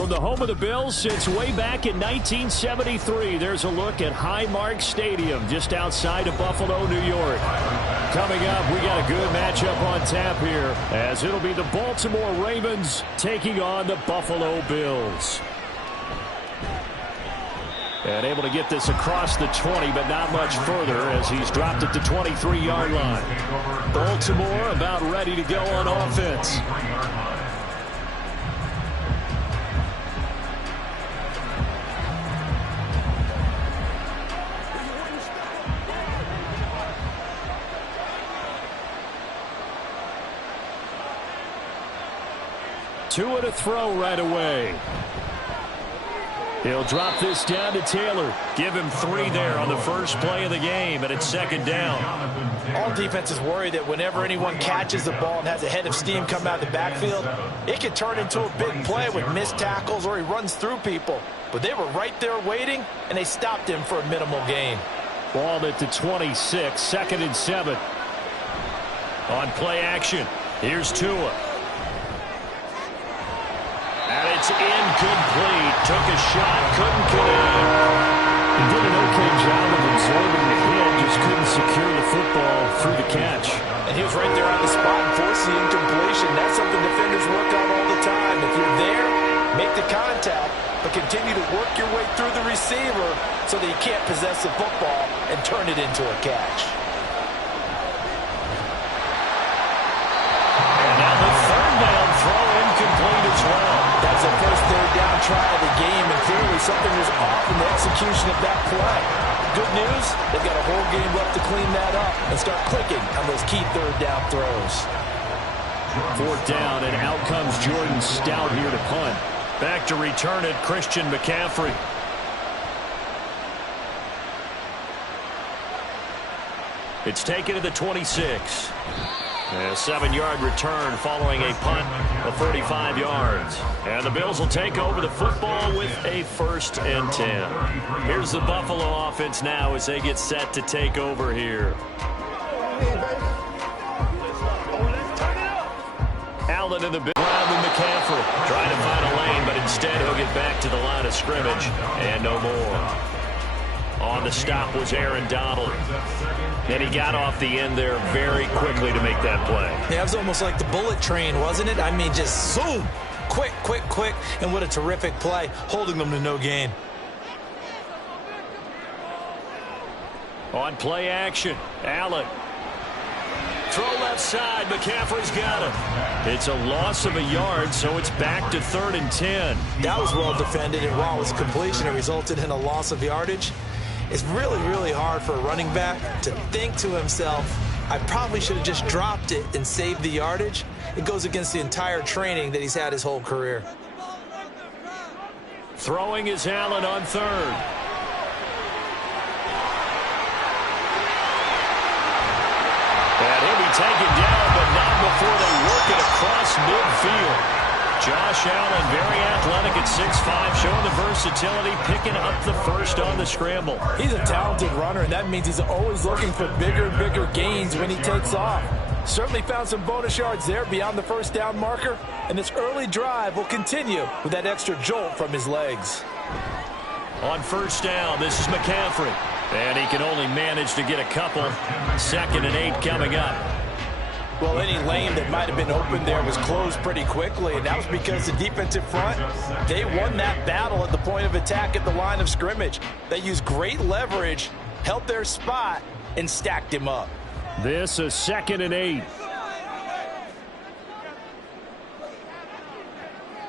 From the home of the Bills since way back in 1973, there's a look at Highmark Stadium just outside of Buffalo, New York. Coming up, we got a good matchup on tap here, as it'll be the Baltimore Ravens taking on the Buffalo Bills. And able to get this across the 20, but not much further as he's dropped at the 23-yard line. Baltimore about ready to go on offense. Two to throw right away. He'll drop this down to Taylor. Give him 3 there on the first play of the game, and it's second down. All defenses worry that whenever anyone catches the ball and has a head of steam come out of the backfield, it can turn into a big play with missed tackles or he runs through people. But they were right there waiting, and they stopped him for a minimal gain. Ball at the 26, 2nd and 7. On play action, here's Tua. And it's incomplete. Took a shot, couldn't get in. He did an okay job of absorbing the hit, just couldn't secure the football through the catch. And he was right there on the spot and forced the incompletion. That's something defenders work on all the time. If you're there, make the contact, but continue to work your way through the receiver so that you can't possess the football and turn it into a catch. And now the third down throw incomplete as well. That's the first third down try of the game, and clearly something was off in the execution of that play. Good news, they've got a whole game left to clean that up and start clicking on those key third down throws. Fourth down, and out comes Jordan Stout here to punt. Back to return it, Christian McCaffrey. It's taken to the 26. A 7-yard return following a punt of 45 yards. And the Bills will take over the football with a 1st and 10. Here's the Buffalo offense now as they get set to take over here. Allen in the big round with McCaffrey. Trying to find a lane, but instead he'll get back to the line of scrimmage. And no more. On the stop was Aaron Donald. And he got off the end there very quickly to make that play. Yeah, it was almost like the bullet train, wasn't it? I mean, just zoom. Quick, quick, quick. And what a terrific play, holding them to no gain. On play action, Allen. Throw left side, McCaffrey's got it. It's a loss of a yard, so it's back to 3rd and 10. That was well defended, and while it was completion, it resulted in a loss of yardage. It's really, really hard for a running back to think to himself, I probably should have just dropped it and saved the yardage. It goes against the entire training that he's had his whole career. Throwing is Allen on 3rd. And he'll be taken down, but not before they work it across midfield. Josh Allen, very athletic at 6'5", showing the versatility, picking up the first on the scramble. He's a talented runner, and that means he's always looking for bigger and bigger gains when he takes off. Certainly found some bonus yards there beyond the 1st down marker, and this early drive will continue with that extra jolt from his legs. On 1st down, this is McCaffrey. And he can only manage to get a couple. 2nd and 8 coming up. Well, any lane that might have been open there was closed pretty quickly, and that was because the defensive front, they won that battle at the point of attack at the line of scrimmage. They used great leverage, held their spot, and stacked him up. This is 2nd and 8.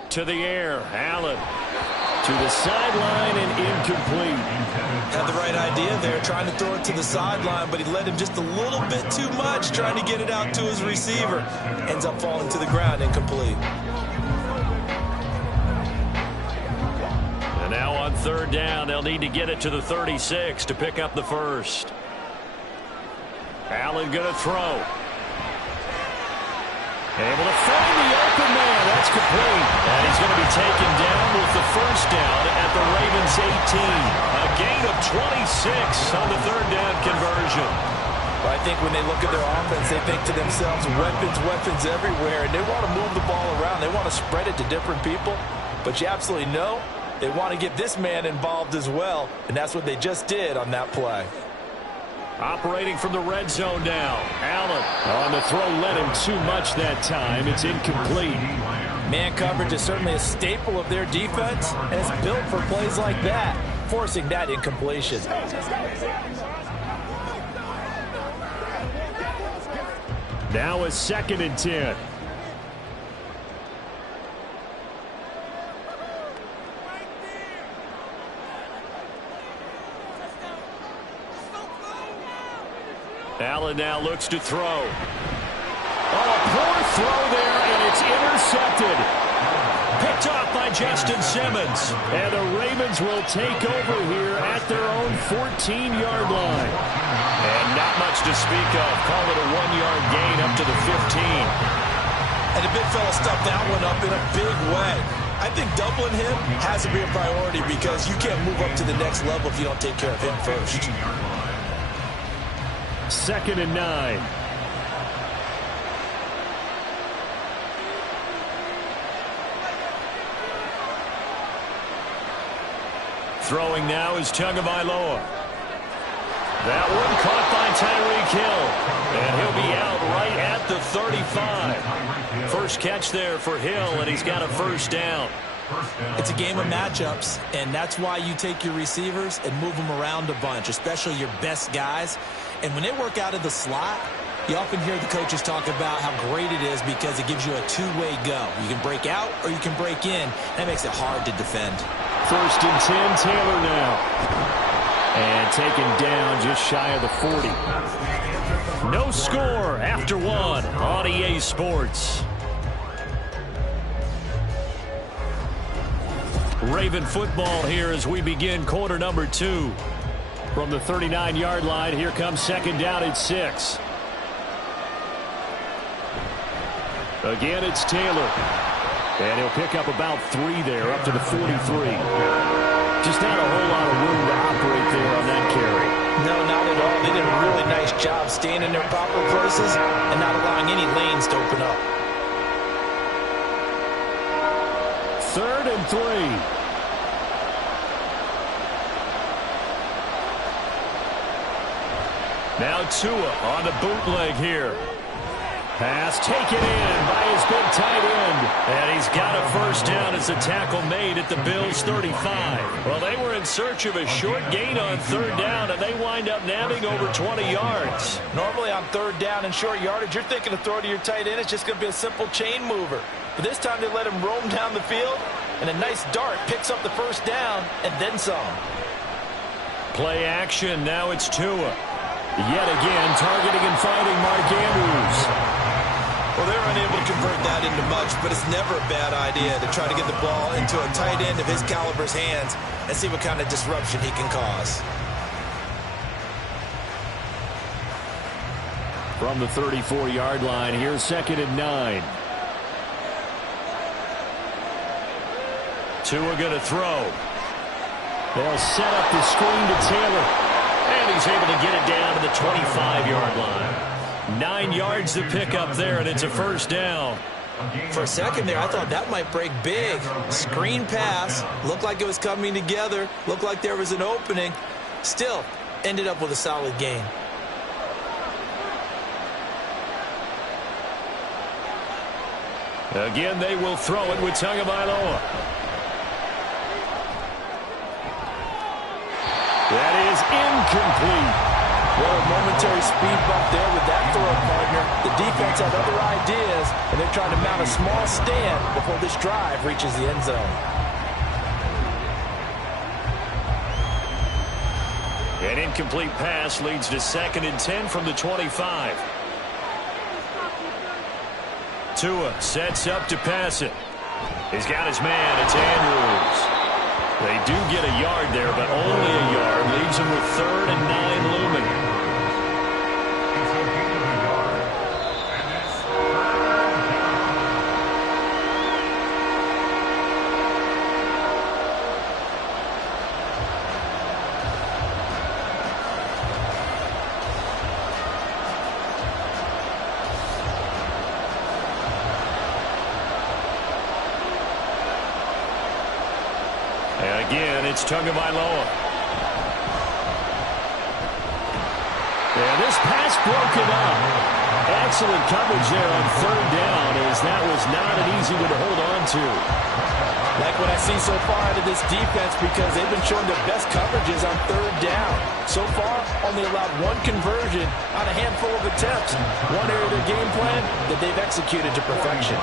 To the air, Allen. To the sideline and incomplete. Had the right idea there, trying to throw it to the sideline, but he led him just a little bit too much, trying to get it out to his receiver. Ends up falling to the ground, incomplete. And now on 3rd down, they'll need to get it to the 36 to pick up the 1st. Allen going to throw. Able to find the open man. That's complete. And he's going to be taken down with the 1st down at the Ravens 18. A gain of 26 on the 3rd down conversion. But I think when they look at their offense, they think to themselves, weapons, weapons everywhere. And they want to move the ball around. They want to spread it to different people. But you absolutely know they want to get this man involved as well. And that's what they just did on that play. Operating from the red zone now. Allen on the throw, led him too much that time. It's incomplete. Man coverage is certainly a staple of their defense, and it's built for plays like that, forcing that incompletion. Now a 2nd and 10. Allen now looks to throw. Oh, a poor throw there, and it's intercepted. Picked off by Justin Simmons. And the Ravens will take over here at their own 14-yard line. And not much to speak of. Call it a 1-yard gain up to the 15. And the big fella stuffed that one up in a big way. I think doubling him has to be a priority because you can't move up to the next level if you don't take care of him first. 2nd and 9. Throwing now is Tagovailoa. That one caught by Tyreek Hill. And he'll be out right at the 35. First catch there for Hill, and he's got a first down. It's a game of matchups, and that's why you take your receivers and move them around a bunch, especially your best guys. And when they work out of the slot, you often hear the coaches talk about how great it is because it gives you a two-way go. You can break out or you can break in. That makes it hard to defend. First and 10, Taylor now. And taken down just shy of the 40. No score after one on EA Sports. Raven football here as we begin quarter number 2. From the 39-yard line, here comes second down at 6. Again, it's Taylor. And he'll pick up about 3 there, up to the 43. Just not a whole lot of room to operate there on that carry. No, not at all. They did a really nice job staying in their proper places and not allowing any lanes to open up. 3rd and 3. Now Tua on the bootleg here. Pass taken in by his big tight end. And he's got a first down as a tackle made at the Bills' 35. Well, they were in search of a short gain on 3rd down, and they wind up nabbing over 20 yards. Normally on 3rd down and short yardage, you're thinking to throw to your tight end. It's just going to be a simple chain mover. But this time they let him roam down the field, and a nice dart picks up the first down and then some. Play action. Now it's Tua. Yet again, targeting and finding Mark Andrews. Well, they're unable to convert that into much, but it's never a bad idea to try to get the ball into a tight end of his caliber's hands and see what kind of disruption he can cause. From the 34-yard line, here's 2nd and 9. Tua going to throw. They'll set up the screen to Taylor. And he's able to get it down to the 25-yard line. 9 yards to pick up there, and it's a first down. For a second there, I thought that might break big. Screen pass. Looked like it was coming together. Looked like there was an opening. Still, ended up with a solid gain. Again, they will throw it with Tagovailoa. That is incomplete. Well, a momentary speed bump there with that throw, partner. The defense had other ideas, and they're trying to mount a small stand before this drive reaches the end zone. An incomplete pass leads to 2nd and 10 from the 25. Tua sets up to pass it. He's got his man. It's Andrews. They do get a yard there, but only a yard. Leaves him with 3rd and 9 looming. And again, it's Tagovailoa. And this pass broken up. Excellent coverage there on 3rd down, as that was not an easy one to hold on to. Like what I see so far out of this defense, because they've been showing their best coverages on 3rd down. So far, only allowed 1 conversion on a handful of attempts. One area of their game plan that they've executed to perfection.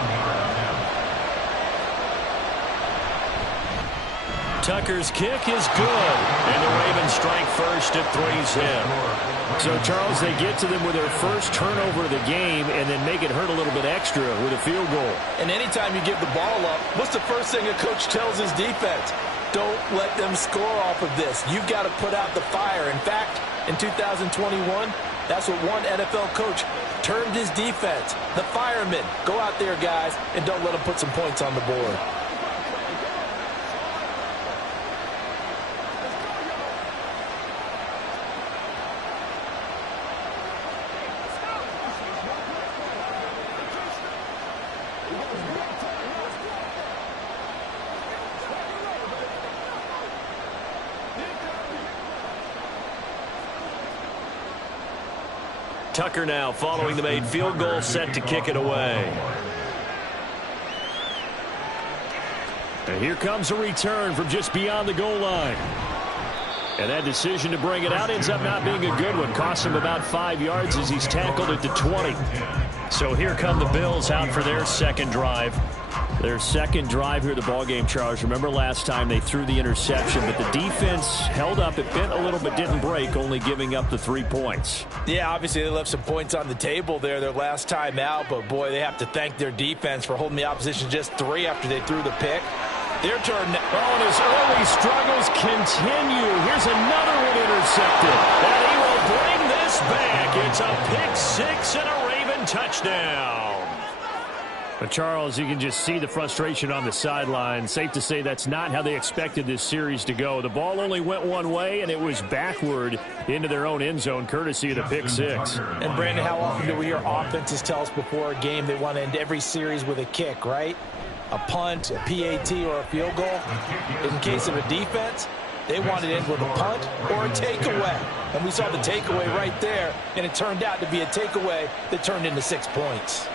Tucker's kick is good, and the Ravens strike first at 3's him. So, Charles, they get to them with their first turnover of the game and then make it hurt a little bit extra with a field goal. And anytime you give the ball up, what's the first thing a coach tells his defense? Don't let them score off of this. You've got to put out the fire. In fact, in 2021, that's what one NFL coach termed his defense. The firemen. Go out there, guys, and don't let them put some points on the board. Tucker now following the made field goal, set to kick it away. And here comes a return from just beyond the goal line. And that decision to bring it out ends up not being a good one. Costs him about 5 yards as he's tackled at the 20. So here come the Bills out for their second drive. Their second drive here, the ballgame, Charles. Remember last time they threw the interception, but the defense held up. It bent a little but didn't break, only giving up the 3 points. Yeah, obviously they left some points on the table there their last time out, but boy, they have to thank their defense for holding the opposition just 3 after they threw the pick. Their turn. Oh, and his early struggles continue. Here's another one intercepted. And he will bring this back. It's a pick 6 and a Raven touchdown. But, Charles, you can just see the frustration on the sideline. Safe to say that's not how they expected this series to go. The ball only went one way, and it was backward into their own end zone, courtesy of the pick 6. And, Brandon, how often do we hear offenses tell us before a game they want to end every series with a kick, right? A punt, a PAT, or a field goal. In case of a defense, they wanted to end with a punt or a takeaway. And we saw the takeaway right there, and it turned out to be a takeaway that turned into 6 points.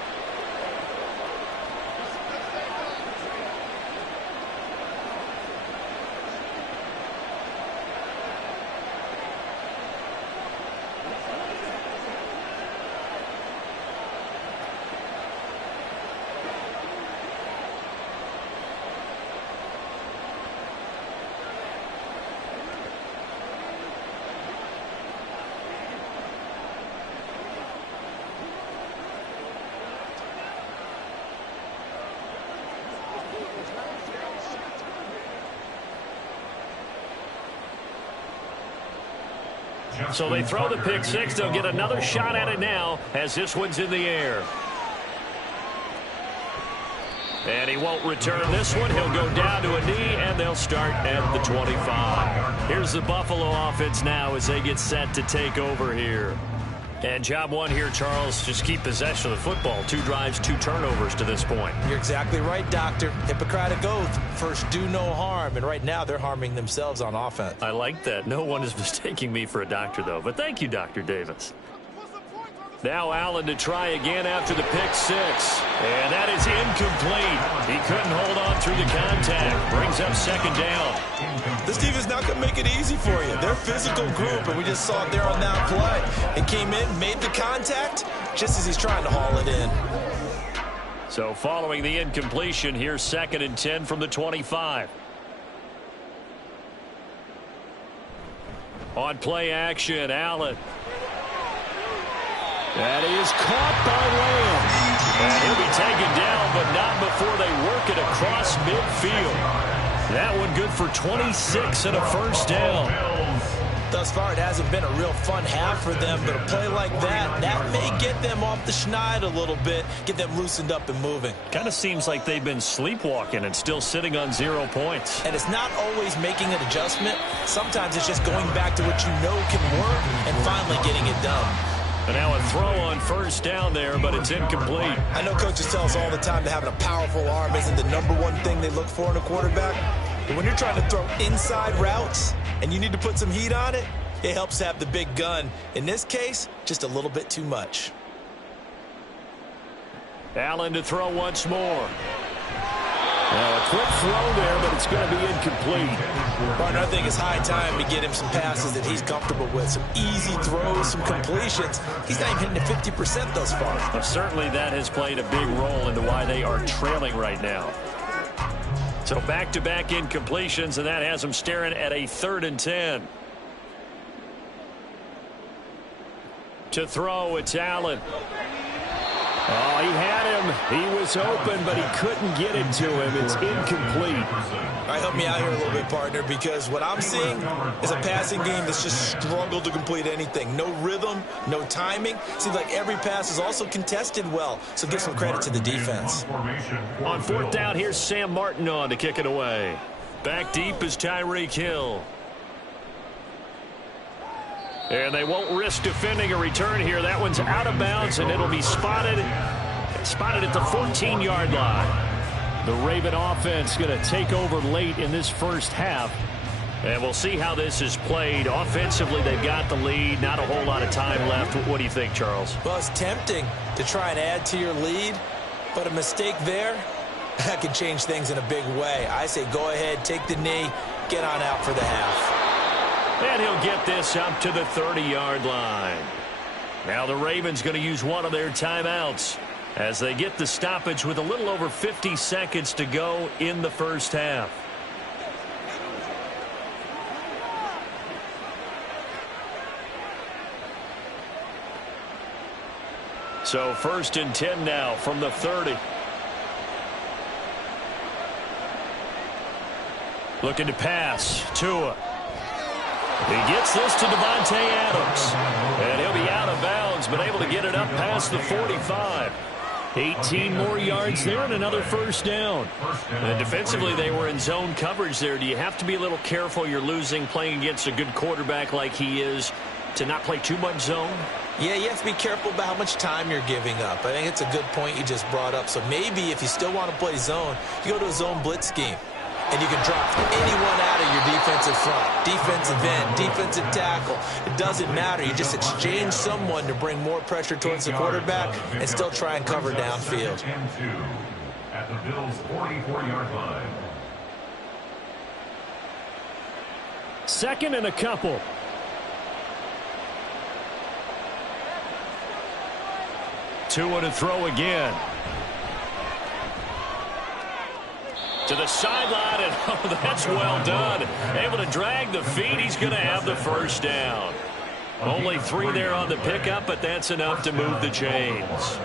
So they throw the pick 6. They'll get another shot at it now as this one's in the air. And he won't return this one. He'll go down to a knee, and they'll start at the 25. Here's the Buffalo offense now as they get set to take over here. And job one here, Charles, just keep possession of the football. 2 drives, 2 turnovers to this point. You're exactly right, Doctor. Hippocratic oath. First, do no harm. And right now, they're harming themselves on offense. I like that. No one is mistaking me for a doctor, though. But thank you, Dr. Davis. Now Allen to try again after the pick 6. And that is incomplete. He couldn't hold on through the contact. Brings up second down. This team is not going to make it easy for you. They're a physical group, and we just saw it there on that play. It came in, made the contact, just as he's trying to haul it in. So following the incompletion, here's 2nd and 10 from the 25. On play action, Allen. That is caught by Lamb. And he'll be taken down, but not before they work it across midfield. That one good for 26 and a first down. Thus far, it hasn't been a real fun half for them, but a play like that may get them off the schneid a little bit, get them loosened up and moving. Kind of seems like they've been sleepwalking and still sitting on 0 points. And it's not always making an adjustment. Sometimes it's just going back to what you know can work and finally getting it done. And now a throw on first down there, but it's incomplete. I know coaches tell us all the time that having a powerful arm isn't the #1 thing they look for in a quarterback. But when you're trying to throw inside routes and you need to put some heat on it, it helps to have the big gun. In this case, just a little bit too much. Allen to throw once more. Now a quick throw there, but it's going to be incomplete. Partner, I think it's high time to get him some passes that he's comfortable with. Some easy throws, some completions. He's not even hitting the 50% thus far. Well, certainly that has played a big role into why they are trailing right now. So back-to-back incompletions, and that has them staring at a 3rd and 10. To throw, it's Allen. Oh, he had him. He was open, but he couldn't get it to him. It's incomplete. All right, help me out here a little bit, partner, because what I'm seeing is a passing game that's just struggled to complete anything. No rhythm, no timing. Seems like every pass is also contested well, so give some credit to the defense. On 4th down, here's Sam Martin on to kick it away. Back deep is Tyreek Hill. And they won't risk defending a return here. That one's out of bounds, and it'll be spotted at the 14-yard line. The Raven offense going to take over late in this first half. And we'll see how this is played. Offensively, they've got the lead. Not a whole lot of time left. What do you think, Charles? Well, it's tempting to try and add to your lead, but a mistake there, that can change things in a big way. I say go ahead, take the knee, get on out for the half. And he'll get this up to the 30-yard line. Now the Ravens going to use one of their timeouts as they get the stoppage with a little over 50 seconds to go in the first half. So 1st and 10 now from the 30. Looking to pass. Tua. He gets this to Devontae Adams. And he'll be out of bounds, but able to get it up past the 45. 18 more yards there and another first down. And defensively, they were in zone coverage there. Do you have to be a little careful? You're losing playing against a good quarterback like he is to not play too much zone? Yeah, you have to be careful about how much time you're giving up. I think it's a good point you just brought up. So maybe if you still want to play zone, you go to a zone blitz scheme. And you can drop anyone out of your defensive front, defensive end, defensive tackle. It doesn't matter. You just exchange someone to bring more pressure towards the quarterback and still try and cover downfield. At the Bills' 44-yard line. 2nd and a couple. Tua to throw again. To the sideline, and oh, that's well done. Able to drag the feet. He's going to have the first down. Only 3 there on the pickup, but that's enough to move the chains.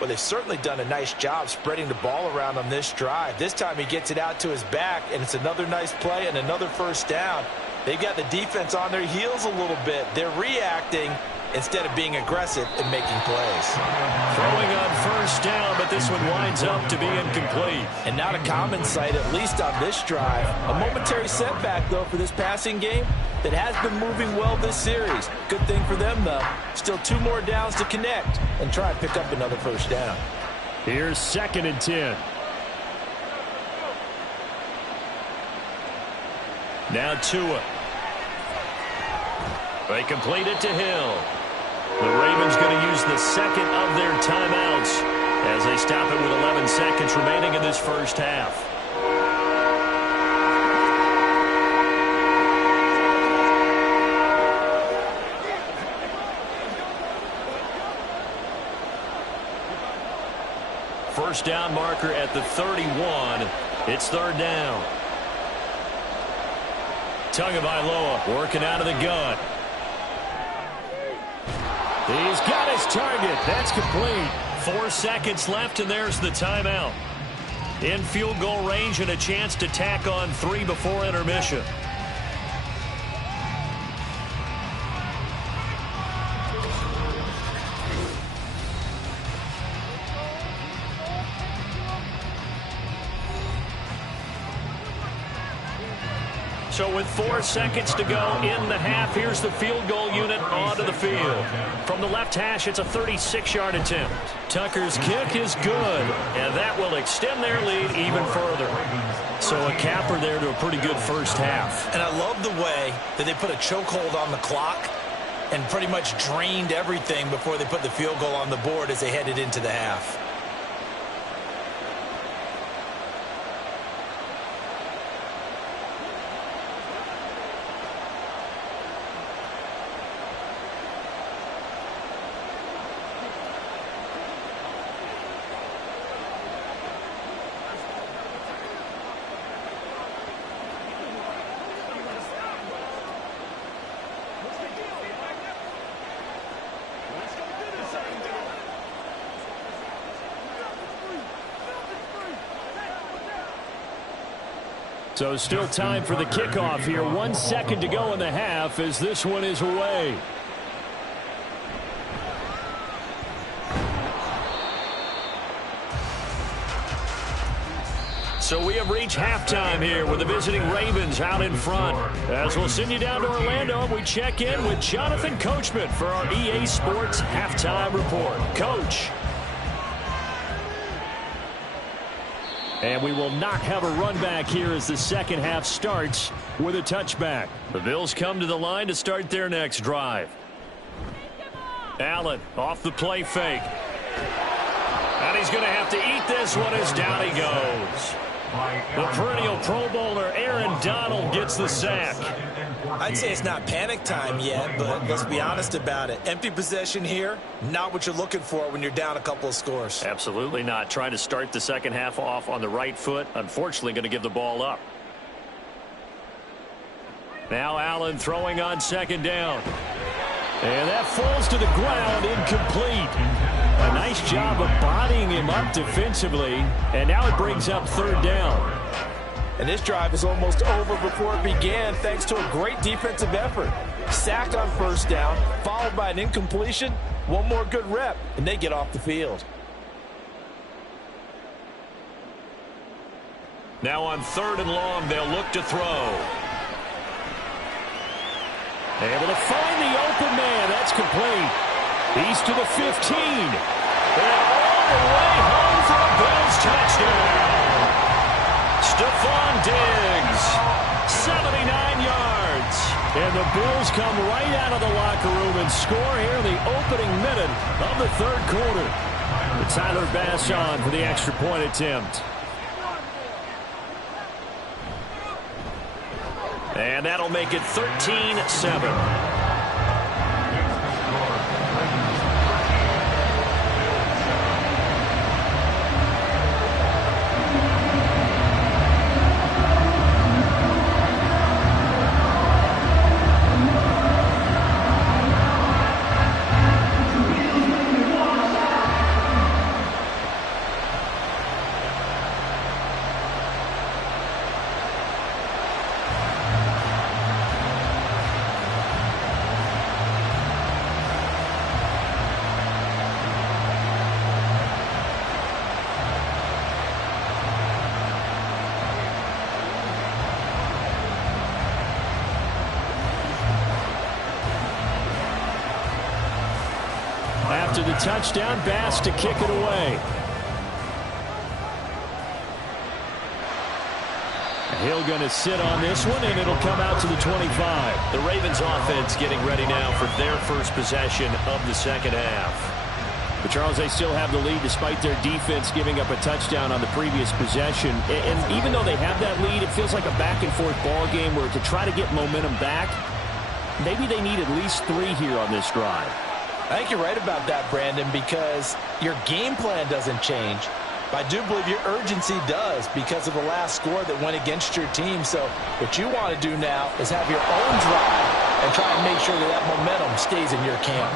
Well, they've certainly done a nice job spreading the ball around on this drive. This time he gets it out to his back, and it's another nice play and another first down. They've got the defense on their heels a little bit. They're reacting instead of being aggressive and making plays. Throwing on first down, but this one winds up to be incomplete. And not a common sight, at least on this drive. A momentary setback, though, for this passing game that has been moving well this series. Good thing for them, though. Still 2 more downs to connect and try and pick up another first down. Here's 2nd and 10. Now Tua. They complete it to Hill. The Ravens going to use the 2nd of their timeouts as they stop it with 11 seconds remaining in this first half. First down marker at the 31. It's 3rd down. Tagovailoa working out of the gun. He's got his target. That's complete. 4 seconds left, and there's the timeout. In field goal range and a chance to tack on 3 before intermission. So with 4 seconds to go in the half, here's the field goal unit onto the field. From the left hash, it's a 36-yard attempt. Tucker's kick is good, and that will extend their lead even further. So a capper there to a pretty good first half. And I love the way that they put a chokehold on the clock and pretty much drained everything before they put the field goal on the board as they headed into the half. So still time for the kickoff here. 1 second to go in the half as this one is away. So we have reached halftime here with the visiting Ravens out in front. As we'll send you down to Orlando, we check in with Jonathan Coachman for our EA Sports Halftime Report. Coach. And we will not have a run back here as the second half starts with a touchback. The Bills come to the line to start their next drive. Allen off the play fake. And he's going to have to eat this one as down he goes. The perennial Pro Bowler Aaron Donald gets the sack. I'd say it's not panic time yet, but let's be honest about it. Empty possession here, not what you're looking for when you're down a couple of scores. Absolutely not. Trying to start the second half off on the right foot. Unfortunately, going to give the ball up. Now Allen throwing on second down. And that falls to the ground, incomplete. A nice job of bodying him up defensively. And now it brings up third down. And this drive is almost over before it began thanks to a great defensive effort. Sack on first down, followed by an incompletion. One more good rep, and they get off the field. Now on third and long, they'll look to throw. Able to find the open man. That's complete. He's to the 15. And all the way home for a Bills touchdown. Stephon Diggs, 79 yards. And the Bills come right out of the locker room and score here in the opening minute of the third quarter. Tyler Bass on for the extra point attempt. And that'll make it 13-7. After the touchdown, Bass to kick it away. Hill going to sit on this one, and it'll come out to the 25. The Ravens offense getting ready now for their first possession of the second half. But, Charles, they still have the lead despite their defense giving up a touchdown on the previous possession. And even though they have that lead, it feels like a back-and-forth ball game where to try to get momentum back, maybe they need at least 3 here on this drive. I think you're right about that, Brandon, because your game plan doesn't change. But I do believe your urgency does because of the last score that went against your team. So what you want to do now is have your own drive and try and make sure that that momentum stays in your camp.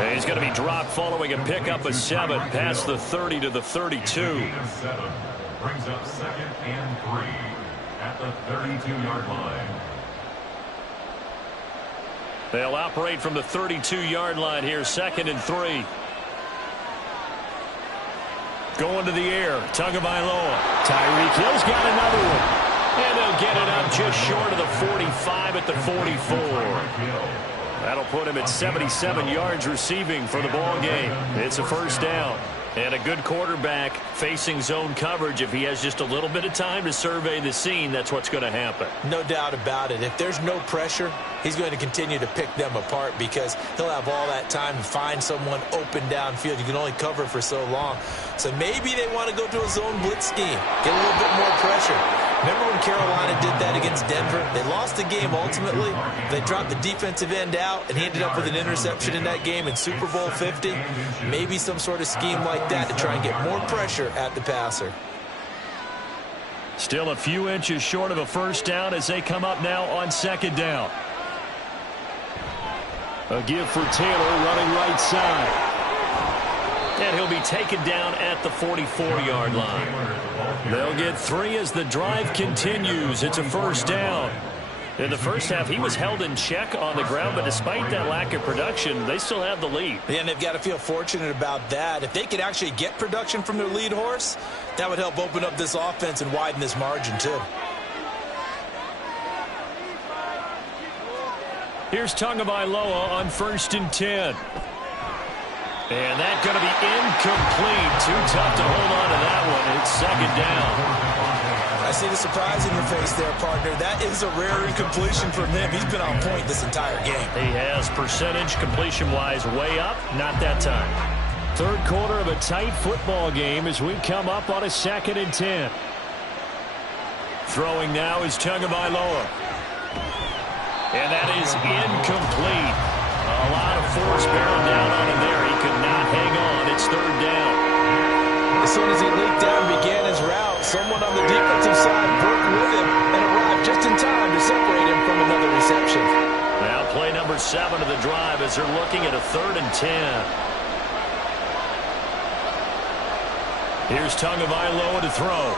And he's going to be dropped following a pickup of 7 past the 30 to the 32. Brings up second and 3 at the 32-yard line. They'll operate from the 32-yard line here, second and 3. Going to the air, Tagovailoa. Tyreek Hill's got another one. And they'll get it up just short of the 45 at the 44. That'll put him at 77 yards receiving for the ball game. It's a first down. And a good quarterback facing zone coverage. If he has just a little bit of time to survey the scene, that's what's going to happen. No doubt about it. If there's no pressure, he's going to continue to pick them apart because he'll have all that time to find someone open downfield. You can only cover for so long. So maybe they want to go to a zone blitz scheme, get a little bit more pressure. Remember when Carolina did that against Denver? They lost the game ultimately. They dropped the defensive end out, and he ended up with an interception in that game in Super Bowl 50. Maybe some sort of scheme like that to try and get more pressure at the passer. Still a few inches short of a first down as they come up now on second down. A give for Taylor running right side. And he'll be taken down at the 44-yard line. They'll get 3 as the drive continues. It's a first down. In the first half, he was held in check on the ground, but despite that lack of production, they still have the lead. Yeah, and they've got to feel fortunate about that. If they could actually get production from their lead horse, that would help open up this offense and widen this margin, too. Here's Tagovailoa on 1st and 10. And that's going to be incomplete. Too tough to hold on to that one. It's second down. I see the surprise in your face there, partner. That is a rare incompletion from him. He's been on point this entire game. He has, percentage completion-wise way up. Not that time. Third quarter of a tight football game as we come up on a 2nd and 10. Throwing now is Tagovailoa. And that is incomplete. A lot of force bearing down on him there. He could not hang on. It's third down. As soon as he leaped down and began his route, someone on the defensive side broke with him and arrived just in time to separate him from another reception. Now play number 7 of the drive as they're looking at a 3rd and 10. Here's Tagovailoa to throw.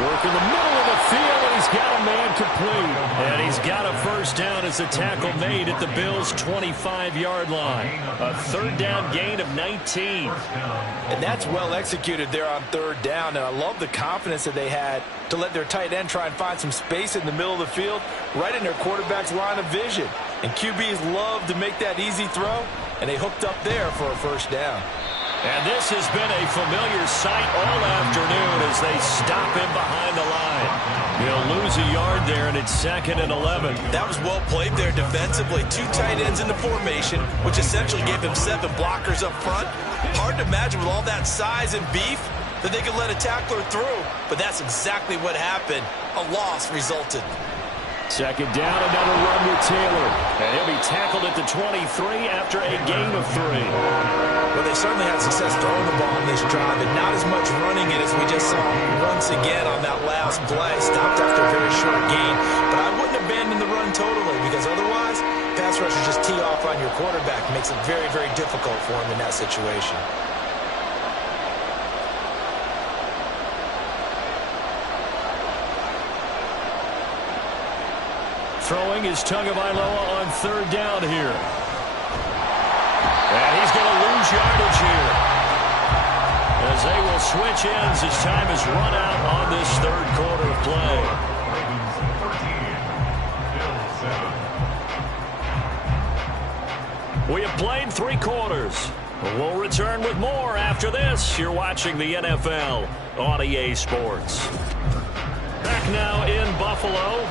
Work in the middle of the field, and he's got a man complete. And he's got a first down as the tackle made at the Bills' 25-yard line. A 3rd down gain of 19. And that's well executed there on 3rd down. And I love the confidence that they had to let their tight end try and find some space in the middle of the field, right in their quarterback's line of vision. And QBs love to make that easy throw, and they hooked up there for a first down. And this has been a familiar sight all afternoon as they stop him behind the line. He'll lose a yard there, and it's 2nd and 11. That was well played there defensively. 2 tight ends in the formation, which essentially gave him 7 blockers up front. Hard to imagine with all that size and beef that they could let a tackler through. But that's exactly what happened. A loss resulted. 2nd down, another run with Taylor. And he'll be tackled at the 23 after a gain of 3. Well, they certainly had success throwing the ball on this drive, and not as much running it as we just saw once again on that last play. Stopped after a very short gain. But I wouldn't abandon the run totally, because otherwise, pass rushers just tee off on your quarterback. Makes it very, very difficult for him in that situation. Throwing is Tagovailoa on 3rd down here. And he's going to lose yardage here, as they will switch ends as time is run out on this 3rd quarter of play. We have played 3 quarters. We'll return with more after this. You're watching the NFL on EA Sports. Back now in Buffalo.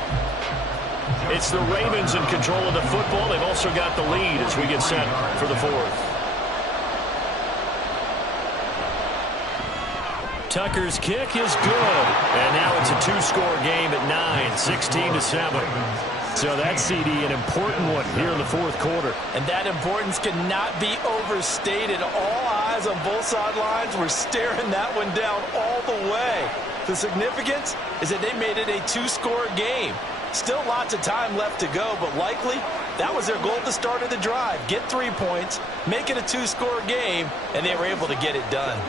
It's the Ravens in control of the football. They've also got the lead as we get set for the 4th. Tucker's kick is good. And now it's a 2-score game at 9, 16-7. So that's, CD, an important one here in the 4th quarter. And that importance cannot be overstated. All eyes on both sidelines were staring that one down all the way. The significance is that they made it a 2-score game. Still lots of time left to go, but likely that was their goal at the start of the drive. Get 3 points, make it a 2-score game, and they were able to get it done.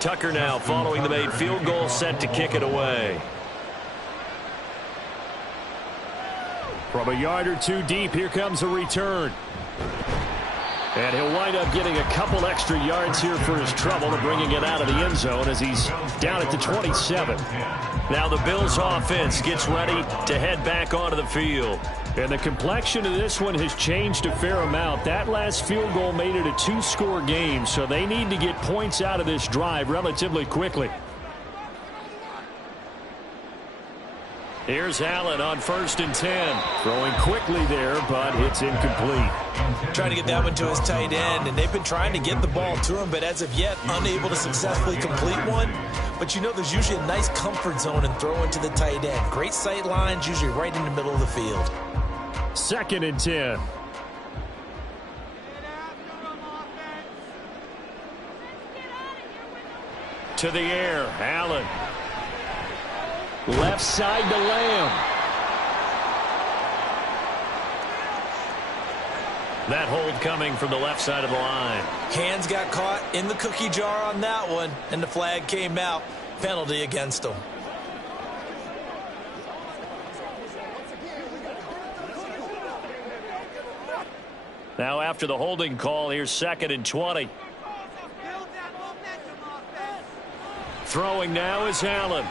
Tucker now following the made field goal, set to kick it away. From a yard or 2 deep, here comes a return. And he'll wind up getting a couple extra yards here for his trouble and bringing it out of the end zone as he's down at the 27. Now the Bills offense gets ready to head back onto the field. And the complexion of this one has changed a fair amount. That last field goal made it a 2-score game, so they need to get points out of this drive relatively quickly. Here's Allen on 1st and 10. Throwing quickly there, but it's incomplete. Trying to get that one to his tight end, and they've been trying to get the ball to him, but as of yet, unable to successfully complete one. But you know there's usually a nice comfort zone in throwing to the tight end. Great sight lines, usually right in the middle of the field. 2nd and 10. To the air, Allen. Left side to Lamb. That hold coming from the left side of the line. Hands got caught in the cookie jar on that one, and the flag came out. Penalty against them. Now after the holding call, here's 2nd and 20. Throwing now is Allen.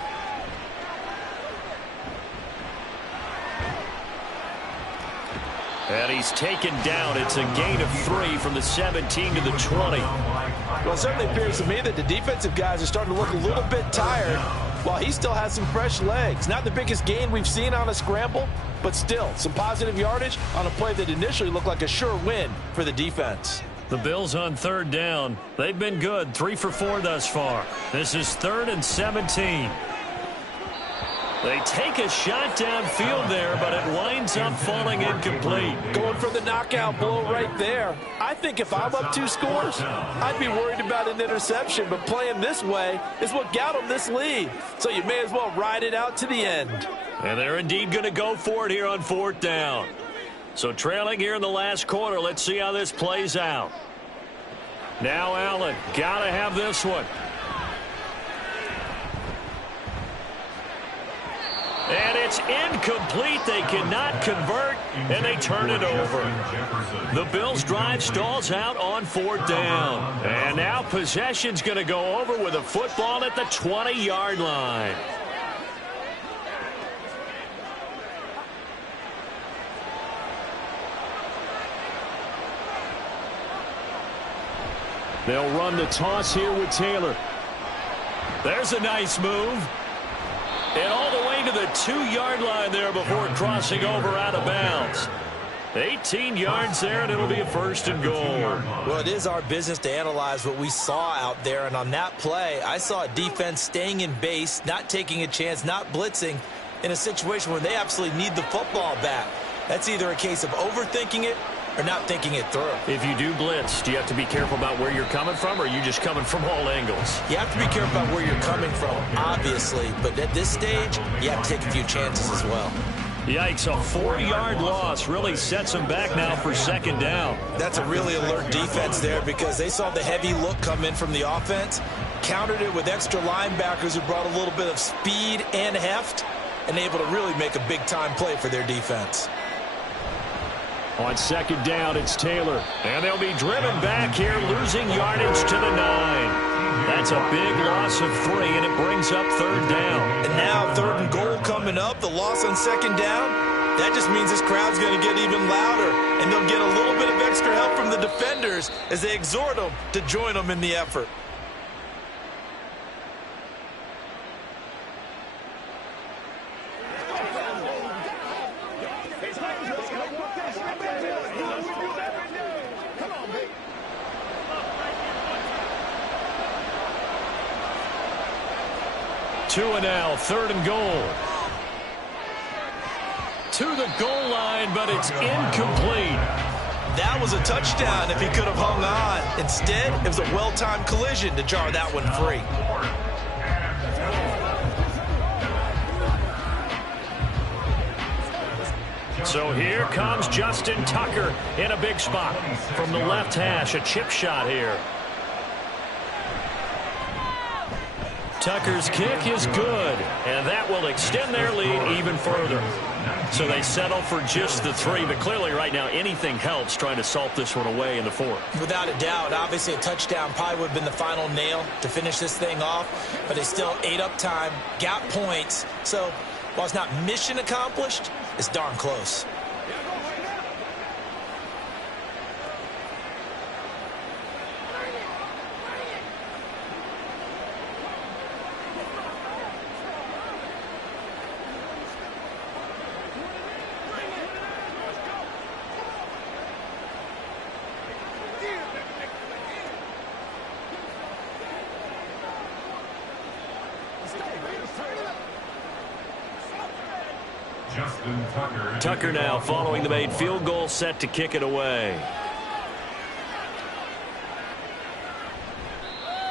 And he's taken down. It's a gain of 3 from the 17 to the 20. Well, it certainly appears to me that the defensive guys are starting to look a little bit tired while he still has some fresh legs. Not the biggest gain we've seen on a scramble, but still some positive yardage on a play that initially looked like a sure win for the defense. The Bills on 3rd down. They've been good, 3 for 4 thus far. This is 3rd and 17. They take a shot downfield there, but it winds up falling incomplete. Going for the knockout blow right there. I think if I'm up 2 scores, I'd be worried about an interception, but playing this way is what got them this lead. So you may as well ride it out to the end. And they're indeed going to go for it here on 4th down. So trailing here in the last quarter, let's see how this plays out. Now Allen, got to have this one. And it's incomplete. They cannot convert, and they turn it over. The Bills' drive stalls out on 4th down. And now possession's going to go over with a football at the 20-yard line. They'll run the toss here with Taylor. There's a nice move. And all the way to the 2-yard line there before crossing over out of bounds. 18 yards there, and it'll be a 1st and goal. Well, it is our business to analyze what we saw out there. And on that play, I saw a defense staying in base, not taking a chance, not blitzing in a situation where they absolutely need the football back. That's either a case of overthinking it or not thinking it through. If you do blitz, do you have to be careful about where you're coming from, or are you just coming from all angles? You have to be careful about where you're coming from, obviously. But at this stage, you have to take a few chances as well. Yikes, a 4-yard loss really sets them back now for 2nd down. That's a really alert defense there because they saw the heavy look come in from the offense, countered it with extra linebackers who brought a little bit of speed and heft, and able to really make a big-time play for their defense. On 2nd down, it's Taylor. And they'll be driven back here, losing yardage to the 9. That's a big loss of 3, and it brings up 3rd down. And now 3rd and goal coming up, the loss on 2nd down. That just means this crowd's going to get even louder, and they'll get a little bit of extra help from the defenders as they exhort them to join them in the effort. Two and now, 3rd and goal. To the goal line, but it's incomplete. That was a touchdown if he could have hung on. Instead, it was a well-timed collision to jar that one free. So here comes Justin Tucker in a big spot. From the left hash, a chip shot here. Tucker's kick is good, and that will extend their lead even further. So they settle for just the 3, but clearly right now anything helps trying to salt this one away in the 4th. Without a doubt, obviously a touchdown probably would have been the final nail to finish this thing off, but they still ate up time, got points. So while it's not mission accomplished, it's darn close. Tucker now following the made field goal, set to kick it away.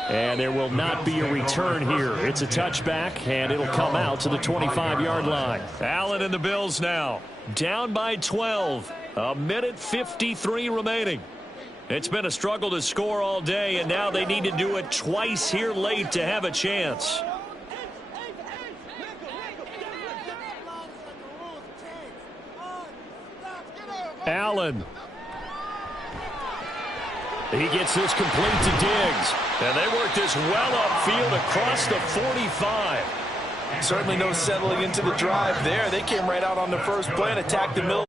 And there will not be a return here. It's a touchback, and it'll come out to the 25-yard line. Allen and the Bills now down by 12. 1:53 remaining. It's been a struggle to score all day, and now they need to do it twice here late to have a chance. Allen. He gets this complete to Diggs. And they work this well upfield across the 45. Certainly no settling into the drive there. They came right out on the first play and attacked the middle.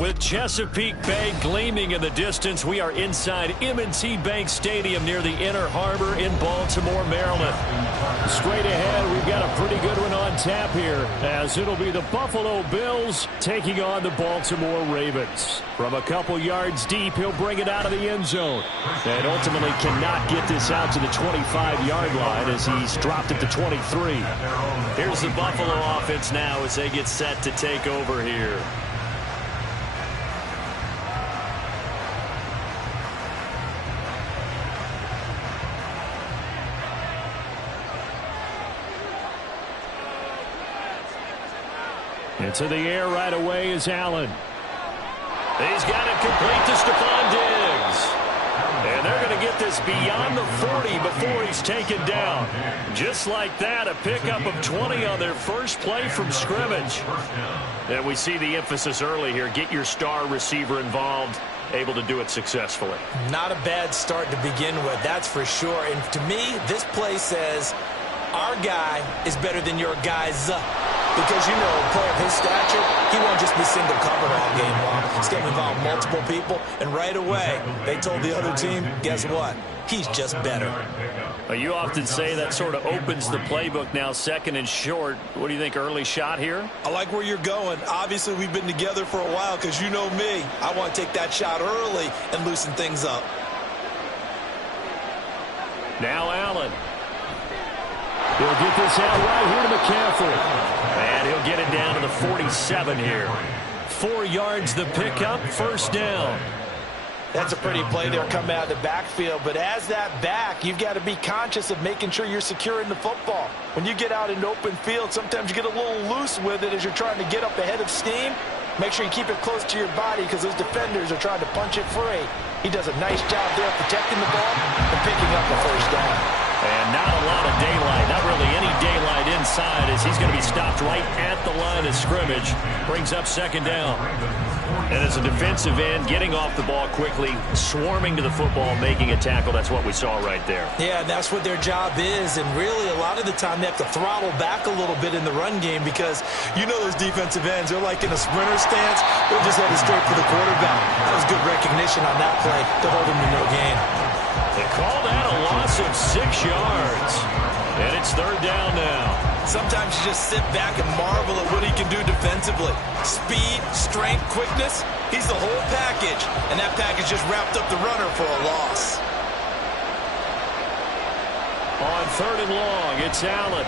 With Chesapeake Bay gleaming in the distance, we are inside M&T Bank Stadium near the Inner Harbor in Baltimore, Maryland. Straight ahead, we've got a pretty good one on tap here, as it'll be the Buffalo Bills taking on the Baltimore Ravens. From a couple yards deep, he'll bring it out of the end zone, and ultimately cannot get this out to the 25-yard line as he's dropped it to 23. Here's the Buffalo offense now as they get set to take over here. Into the air right away is Allen. He's got it complete to Stephon Diggs. And they're going to get this beyond the 40 before he's taken down. Just like that, a pickup of 20 on their first play from scrimmage. And we see the emphasis early here. Get your star receiver involved. Able to do it successfully. Not a bad start to begin with, that's for sure. And to me, this play says our guy is better than your guy's. Because, you know, a player of his stature, he won't just be single covered all game long. He's going to involve multiple people. And right away, they told the other team, guess what? He's just better. Well, you often say that sort of opens the playbook now, second and short. What do you think, early shot here? I like where you're going. Obviously, we've been together for a while because you know me. I want to take that shot early and loosen things up. Now Allen. He'll get this out right here to McCaffrey. And he'll get it down to the 47 here. 4 yards the pickup, first down. That's a pretty play there coming out of the backfield. But as that back, you've got to be conscious of making sure you're securing the football. When you get out in open field, sometimes you get a little loose with it as you're trying to get up ahead of steam. Make sure you keep it close to your body because those defenders are trying to punch it free. He does a nice job there protecting the ball and picking up the first down. And not a lot of daylight, not really any daylight inside as he's going to be stopped right at the line of scrimmage. Brings up second down. And as a defensive end, getting off the ball quickly, swarming to the football, making a tackle, that's what we saw right there. Yeah, that's what their job is. And really, a lot of the time, they have to throttle back a little bit in the run game because you know those defensive ends, they're like in a sprinter stance. They're just headed straight for the quarterback. That was good recognition on that play to hold him to no gain. They call that a loss of 6 yards. And it's third down now. Sometimes you just sit back and marvel at what he can do defensively. Speed, strength, quickness, he's the whole package. And that package just wrapped up the runner for a loss. On third and long, it's Allen.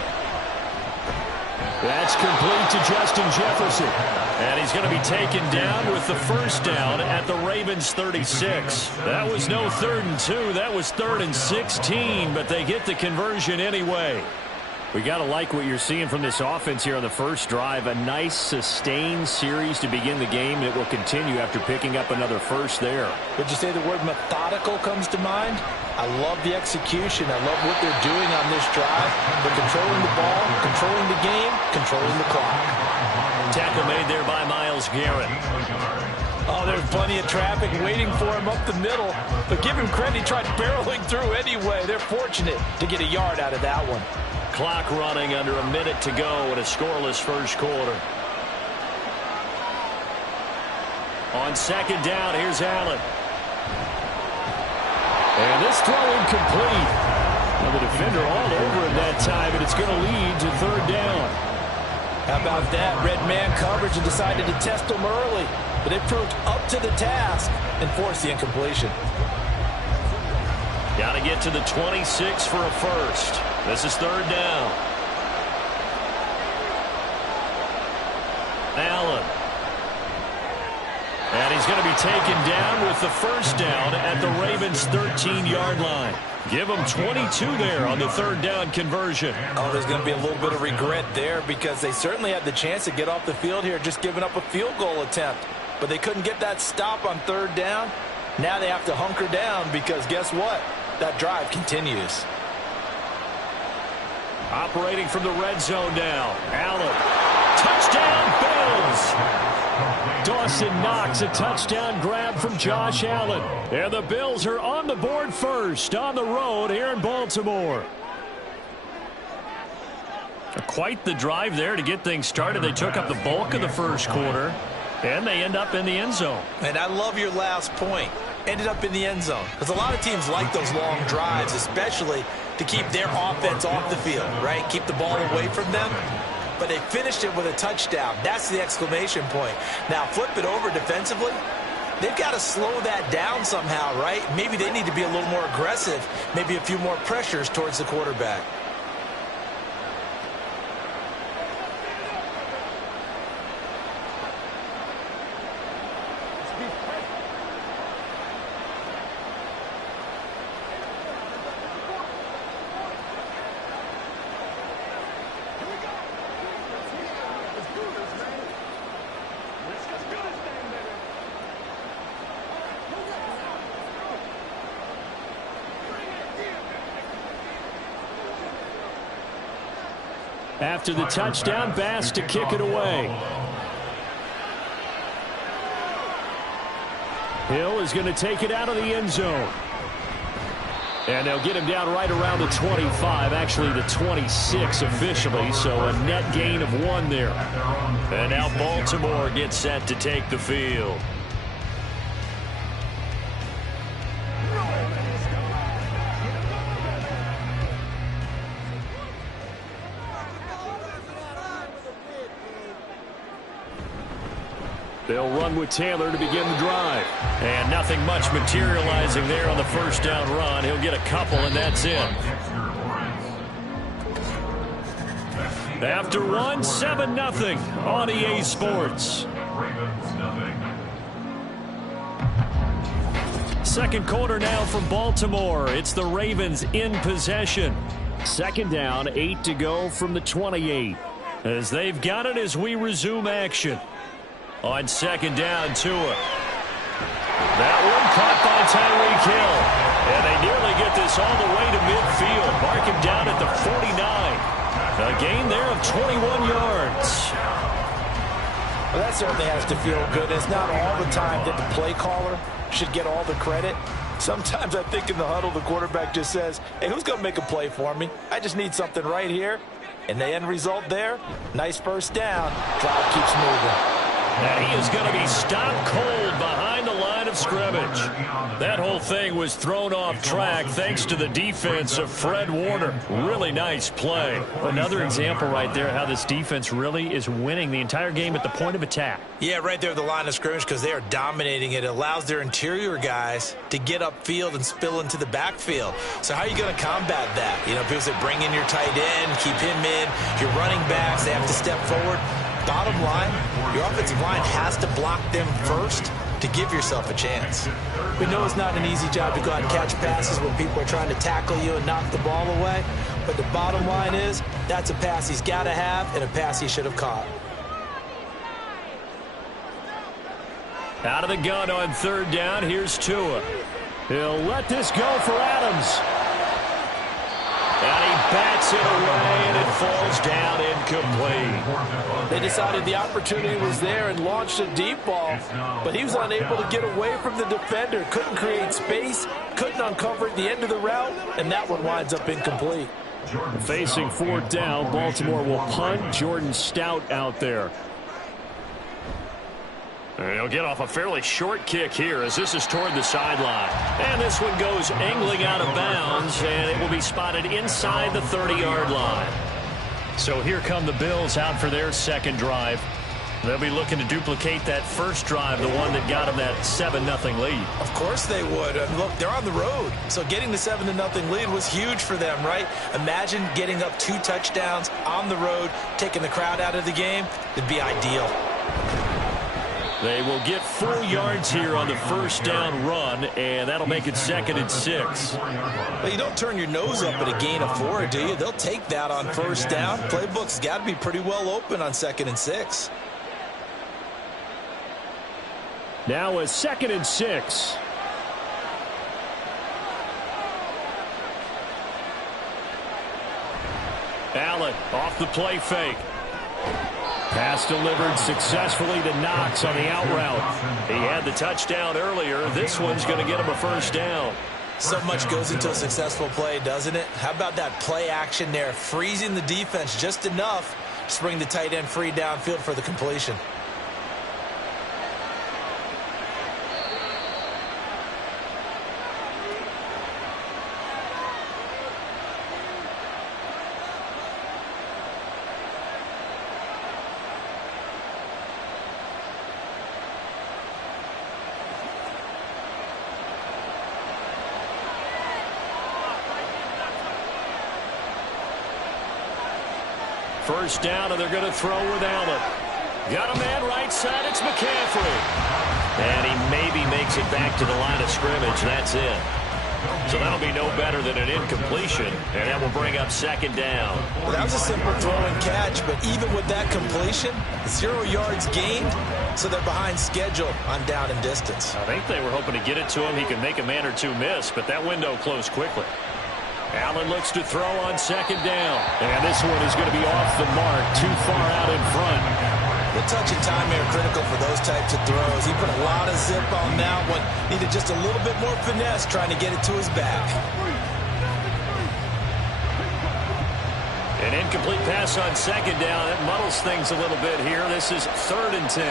That's complete to Justin Jefferson. And he's going to be taken down with the first down at the Ravens 36. That was no 3rd and 2. That was 3rd and 16, but they get the conversion anyway. We got to like what you're seeing from this offense here on the first drive. A nice, sustained series to begin the game that will continue after picking up another first there. Would you say the word methodical comes to mind? I love the execution. I love what they're doing on this drive. They're controlling the ball, controlling the game, controlling the clock. Tackle made there by Myles Garrett. Oh, there's plenty of traffic waiting for him up the middle. But give him credit, he tried barreling through anyway. They're fortunate to get a yard out of that one. Clock running under a minute to go in a scoreless first quarter. On second down, here's Allen. And this throw incomplete. Well, the defender all over him that time, and it's going to lead to third down. How about that? Red man coverage and decided to test him early. But they proved up to the task and forced the incompletion. Got to get to the 26 for a first. This is third down. Allen. And he's going to be taken down with the first down at the Ravens' 13-yard line. Give them 22 there on the third down conversion. Oh, there's going to be a little bit of regret there because they certainly had the chance to get off the field here just giving up a field goal attempt. But they couldn't get that stop on third down. Now they have to hunker down because guess what? That drive continues. Operating from the red zone now. Allen. Touchdown, Bills. Dawson Knox, a touchdown grab from Josh Allen. And the Bills are on the board first on the road here in Baltimore. Quite the drive there to get things started. They took up the bulk of the first quarter. And they end up in the end zone. And I love your last point. Ended up in the end zone. Because a lot of teams like those long drives, especially to keep their offense off the field, right? Keep the ball away from them. But they finished it with a touchdown. That's the exclamation point. Now, flip it over defensively. They've got to slow that down somehow, right? Maybe they need to be a little more aggressive. Maybe a few more pressures towards the quarterback. After the touchdown, Bass to kick it away. Hill is going to take it out of the end zone. And they'll get him down right around the 25, actually the 26 officially, so a net gain of 1 there. And now Baltimore gets set to take the field. They'll run with Taylor to begin the drive. And nothing much materializing there on the first down run. He'll get a couple, and that's it. After 1, 7-0 on EA Sports. Second quarter now from Baltimore. It's the Ravens in possession. Second down, 8 to go from the 28. As they've got it as we resume action. On second down, Tua. That one caught by Tyreek Hill. And they nearly get this all the way to midfield. Mark him down at the 49. A gain there of 21 yards. Well, that certainly has to feel good. It's not all the time that the play caller should get all the credit. Sometimes I think in the huddle, the quarterback just says, hey, who's going to make a play for me? I just need something right here. And the end result there, nice first down. Drive keeps moving. And he is going to be stopped cold behind the line of scrimmage. That whole thing was thrown off track thanks to the defense of Fred Warner. Really nice play. Another example right there how this defense really is winning the entire game at the point of attack. Yeah, right there at the line of scrimmage because they are dominating it. It allows their interior guys to get upfield and spill into the backfield. So how are you going to combat that? You know, people say bring in your tight end, keep him in. Your running backs, they have to step forward. Bottom line, your offensive line has to block them first to give yourself a chance. We know it's not an easy job to go out and catch passes when people are trying to tackle you and knock the ball away. But the bottom line is, that's a pass he's got to have and a pass he should have caught. Out of the gun on third down, here's Tua. He'll let this go for Adams. And he bats it away, and it falls down incomplete. They decided the opportunity was there and launched a deep ball, but he was unable to get away from the defender. Couldn't create space, couldn't uncover at the end of the route, and that one winds up incomplete. Facing fourth down, Baltimore will punt. Jordan Stout out there. And he'll get off a fairly short kick here as this is toward the sideline. And this one goes angling out of bounds, and it will be spotted inside the 30-yard line. So here come the Bills out for their second drive. They'll be looking to duplicate that first drive, the one that got them that 7-0 lead. Of course they would. And look, they're on the road. So getting the 7-0 lead was huge for them, right? Imagine getting up 2 touchdowns on the road, taking the crowd out of the game. It'd be ideal. They will get 4 yards here on the first down run, and that'll make it 2nd and 6. Well, you don't turn your nose up at a gain of 4, do you? They'll take that on first down. Playbook's got to be pretty well open on 2nd and 6. Now a 2nd and 6. Allen off the play fake. Pass delivered successfully to Knox on the out route. He had the touchdown earlier. This one's going to get him a first down. So much goes into a successful play, doesn't it? How about that play action there? Freezing the defense just enough to bring the tight end free downfield for the completion. First down, and they're going to throw with Allen. Got a man right side. It's McCaffrey. And he maybe makes it back to the line of scrimmage. That's it. So that'll be no better than an incompletion, and that will bring up second down. Well, that was a simple throw and catch, but even with that completion, 0 yards gained, so they're behind schedule on down and distance. I think they were hoping to get it to him. He could make a man or two miss, but that window closed quickly. Allen looks to throw on second down, and this one is going to be off the mark, too far out in front. The touch and time are critical for those types of throws. He put a lot of zip on that one. Needed just a little bit more finesse trying to get it to his back. An incomplete pass on second down. That muddles things a little bit here. This is 3rd and 10.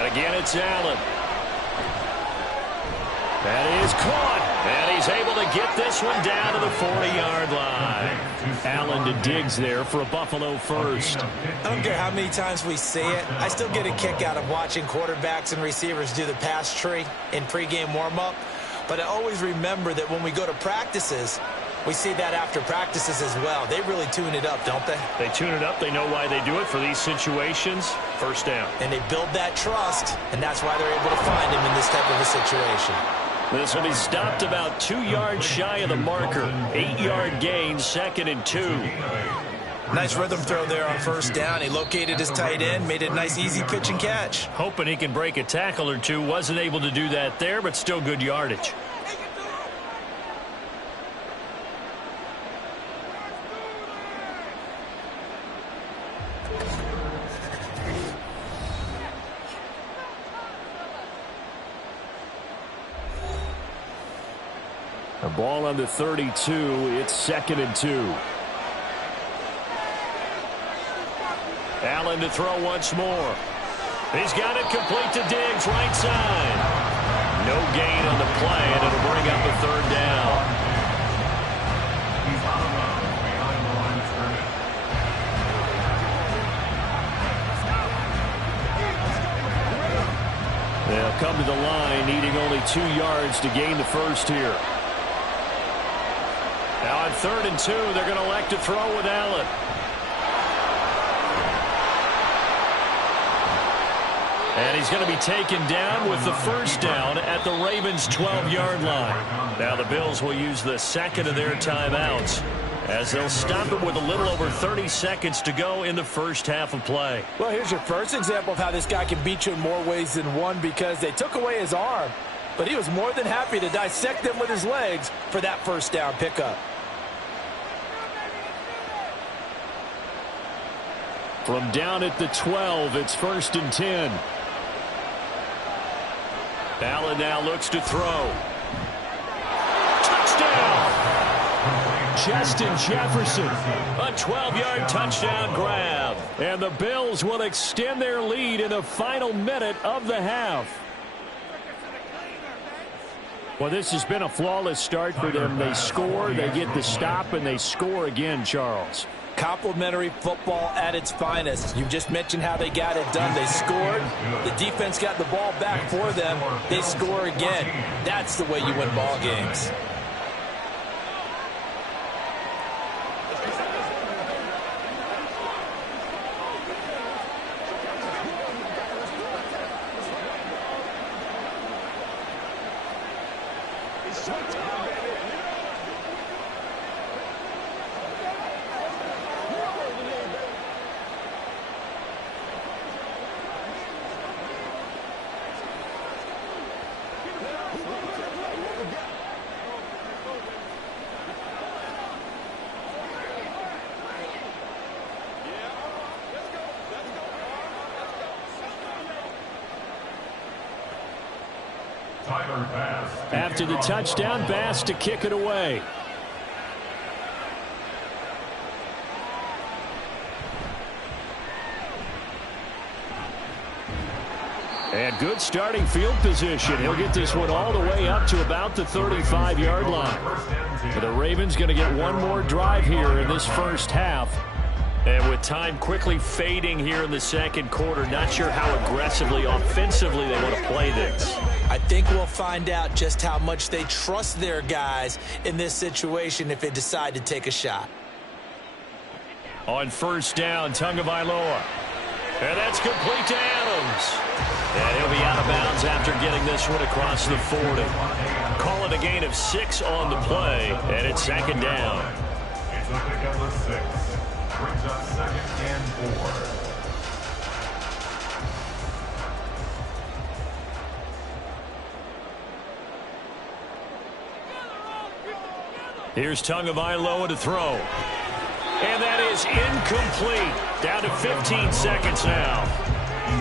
And again, it's Allen. That is caught. And he's able to get this one down to the 40-yard line. Allen to Diggs there for a Buffalo first. I don't care how many times we see it. I still get a kick out of watching quarterbacks and receivers do the pass tree in pregame warm-up. But I always remember that when we go to practices, we see that after practices as well. They really tune it up, don't they? They tune it up. They know why they do it for these situations. First down. And they build that trust, and that's why they're able to find him in this type of a situation. This will be stopped about 2 yards shy of the marker. 8-yard gain, 2nd and 2. Nice rhythm throw there on first down. He located his tight end, made it a nice easy pitch and catch. Hoping he can break a tackle or two. Wasn't able to do that there, but still good yardage. A ball on the 32. It's 2nd and 2. Allen to throw once more. He's got it complete to Diggs, right side. No gain on the play, and it'll bring up a 3rd down. They'll come to the line, needing only 2 yards to gain the first here. Now on 3rd and 2, they're going to elect to throw with Allen. And he's going to be taken down with the first down at the Ravens' 12-yard line. Now the Bills will use the second of their timeouts as they'll stop it with a little over 30 seconds to go in the first half of play. Well, here's your first example of how this guy can beat you in more ways than one, because they took away his arm, but he was more than happy to dissect them with his legs for that first down pickup. From down at the 12, it's 1st and 10. Allen now looks to throw. Touchdown! Justin Jefferson, a 12-yard touchdown grab. And the Bills will extend their lead in the final minute of the half. Well, this has been a flawless start for them. They score, they get the stop, and they score again, Charles. Complimentary football at its finest. You just mentioned how they got it done. They scored. The defense got the ball back for them. They score again. That's the way you win ball games. After the touchdown, Bass to kick it away. And good starting field position. He'll get this one all the way up to about the 35-yard line. The Ravens going to get one more drive here in this first half. And with time quickly fading here in the second quarter, not sure how aggressively, offensively they want to play this. I think we'll find out just how much they trust their guys in this situation if they decide to take a shot. On first down, Tagovailoa. And that's complete to Adams. And he'll be out of bounds after getting this one across the 40. Call it a gain of 6 on the play, and it's second down. It's a pickup of 6. Brings up second and 4. Here's Tagovailoa to throw. And that is incomplete. Down to 15 seconds now.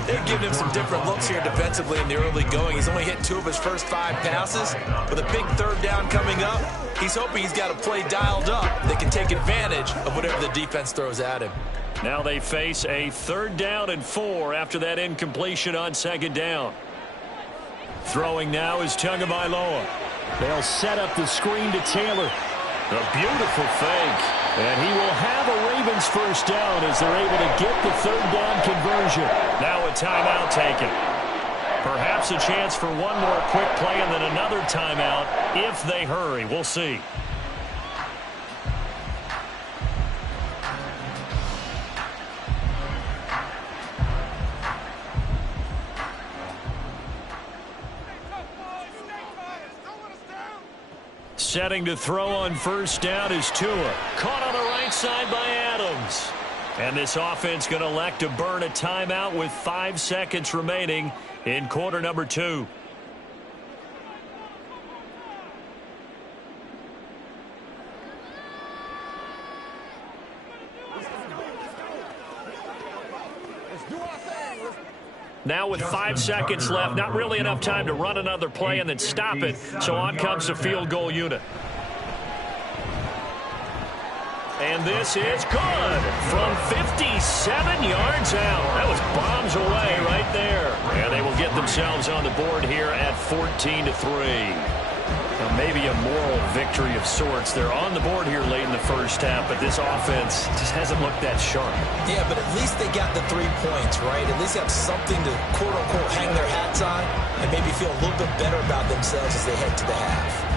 They're giving him some different looks here defensively in the early going. He's only hit 2 of his first 5 passes. With a big third down coming up, he's hoping he's got a play dialed up that can take advantage of whatever the defense throws at him. Now they face a 3rd down and 4 after that incompletion on second down. Throwing now is Tagovailoa. They'll set up the screen to Taylor. A beautiful fake. And he will have a Ravens first down as they're able to get the 3rd down conversion. Now a timeout taken. Perhaps a chance for one more quick play and then another timeout if they hurry. We'll see. Setting to throw on first down is Tua. Caught on the right side by Adams. And this offense going to elect to burn a timeout with 5 seconds remaining in quarter number 2. Now with 5 seconds left, not really enough time to run another play and then stop it. So on comes the field goal unit. And this is good from 57 yards out. That was bombs away right there. And they will get themselves on the board here at 14-3. Maybe a moral victory of sorts. They're on the board here late in the first half, but this offense just hasn't looked that sharp. Yeah, but at least they got the 3 points, right? At least they have something to, quote-unquote, hang their hats on and maybe feel a little bit better about themselves as they head to the half.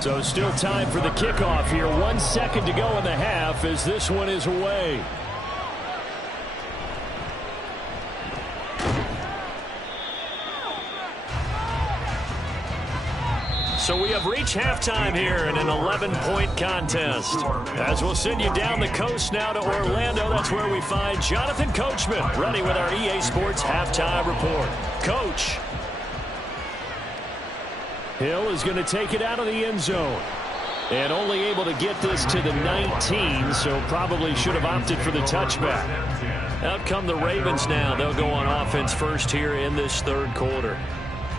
So still time for the kickoff here. 1 second to go in the half as this one is away. So we have reached halftime here in an 11-point contest. As we'll send you down the coast now to Orlando, that's where we find Jonathan Coachman ready with our EA Sports Halftime Report. Coach. Hill is going to take it out of the end zone. And only able to get this to the 19, so probably should have opted for the touchback. Out come the Ravens now. They'll go on offense first here in this 3rd quarter.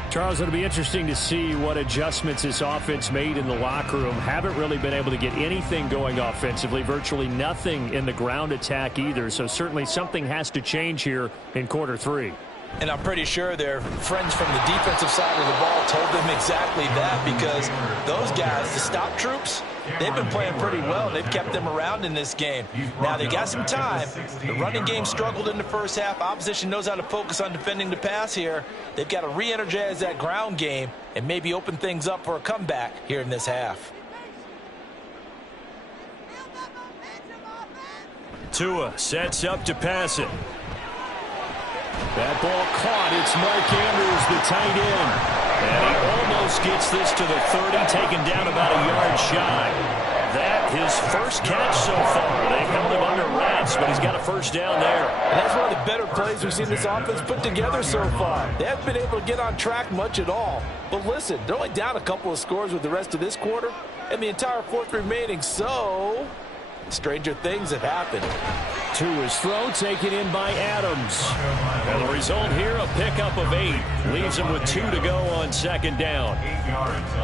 Charles, it'll be interesting to see what adjustments this offense made in the locker room. Haven't really been able to get anything going offensively. Virtually nothing in the ground attack either. So certainly something has to change here in quarter 3. And I'm pretty sure their friends from the defensive side of the ball told them exactly that, because those guys, the stop troops, they've been playing pretty well. They've kept them around in this game. Now they got some time. The running game struggled in the first half. Opposition knows how to focus on defending the pass here. They've got to re-energize that ground game and maybe open things up for a comeback here in this half. Tua sets up to pass it. That ball caught. It's Mark Andrews, the tight end. And he almost gets this to the 30, taken down about a yard shy. That his first catch so far. They've held him under wraps, but he's got a first down there. And that's one of the better plays we've seen this offense put together so far. They haven't been able to get on track much at all. But listen, they're only down a couple of scores with the rest of this quarter and the entire 4th remaining, so stranger things have happened. To his throw, taken in by Adams. And the result here, a pickup of 8. Leaves him with 2 to go on second down.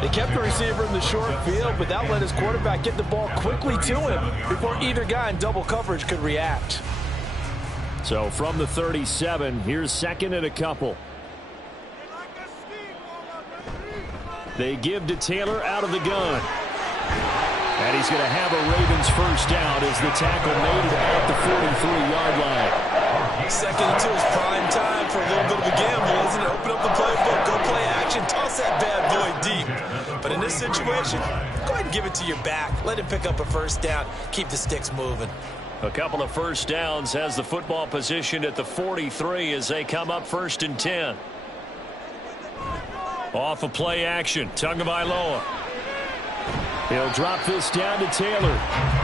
They kept the receiver in the short field, but that let his quarterback get the ball quickly to him before either guy in double coverage could react. So from the 37, here's second and a couple. They give to Taylor out of the gun. And he's going to have a Ravens first down as the tackle made it at the 43-yard line. Second and 2 is prime time for a little bit of a gamble, isn't it? Open up the playbook, go play action, toss that bad boy deep. But in this situation, go ahead and give it to your back. Let him pick up a first down. Keep the sticks moving. A couple of first downs has the football position at the 43 as they come up 1st and 10. Off of play action, Tagovailoa. He'll drop this down to Taylor.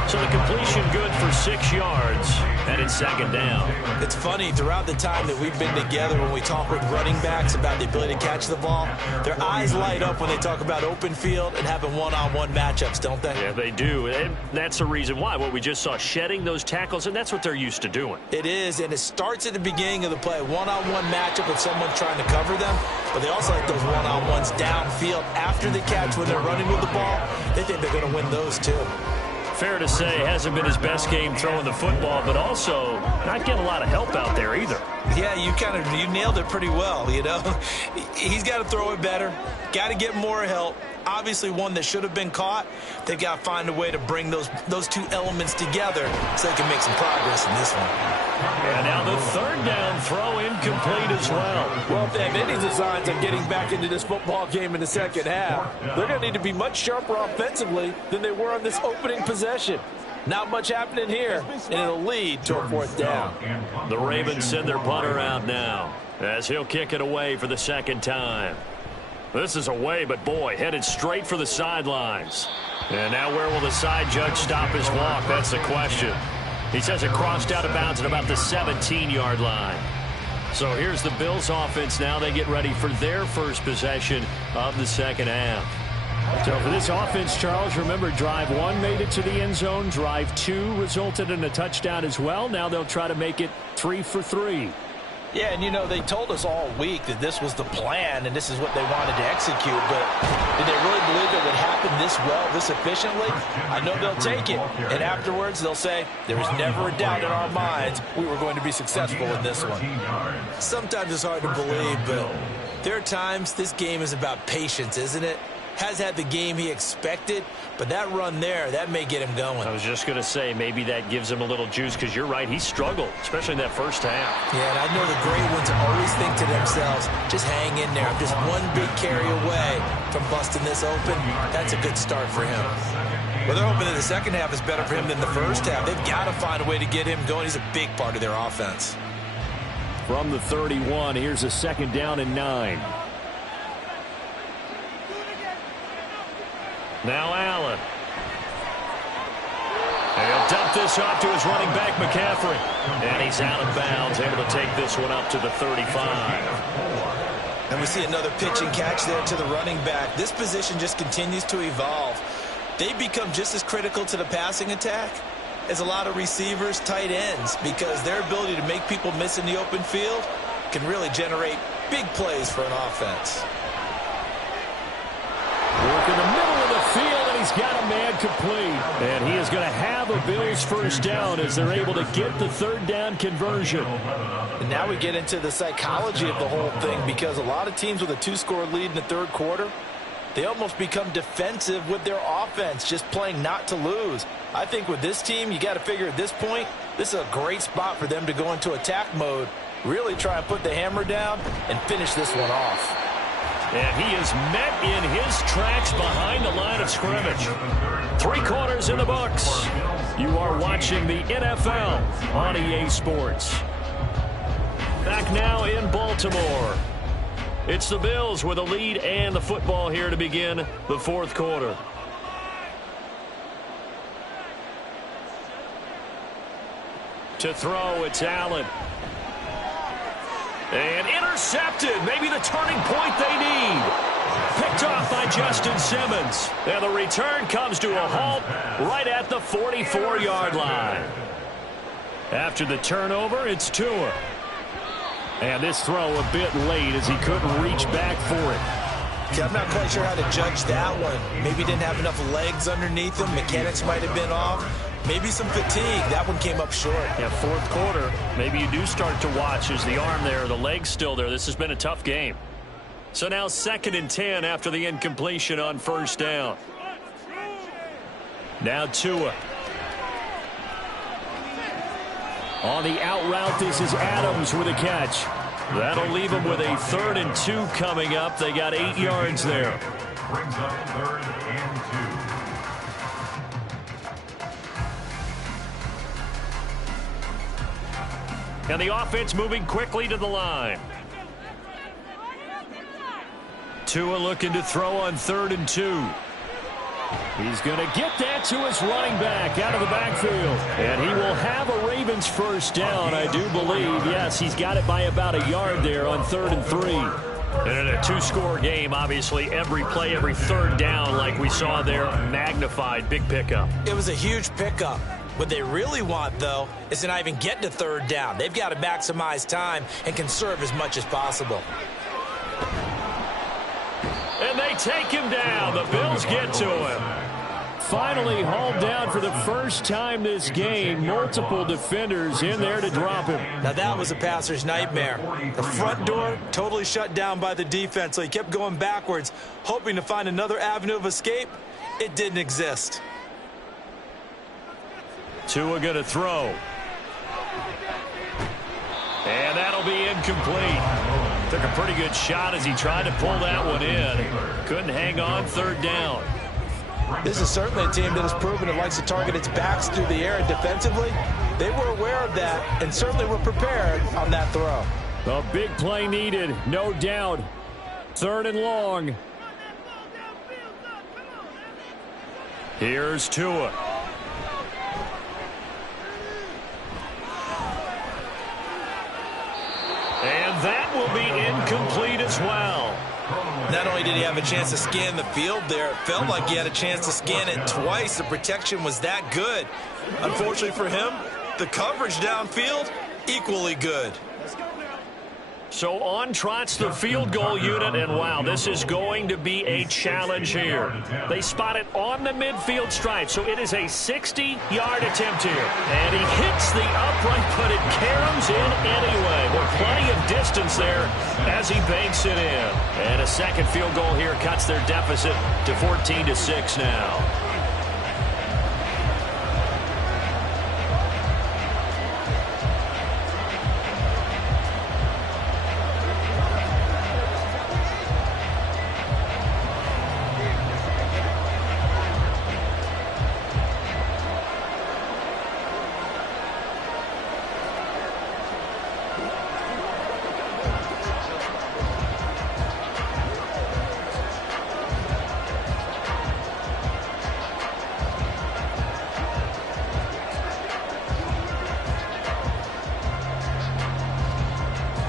So the completion good for 6 yards, and it's 2nd down. It's funny, throughout the time that we've been together, when we talk with running backs about the ability to catch the ball, their eyes light up when they talk about open field and having one-on-one matchups, don't they? Yeah, they do, and that's the reason why. What we just saw, shedding those tackles, and that's what they're used to doing. It is, and it starts at the beginning of the play. One-on-one matchup if someone's trying to cover them, but they also like those one-on-ones downfield after the catch when they're running with the ball. They think they're going to win those too. Fair to say, hasn't been his best game throwing the football, but also not getting a lot of help out there either. Yeah, you nailed it pretty well, you know. He's got to throw it better, got to get more help. Obviously one that should have been caught. They've got to find a way to bring those two elements together so they can make some progress in this one. And now the 3rd down throw incomplete as well. Well, if they have any designs of getting back into this football game in the second half, they're going to need to be much sharper offensively than they were on this opening possession. Not much happening here, and it'll lead to a 4th down. The Ravens send their punter out now as he'll kick it away for the 2nd time. This is away, but boy, headed straight for the sidelines. And now where will the side judge stop his walk? That's the question. He says it crossed out of bounds at about the 17-yard line. So here's the Bills offense now. They get ready for their first possession of the 2nd half. So for this offense, Charles, remember, drive 1 made it to the end zone. Drive 2 resulted in a touchdown as well. Now they'll try to make it 3 for 3. Yeah, and you know, they told us all week that this was the plan and this is what they wanted to execute, but did they really believe it would happen this well, this efficiently? I know they'll take it, and afterwards they'll say, there was never a doubt in our minds we were going to be successful in this one. Sometimes it's hard to believe, but there are times this game is about patience, isn't it? Has had the game he expected, but that run there, that may get him going. I was just going to say, maybe that gives him a little juice, because you're right, he struggled, especially in that first half. Yeah, and I know the great ones always think to themselves, just hang in there. I'm just one big carry away from busting this open. That's a good start for him. Well, they're hoping that the second half is better for him than the first half. They've got to find a way to get him going. He's a big part of their offense. From the 31, here's a 2nd down and 9. Now Allen. And he'll dump this off to his running back, McCaffrey. And he's out of bounds, able to take this one up to the 35. And we see another pitch and catch there to the running back. This position just continues to evolve. They become just as critical to the passing attack as a lot of receivers, tight ends, because their ability to make people miss in the open field can really generate big plays for an offense. Work in the middle of the field, and he's got a man complete. And he is going to have a Bills first down as they're able to get the 3rd down conversion. And now we get into the psychology of the whole thing, because a lot of teams with a 2-score lead in the 3rd quarter, they almost become defensive with their offense, just playing not to lose. I think with this team, you got to figure at this point, this is a great spot for them to go into attack mode, really try and put the hammer down and finish this one off. And he is met in his tracks behind the line of scrimmage. 3 quarters in the books. You are watching the NFL on EA Sports. Back now in Baltimore. It's the Bills with a lead and the football here to begin the 4th quarter. To throw, it's Allen. And intercepted. Maybe the turning point they need. Picked off by Justin Simmons. And the return comes to a halt right at the 44-yard line. After the turnover, it's Tua. And this throw a bit late as he couldn't reach back for it. Yeah, I'm not quite sure how to judge that one. Maybe didn't have enough legs underneath him. Mechanics might have been off. Maybe some fatigue. That one came up short. Yeah, 4th quarter. Maybe you do start to watch. Is the arm there, the leg's still there? This has been a tough game. So now 2nd and 10 after the incompletion on first down. Now Tua. On the out route, this is Adams with a catch. That'll leave them with a 3rd and 2 coming up. They got 8 yards there. Brings up 3rd and 2. And the offense moving quickly to the line. Tua looking to throw on 3rd and 2. He's going to get that to his running back out of the backfield. And he will have a Ravens first down, I do believe. Yes, he's got it by about a yard there on 3rd and 3. And in a 2-score game, obviously, every play, every 3rd down, like we saw there, magnified. Big pickup. It was a huge pickup. What they really want, though, is to not even get to 3rd down. They've got to maximize time and conserve as much as possible. And they take him down. The Bills get to him. Finally hauled down for the first time this game. Multiple defenders in there to drop him. Now that was a passer's nightmare. The front door totally shut down by the defense, so he kept going backwards, hoping to find another avenue of escape. It didn't exist. Tua going to throw. And that'll be incomplete. Took a pretty good shot as he tried to pull that one in. Couldn't hang on 3rd down. This is certainly a team that has proven it likes to target its backs through the air, and defensively, they were aware of that and certainly were prepared on that throw. A big play needed, no doubt. 3rd and long. Here's Tua. And that will be incomplete as well. Not only did he have a chance to scan the field there, it felt like he had a chance to scan it twice. The protection was that good. Unfortunately for him, the coverage downfield, equally good. So on trots the field goal unit, and wow, this is going to be a challenge here. They spot it on the midfield stripe, so it is a 60-yard attempt here. And he hits the upright, but it caroms in anyway. With plenty of distance there as he banks it in. And a second field goal here cuts their deficit to 14-6 now.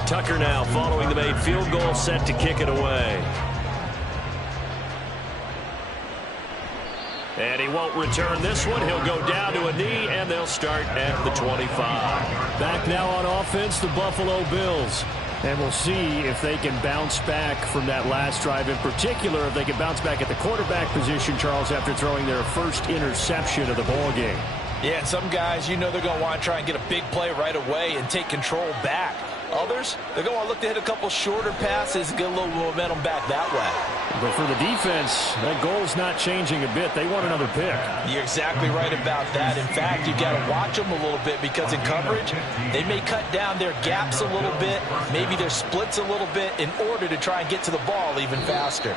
Tucker now following the made field goal, set to kick it away. And he won't return this one. He'll go down to a knee, and they'll start at the 25. Back now on offense, the Buffalo Bills. And we'll see if they can bounce back from that last drive. In particular, if they can bounce back at the quarterback position, Charles, after throwing their first interception of the ball game. Yeah, some guys, you know they're going to want to try and get a big play right away and take control back. Others, they're going to look to hit a couple shorter passes and get a little momentum back that way. But for the defense, that goal's not changing a bit. They want another pick. You're exactly right about that. In fact, you've got to watch them a little bit because in coverage, they may cut down their gaps a little bit, maybe their splits a little bit in order to try and get to the ball even faster.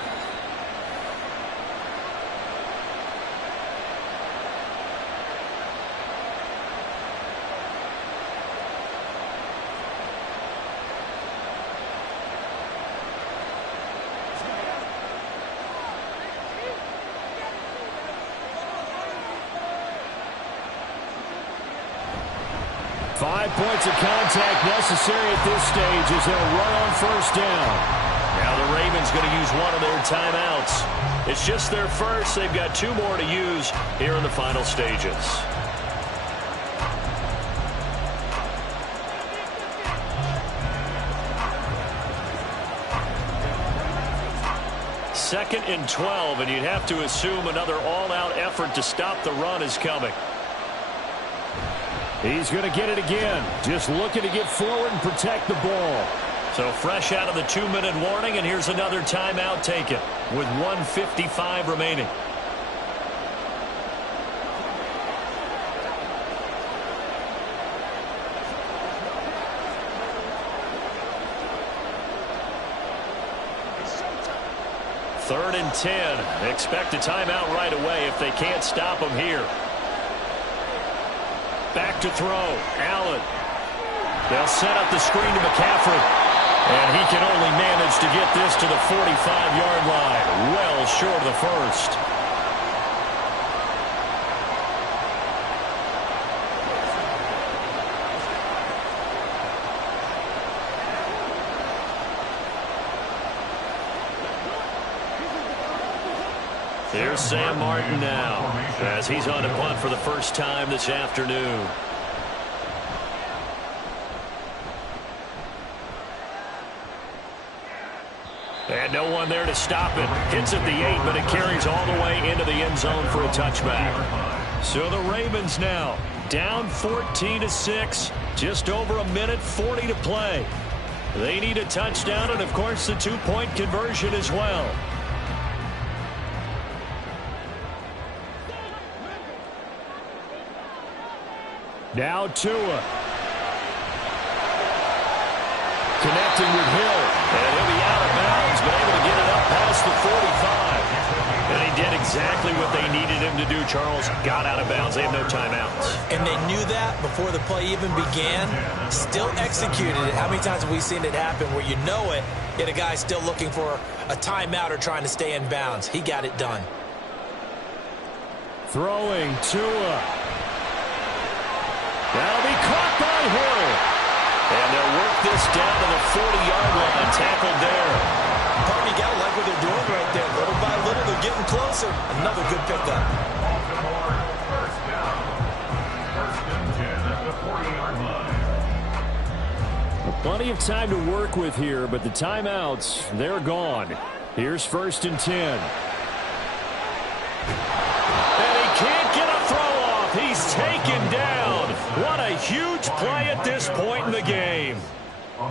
5 points of contact necessary at this stage as they'll run on first down. Now the Ravens going to use one of their timeouts. It's just their first. They've got 2 more to use here in the final stages. Second and 12, and you'd have to assume another all-out effort to stop the run is coming. He's going to get it again. Just looking to get forward and protect the ball. So fresh out of the 2-minute warning, and here's another timeout taken with 1:55 remaining. Third and 10. Expect a timeout right away if they can't stop them here. Back to throw. Allen. They'll set up the screen to McCaffrey. And he can only manage to get this to the 45-yard line. Well short of the first. Here's Sam Martin now, as he's on to punt for the first time this afternoon. And no one there to stop it. Hits at the 8, but it carries all the way into the end zone for a touchback. So the Ravens now down 14-6, just over 1:40 to play. They need a touchdown and, of course, the 2-point conversion as well. Now Tua. Connecting with Hill. And he'll be out of bounds, but able to get it up past the 45. And he did exactly what they needed him to do, Charles. Got out of bounds. They have no timeouts. And they knew that before the play even began. Still executed it. How many times have we seen it happen where you know it, yet a guy still looking for a timeout or trying to stay in bounds? He got it done. Throwing Tua. That'll be caught by Hill. And they'll work this down to the 40-yard line. Tackled there. Probably got to like what they're doing right there. Little by little, they're getting closer. Another good pickup. Baltimore, first down. First and 10 at the 40-yard line. Plenty of time to work with here, but the timeouts, they're gone. Here's first and 10. And he can't get a throw off. He's taken down. What a huge play at this point in the game.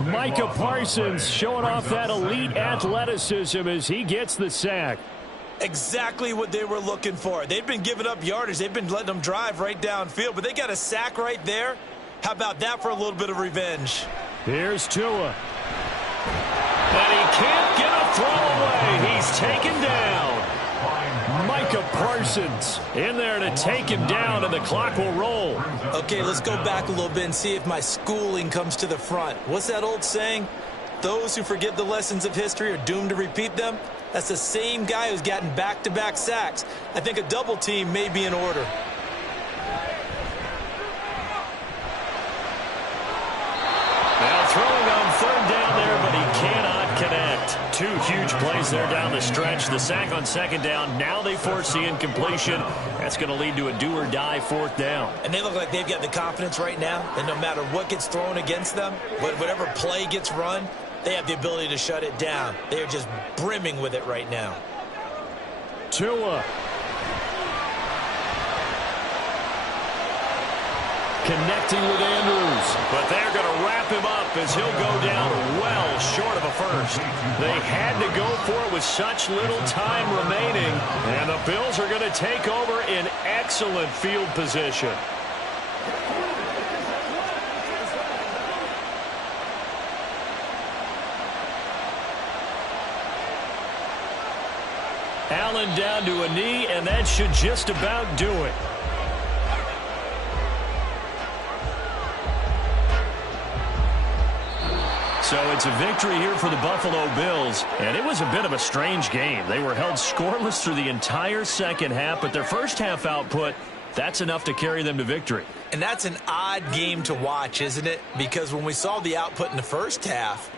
Micah Parsons showing off that elite athleticism as he gets the sack. Exactly what they were looking for. They've been giving up yardage. They've been letting them drive right downfield, but they got a sack right there. How about that for a little bit of revenge? Here's Tua. And he can't get a throw away. He's taken down. Micah Parsons in there to take him down, and the clock will roll. Okay, let's go back a little bit and see if my schooling comes to the front. What's that old saying? Those who forget the lessons of history are doomed to repeat them. That's the same guy who's gotten back-to-back sacks. I think a double team may be in order. Now throwing on third down there, but he cannot connect. Two huge plays there down the stretch. The sack on second down. Now they force the incompletion. That's going to lead to a do-or-die fourth down. And they look like they've got the confidence right now that no matter what gets thrown against them, whatever play gets run, they have the ability to shut it down. They are just brimming with it right now. Tua. Connecting with Andrews. But they're going to wrap him up as he'll go down well short of a first. They had to go for it with such little time remaining. And the Bills are going to take over in excellent field position. Allen down to a knee, and that should just about do it. So it's a victory here for the Buffalo Bills, and it was a bit of a strange game. They were held scoreless through the entire second half, but their first half output, that's enough to carry them to victory. And that's an odd game to watch, isn't it? Because when we saw the output in the first half,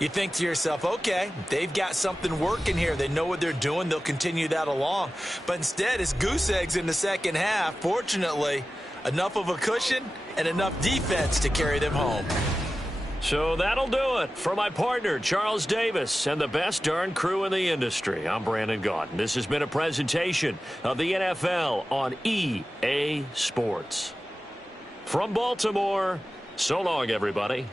you think to yourself, okay, they've got something working here. They know what they're doing. They'll continue that along. But instead, it's goose eggs in the second half. Fortunately, enough of a cushion and enough defense to carry them home. So that'll do it for my partner, Charles Davis, and the best darn crew in the industry. I'm Brandon Gaudin. This has been a presentation of the NFL on EA Sports. From Baltimore, so long, everybody.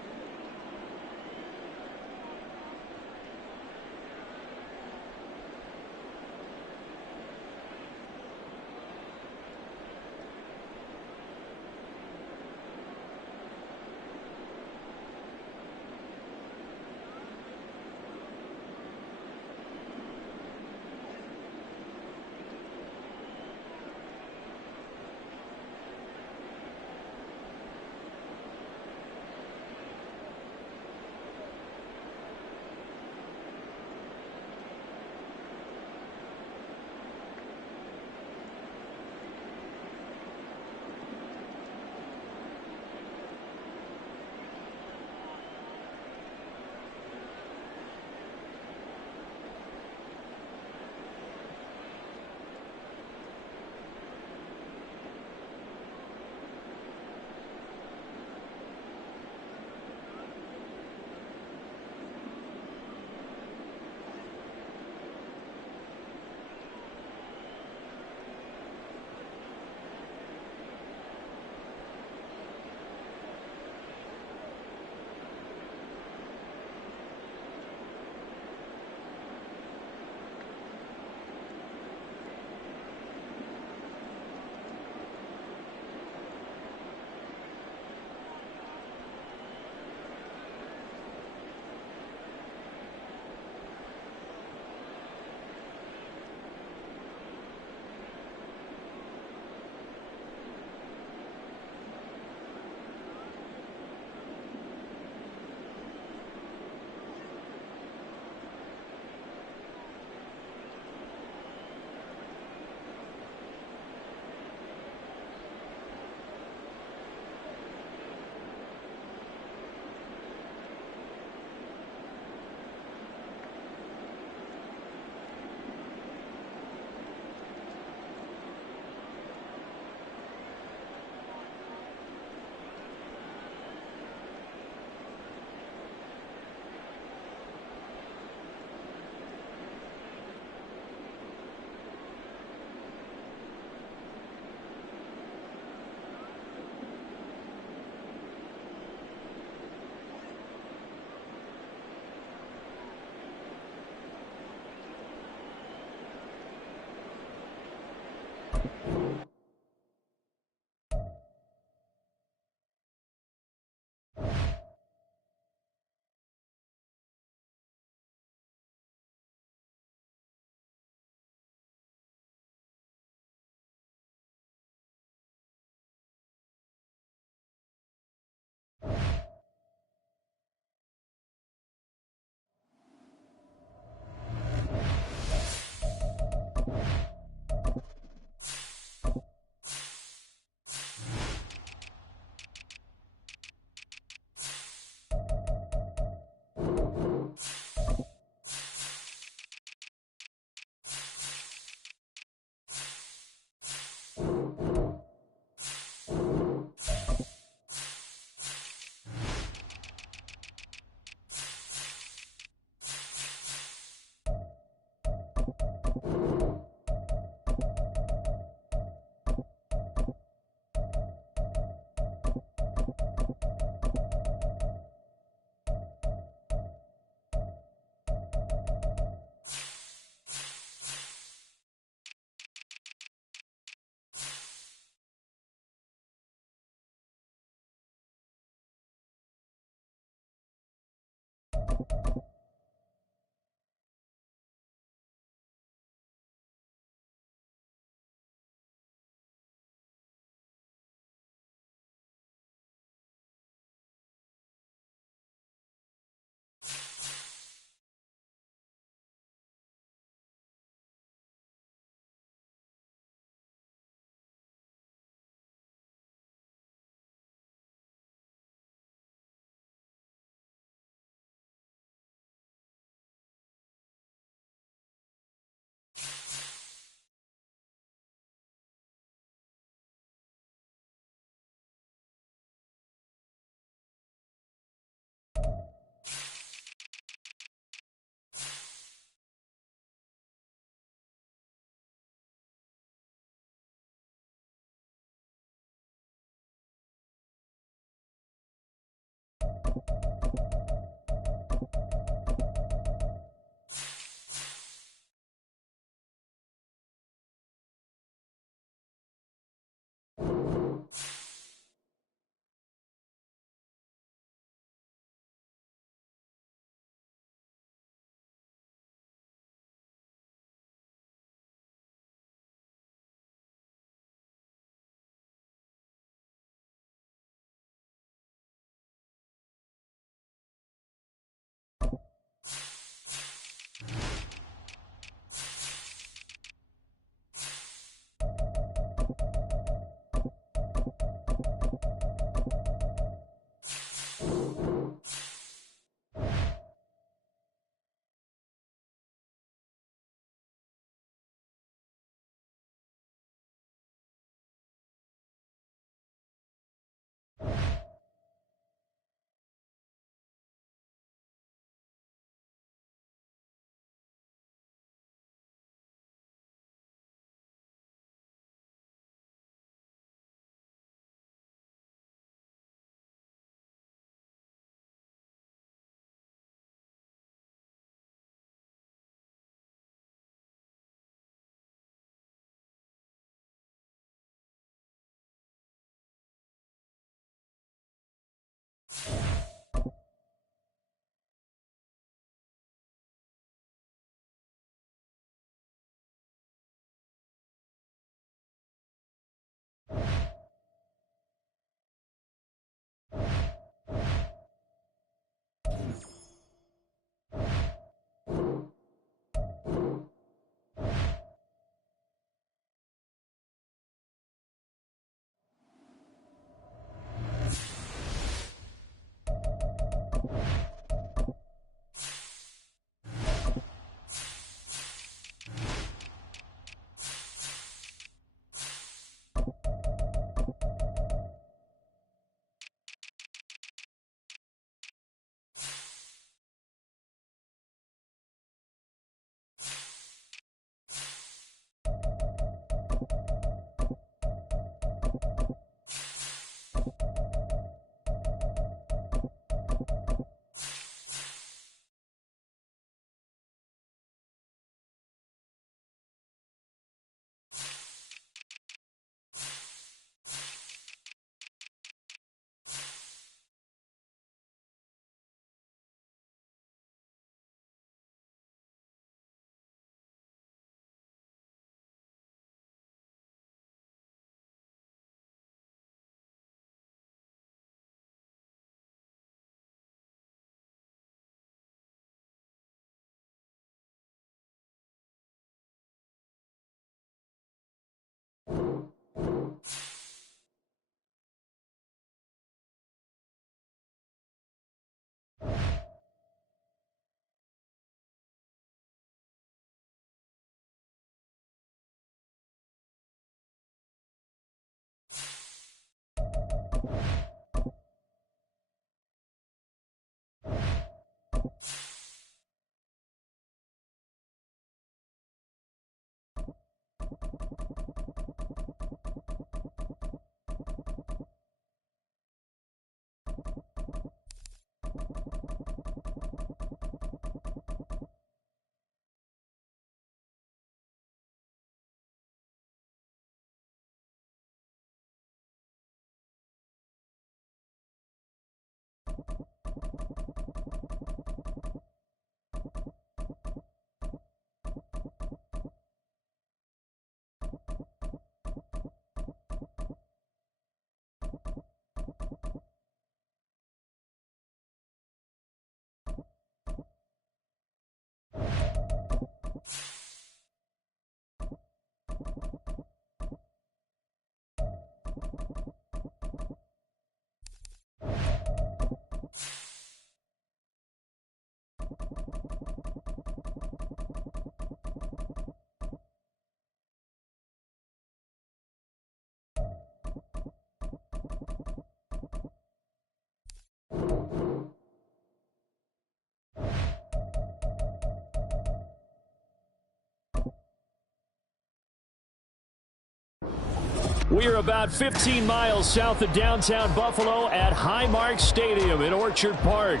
We are about 15 miles south of downtown Buffalo at Highmark Stadium in Orchard Park.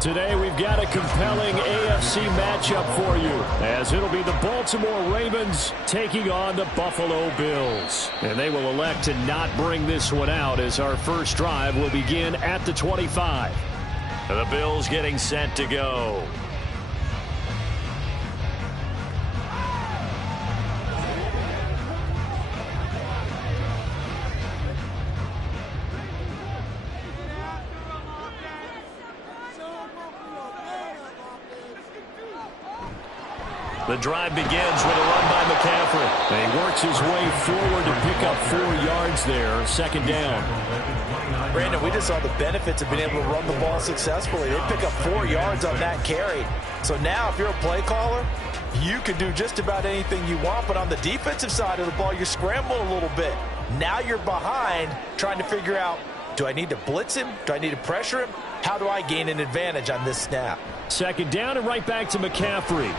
Today we've got a compelling AFC matchup for you, as it'll be the Baltimore Ravens taking on the Buffalo Bills. And they will elect to not bring this one out, as our first drive will begin at the 25. The Bills getting set to go. The drive begins with a run by McCaffrey. And he works his way forward to pick up 4 yards there, second down. Brandon, we just saw the benefits of being able to run the ball successfully. They pick up 4 yards on that carry. So now if you're a play caller, you can do just about anything you want. But on the defensive side of the ball, you're scrambling a little bit. Now you're behind trying to figure out, do I need to blitz him? Do I need to pressure him? How do I gain an advantage on this snap? Second down and right back to McCaffrey.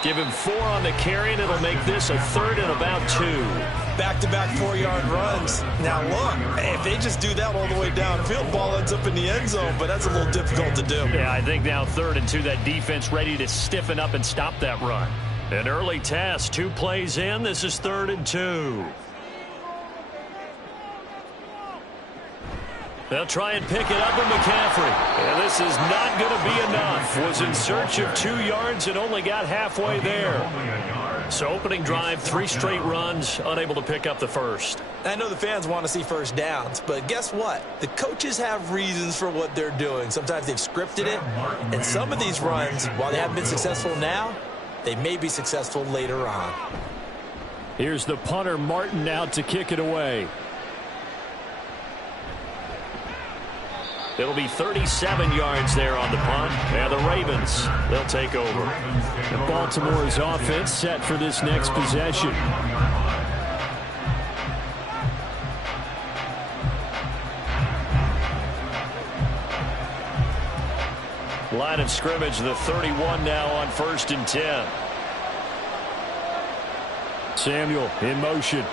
Give him 4 on the carry, and it'll make this a 3rd and about 2. Back-to-back 4-yard runs. Now, look, if they just do that all the way downfield, ball ends up in the end zone, but that's a little difficult to do. Yeah, I think now 3rd and 2, that defense ready to stiffen up and stop that run. An early test, 2 plays in. This is 3rd and 2. They'll try and pick it up with McCaffrey. And this is not going to be enough. Was in search of 2 yards and only got halfway there. So opening drive, 3 straight runs, unable to pick up the first. I know the fans want to see first downs, but guess what? The coaches have reasons for what they're doing. Sometimes they've scripted it, and some of these runs, while they haven't been successful now, they may be successful later on. Here's the punter, Martin, out to kick it away. It'll be 37 yards there on the punt. And the Ravens, they'll take over. And Baltimore's offense set for this next possession. Line of scrimmage, the 31 now on 1st and 10. Samuel in motion.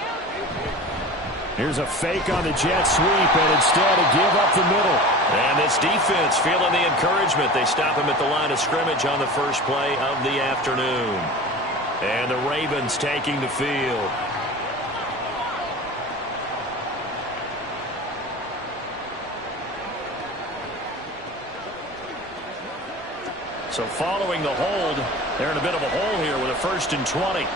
Here's a fake on the jet sweep, and instead a give up the middle. And this defense feeling the encouragement. They stop him at the line of scrimmage on the first play of the afternoon. And the Ravens taking the field. So following the hold, they're in a bit of a hole here with a 1st and 20.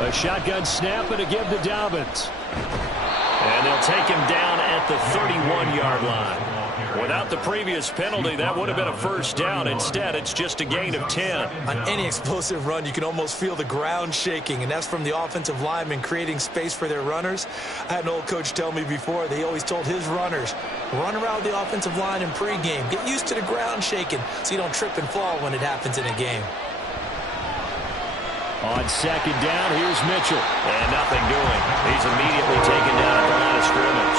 A shotgun snap and a give to Dobbins. And they'll take him down at the 31-yard line. Without the previous penalty, that would have been a 1st down. Instead, it's just a gain of 10. On any explosive run, you can almost feel the ground shaking, and that's from the offensive linemen creating space for their runners. I had an old coach tell me before, they always told his runners, run around the offensive line in pregame. Get used to the ground shaking so you don't trip and fall when it happens in a game. On second down, here's Mitchell. And nothing doing. He's immediately taken down at the line of scrimmage.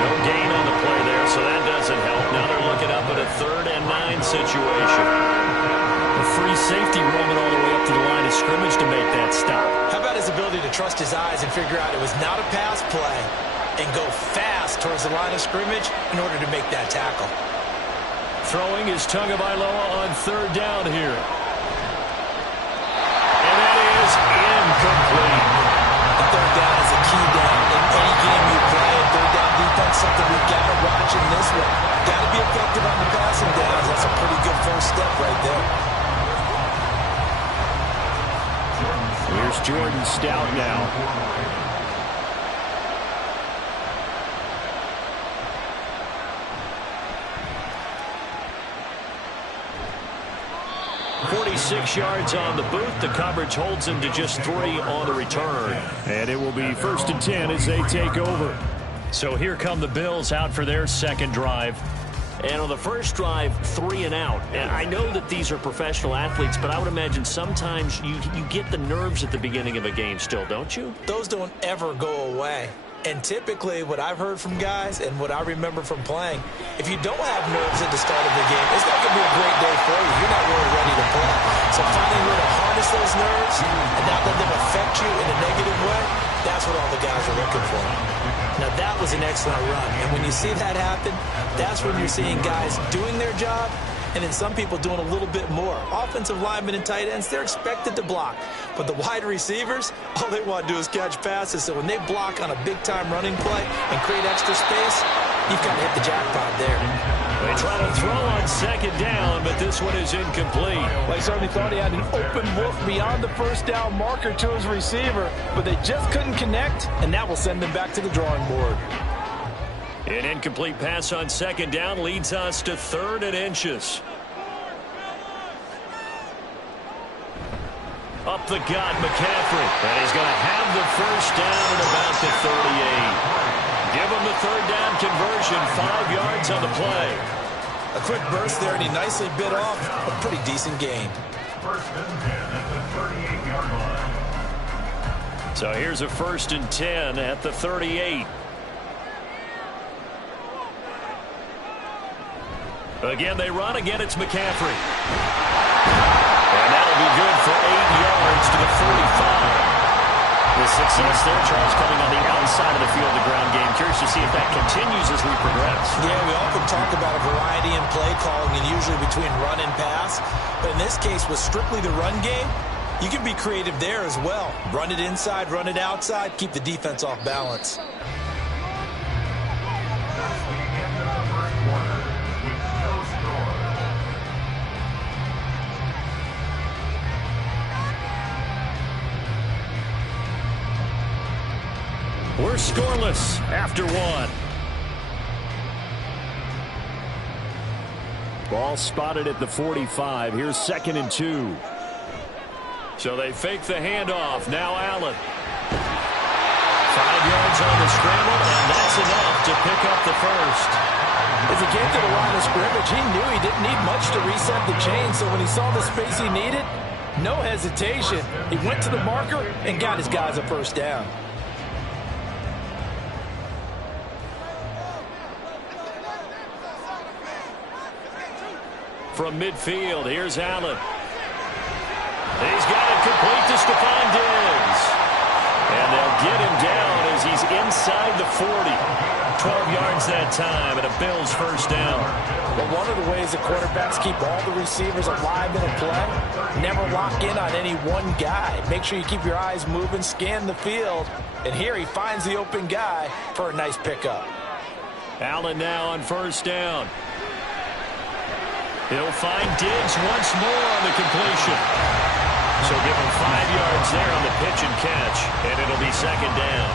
No gain on the play there, so that doesn't help. Now they're looking up at a 3rd and 9 situation. A free safety roaming all the way up to the line of scrimmage to make that stop. How about his ability to trust his eyes and figure out it was not a pass play and go fast towards the line of scrimmage in order to make that tackle. Throwing is Tagovailoa on 3rd down here. Incomplete. The 3rd down is a key down. In any game you play, 3rd down defense, something we've got to watch in this one. Got to be effective on the passing downs. That's a pretty good first step right there. Here's Jordan Stout now. 6 yards on the boot. The coverage holds him to just 3 on the return. And it will be 1st and 10 as they take over. So here come the Bills out for their second drive. And on the first drive, 3 and out. And I know that these are professional athletes, but I would imagine sometimes you get the nerves at the beginning of a game still, don't you? Those don't ever go away. And typically what I've heard from guys and what I remember from playing, if you don't have nerves at the start of the game, it's not going to be a great day for you. You're not really ready to play. So finding a way to harness those nerves and not let them affect you in a negative way, that's what all the guys are looking for. Now, that was an excellent run. And when you see that happen, that's when you're seeing guys doing their job and then some people doing a little bit more. Offensive linemen and tight ends, they're expected to block. But the wide receivers, all they want to do is catch passes. So when they block on a big-time running play and create extra space, you've got to hit the jackpot there. They try to throw on second down, but this one is incomplete. Well, he certainly thought he had an open look beyond the first down marker to his receiver, but they just couldn't connect, and that will send them back to the drawing board. An incomplete pass on second down leads us to 3rd and inches. Up the gut, McCaffrey. And he's going to have the first down at about the 38. Give him the 3rd down conversion, 5 yards on the play. A quick burst there, and he nicely bit off a pretty decent gain. 1st and 10 at the 38-yard line. So here's a 1st and 10 at the 38. Again, they run. Again, it's McCaffrey. And that'll be good for 8 yards to the 45. The success there, Charles, coming on the outside of the field, the ground game. Curious to see if that continues as we progress. Yeah, we often talk about a variety in play calling and usually between run and pass. But in this case, with strictly the run game, you can be creative there as well. Run it inside, run it outside, keep the defense off balance. We're scoreless after 1. Ball spotted at the 45. Here's 2nd and 2. So they fake the handoff. Now Allen. 5 yards on the scramble, and that's enough to pick up the first. As he came to the line of scrimmage, he knew he didn't need much to reset the chain, so when he saw the space he needed, no hesitation. He went to the marker and got his guys a first down. From midfield, here's Allen. He's got it complete to Stephon Diggs. And they'll get him down as he's inside the 40. 12 yards that time, and a Bills first down. But one of the ways the quarterbacks keep all the receivers alive in a play, never lock in on any one guy. Make sure you keep your eyes moving, scan the field. And here he finds the open guy for a nice pickup. Allen now on first down. He'll find Diggs once more on the completion. So give him 5 yards there on the pitch and catch, and it'll be second down.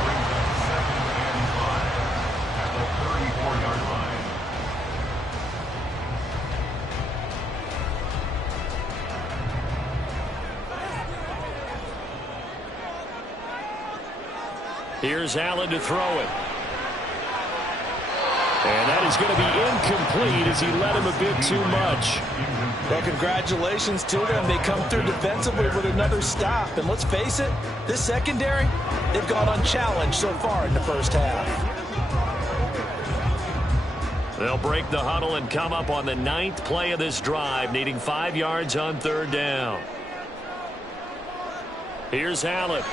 Here's Allen to throw it. And that is going to be incomplete as he let him a bit too much. Well, congratulations to them. They come through defensively with another stop. And let's face it, this secondary, they've gone unchallenged so far in the first half. They'll break the huddle and come up on the 9th play of this drive, needing 5 yards on 3rd down. Here's Allen.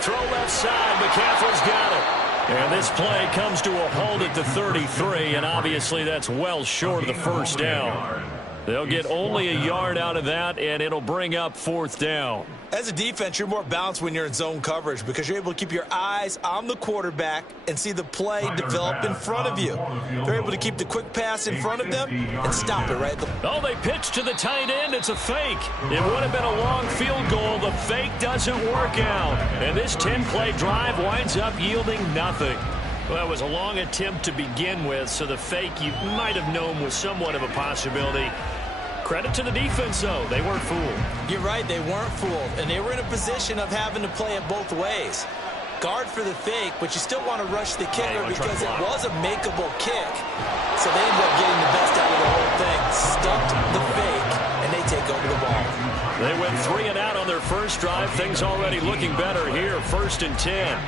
Throw left side. McCaffrey's got it. And this play comes to a halt at the 33, and obviously that's well short of the first down. They'll get only a yard out of that, and it'll bring up 4th down. As a defense, you're more balanced when you're in zone coverage because you're able to keep your eyes on the quarterback and see the play develop in front of you. They're able to keep the quick pass in front of them and stop it right at the... Oh, they pitch to the tight end. It's a fake. It would have been a long field goal. The fake doesn't work out. And this 10-play drive winds up yielding nothing. Well, it was a long attempt to begin with, so the fake you might have known was somewhat of a possibility. Credit to the defense, though. They weren't fooled. You're right, they weren't fooled, and they were in a position of having to play it both ways. Guard for the fake, but you still want to rush the kicker because it was a makeable kick. So they ended up getting the best out of the whole thing, stumped the fake, and they take over the ball. They went 3 and out on their first drive. Things already looking better here. 1st and 10.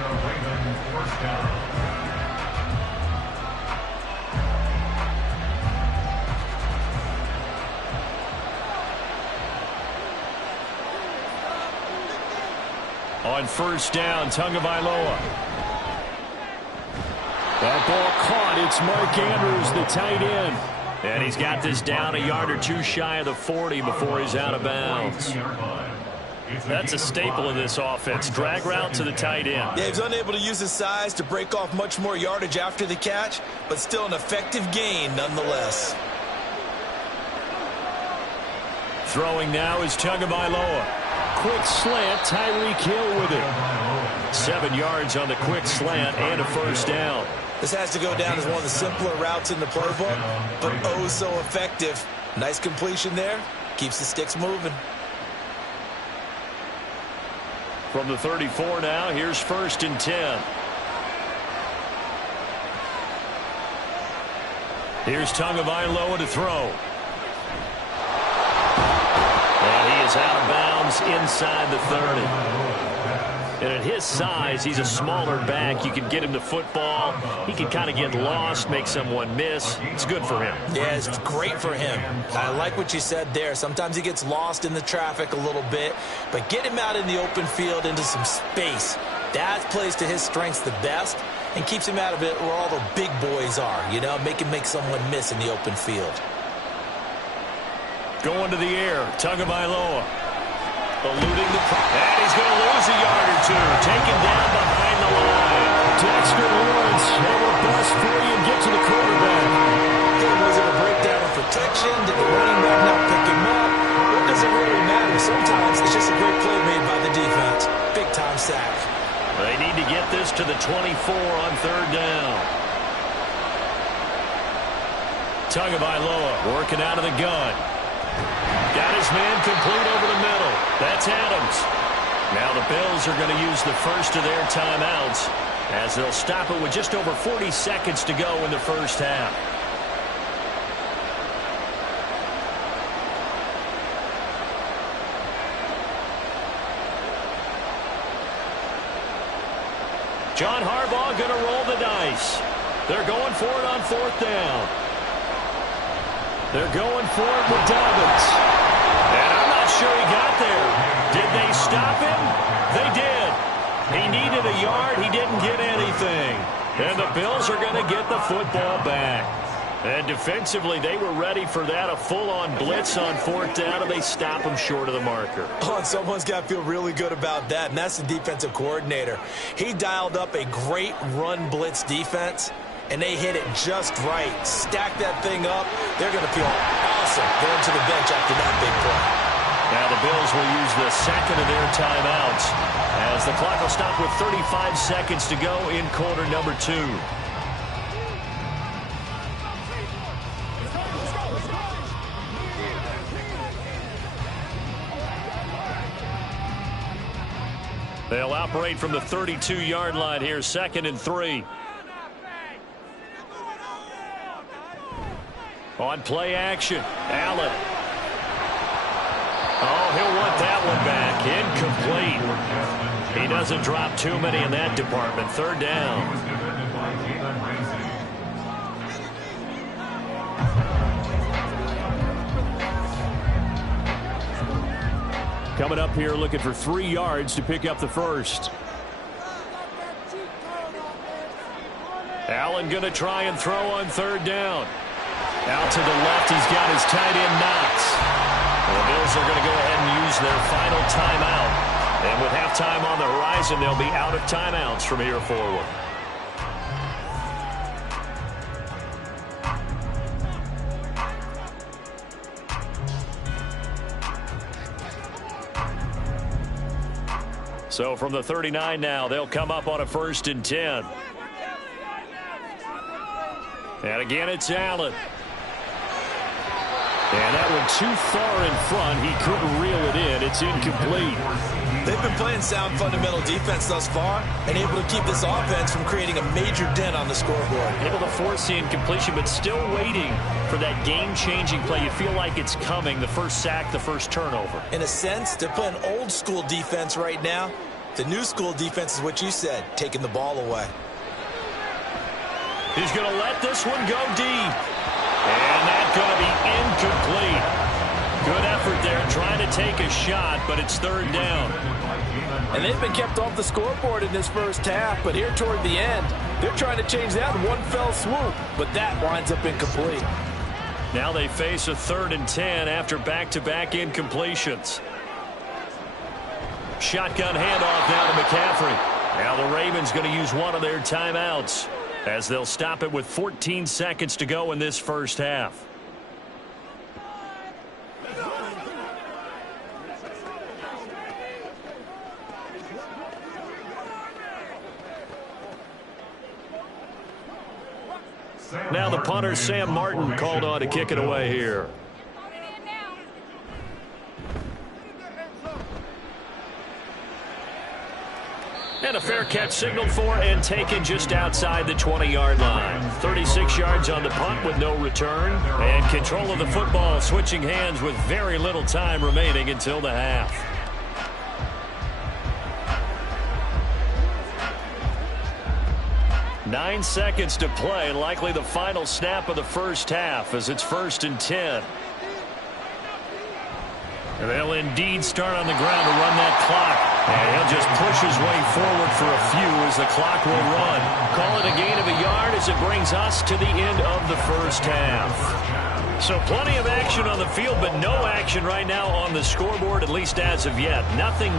On 1st down, Tagovailoa. That ball caught. It's Mark Andrews, the tight end. And he's got this down a yard or two shy of the 40 before he's out of bounds. That's a staple of this offense. Drag route to the tight end. Yeah, he's unable to use his size to break off much more yardage after the catch, but still an effective gain nonetheless. Throwing now is Tagovailoa. Quick slant, Tyreek Hill with it. 7 yards on the quick slant and a 1st down. This has to go down as one of the simpler routes in the playbook, but oh so effective. Nice completion there. Keeps the sticks moving. From the 34 now, here's 1st and 10. Here's Tagovailoa to throw. And he is out of bounds inside the 30. And at his size, he's a smaller back. You can get him the football. He can kind of get lost, make someone miss. It's good for him. Yeah, it's great for him. I like what you said there. Sometimes he gets lost in the traffic a little bit, but get him out in the open field into some space. That plays to his strengths the best and keeps him out of it where all the big boys are, you know, make him make someone miss in the open field. Going to the air, Tagovailoa. Eluding the and he's going to lose a yard or two. Taken down behind the line. Dexter Lawrence able to bust free and get to the quarterback. Was it a breakdown of protection? Did the running back not pick him up? What does it really matter? Sometimes it's just a great play made by the defense. Big time sack. They need to get this to the 24 on 3rd down. Tagovailoa working out of the gun. Got his man complete over the middle. That's Adams. Now the Bills are going to use the first of their timeouts as they'll stop it with just over 40 seconds to go in the first half. John Harbaugh going to roll the dice. They're going for it on 4th down. They're going for it with Dobbins. And I'm not sure he got there. Did they stop him? They did. He needed a yard. He didn't get anything. And the Bills are going to get the football back. And defensively, they were ready for that. A full-on blitz on 4th down, and they stop him short of the marker. Oh, and someone's got to feel really good about that, and that's the defensive coordinator. He dialed up a great run blitz defense, and they hit it just right. Stack that thing up. They're going to feel awesome going to the bench after that big play. Now the Bills will use the second of their timeouts as the clock will stop with 35 seconds to go in quarter number 2. They'll operate from the 32-yard line here, 2nd and 3. On play action, Allen. Oh, he'll want that one back. Incomplete. He doesn't drop too many in that department. 3rd down. Coming up here looking for 3 yards to pick up the first. Allen going to try and throw on 3rd down. Out to the left, he's got his tight end Knox. The Bills are going to go ahead and use their final timeout. And with halftime on the horizon, they'll be out of timeouts from here forward. So from the 39 now, they'll come up on a 1st and 10. And again, it's Allen. And that one too far in front. He couldn't reel it in. It's incomplete. They've been playing sound fundamental defense thus far and able to keep this offense from creating a major dent on the scoreboard. Able to force the incompletion, but still waiting for that game-changing play. You feel like it's coming, the first sack, the first turnover. In a sense, they're playing old-school defense right now. The new-school defense is what you said, taking the ball away. He's going to let this one go deep. And that's going to be incomplete. Good effort there, trying to take a shot, but it's third down. And they've been kept off the scoreboard in this first half, but here toward the end, they're trying to change that in one fell swoop, but that winds up incomplete. Now they face a 3rd and 10 after back-to-back incompletions. Shotgun handoff now to McCaffrey. Now the Ravens going to use one of their timeouts as they'll stop it with 14 seconds to go in this first half. Now the punter, Sam Martin, called on to kick it away here. And a fair catch signaled for and taken just outside the 20-yard line. 36 yards on the punt with no return. And control of the football switching hands with very little time remaining until the half. Nine seconds to play, likely the final snap of the first half as it's 1st and 10. And they'll indeed start on the ground to run that clock. And he'll just push his way forward for a few as the clock will run. Call it a gain of a yard as it brings us to the end of the first half. So plenty of action on the field, but no action right now on the scoreboard, at least as of yet. Nothing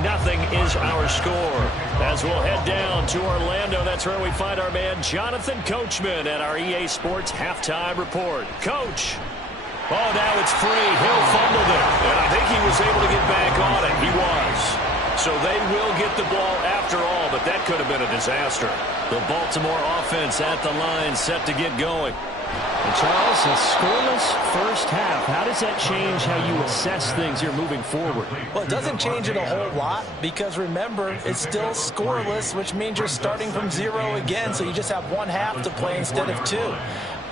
is our score. As we'll head down to Orlando, that's where we find our man Jonathan Coachman at our EA Sports Halftime Report. Coach. Oh, now it's free. Hill fumbled it, and I think he was able to get back on it. He was. So they will get the ball after all, but that could have been a disaster. The Baltimore offense at the line, set to get going. And Charles, a scoreless first half. How does that change how you assess things here moving forward? Well, it doesn't change it a whole lot because, remember, it's still scoreless, which means you're starting from 0 again, so you just have one half to play instead of 2.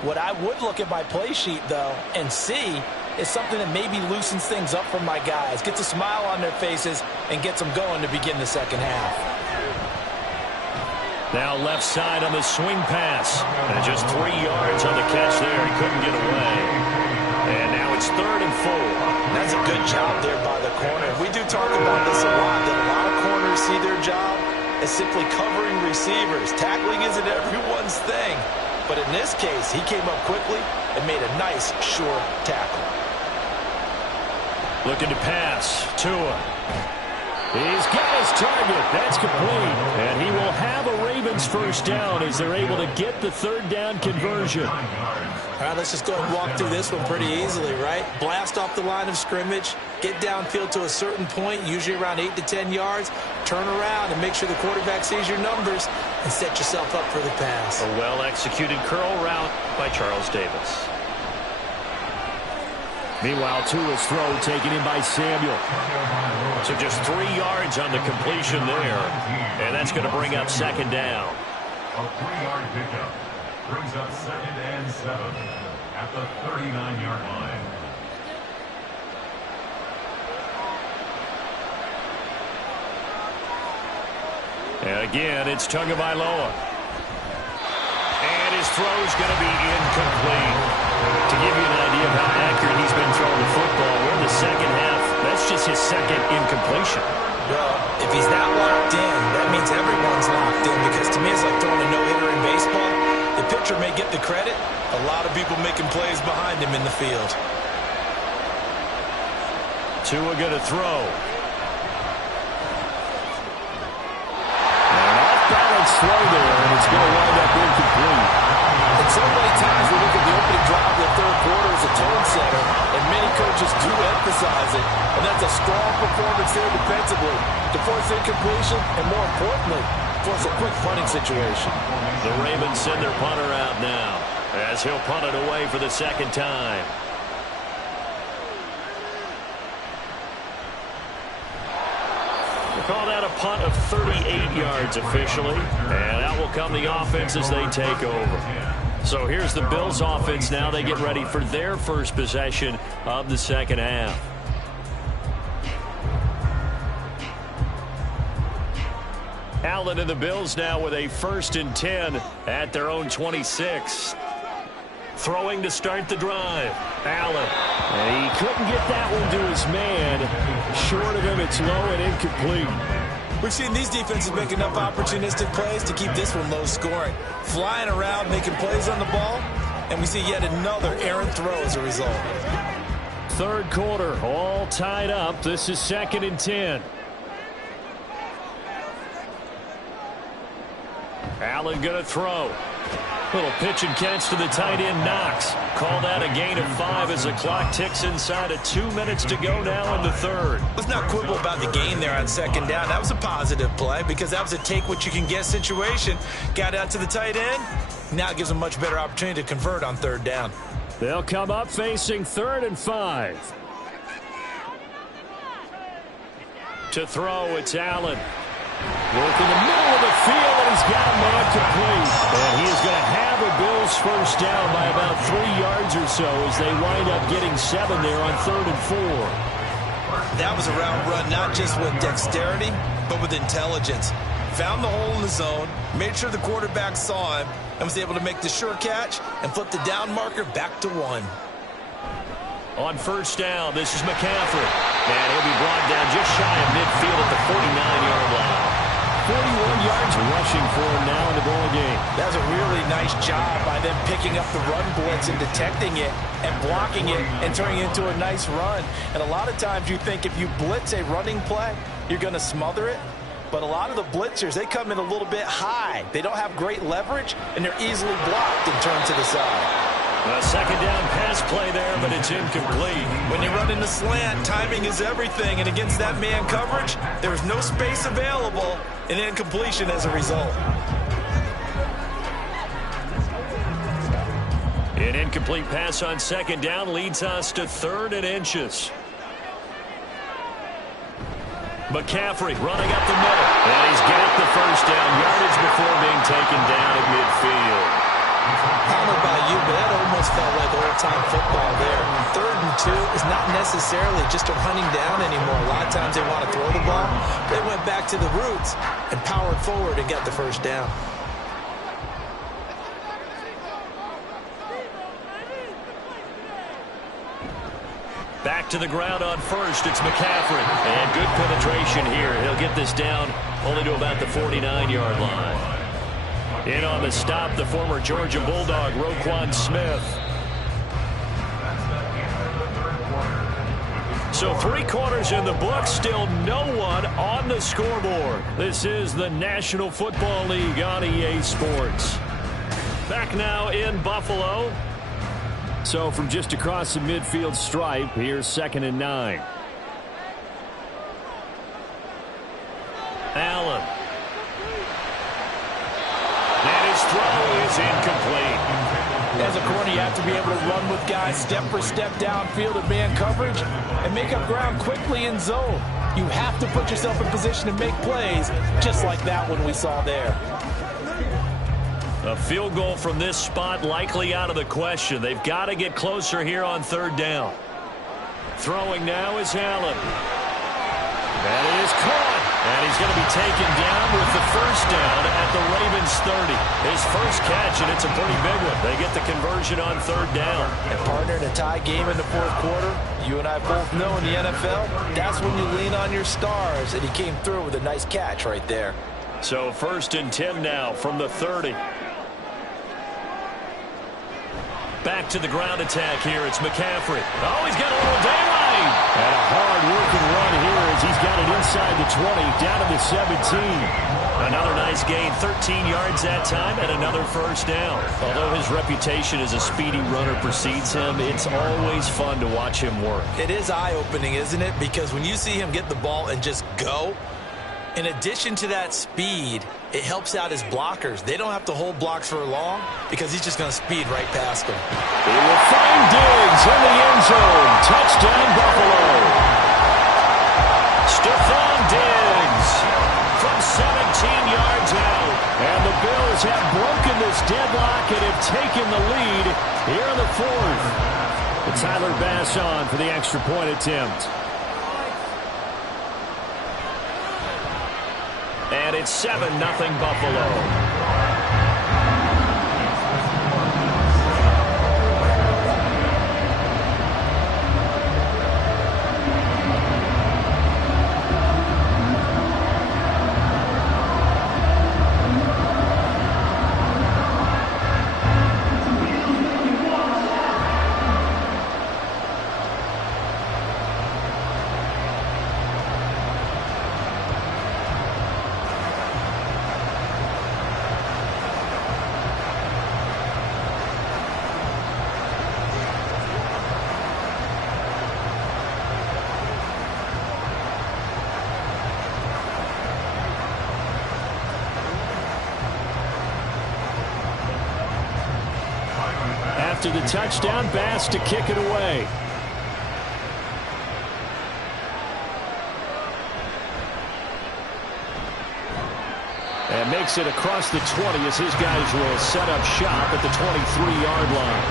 What I would look at my play sheet, though, and see is something that maybe loosens things up for my guys, gets a smile on their faces, and gets them going to begin the second half. Now left side on the swing pass. And just 3 yards on the catch there. He couldn't get away. And now it's 3rd and 4. That's a good job there by the corner. We do talk about this a lot, that a lot of corners see their job as simply covering receivers. Tackling isn't everyone's thing. But in this case, he came up quickly and made a nice, short tackle. Looking to pass. Tua. He's got his target. That's complete. And he will have a Ravens first down as they're able to get the 3rd down conversion. All right, let's just go ahead and walk through this one pretty easily, right? Blast off the line of scrimmage, get downfield to a certain point, usually around 8 to 10 yards, turn around and make sure the quarterback sees your numbers and set yourself up for the pass. A well-executed curl route by Charles Davis. Meanwhile, Tua's throw taken in by Samuel. So just 3 yards on the completion there. And that's going to bring up 2nd down. A 3-yard pickup brings up 2nd and 7 at the 39-yard line. And again, it's Tagovailoa. And his throw's going to be incomplete. To give you an idea of how accurate he's been throwing the football, we're in the second half. That's just his 2nd incompletion. Well, if he's not locked in, that means everyone's locked in, because to me it's like throwing a no-hitter in baseball. The pitcher may get the credit, a lot of people making plays behind him in the field. Tua going to throw. An off-balance throw there, and it's going to wind up incomplete. And so many times we look at the opening drive of the 3rd quarter as a tone setter, and many coaches do emphasize it. And that's a strong performance there defensively to force incompletion and, more importantly, force a quick punting situation. The Ravens send their punter out now as he'll punt it away for the 2nd time. Call that a punt of 38 yards officially. And out will come the offense as they take over. So here's the Bills offense now. They get ready for their first possession of the second half. Allen and the Bills now with a 1st and 10 at their own 26. Throwing to start the drive. Allen. And he couldn't get that one to his man. Short of him, it's low and incomplete. We've seen these defenses make enough opportunistic plays to keep this one low scoring. Flying around, making plays on the ball, and we see yet another errant throw as a result. Third quarter, all tied up. This is 2nd and 10. Allen going to throw. Little pitch and catch to the tight end, Knox. Call that a gain of 5 as the clock ticks inside of 2 minutes to go now in the third. Let's not quibble about the gain there on 2nd down. That was a positive play because that was a take-what-you-can-get situation. Got out to the tight end. Now it gives them a much better opportunity to convert on 3rd down. They'll come up facing 3rd and 5. To throw, it's Allen. Work in the middle of the field, and he's got a man complete. And he is going to have a Bills first down by about 3 yards or so as they wind up getting 7 there on 3rd and 4. That was a route run not just with dexterity, but with intelligence. Found the hole in the zone, made sure the quarterback saw him, and was able to make the sure catch and flip the down marker back to 1. On 1st down, this is McCaffrey. And he'll be brought down just shy of midfield at the 49-yard line. 41 yards rushing for him now in the ball game. That was a really nice job by them picking up the run blitz and detecting it and blocking it and turning it into a nice run. And a lot of times you think if you blitz a running play, you're going to smother it. But a lot of the blitzers, they come in a little bit high. They don't have great leverage, and they're easily blocked and turned to the side. A 2nd down pass play there, but it's incomplete. When you run in the slant, timing is everything. And against that man coverage, there was no space available, and incompletion as a result. An incomplete pass on 2nd down leads us to 3rd and inches. McCaffrey running up the middle. And he's got the first down yardage before being taken down at midfield. I don't know about you, but that almost felt like old-time football there. 3rd and 2 is not necessarily just a running down anymore. A lot of times they want to throw the ball. They went back to the roots and powered forward and got the first down. Back to the ground on 1st. It's McCaffrey. And good penetration here. He'll get this down only to about the 49-yard line. In on the stop, the former Georgia Bulldog, Roquan Smith. So 3 quarters in the book, still no one on the scoreboard. This is the National Football League on EA Sports. Back now in Buffalo. So from just across the midfield stripe, here's 2nd and 9. Allen. And his throw is incomplete. As a corner, you have to be able to run with guys step for step downfield at man coverage and make up ground quickly in zone. You have to put yourself in position to make plays just like that one we saw there. A field goal from this spot likely out of the question. They've got to get closer here on 3rd down. Throwing now is Allen. That is caught. And he's going to be taken down with the first down at the Ravens 30. His first catch, and it's a pretty big one. They get the conversion on 3rd down. And partner, in a tie game in the 4th quarter, you and I both know in the NFL, that's when you lean on your stars. And he came through with a nice catch right there. So 1st and 10 now from the 30. Back to the ground attack here. It's McCaffrey. Oh, he's got a little daylight. And a hard-working run here as he's got it inside the 20, down to the 17. Another nice gain, 13 yards that time, and another first down. Although his reputation as a speedy runner precedes him, it's always fun to watch him work. It is eye-opening, isn't it? Because when you see him get the ball and just go, in addition to that speed, it helps out his blockers. They don't have to hold blocks for long because he's just going to speed right past them. He will find Diggs in the end zone. Touchdown, Buffalo. Stephon Diggs Bills have broken this deadlock and have taken the lead here in the fourth. And Tyler Bass on for the extra point attempt. And it's 7-0 Buffalo. After the touchdown, Bass to kick it away. And makes it across the 20 as his guys will set up shop at the 23-yard line.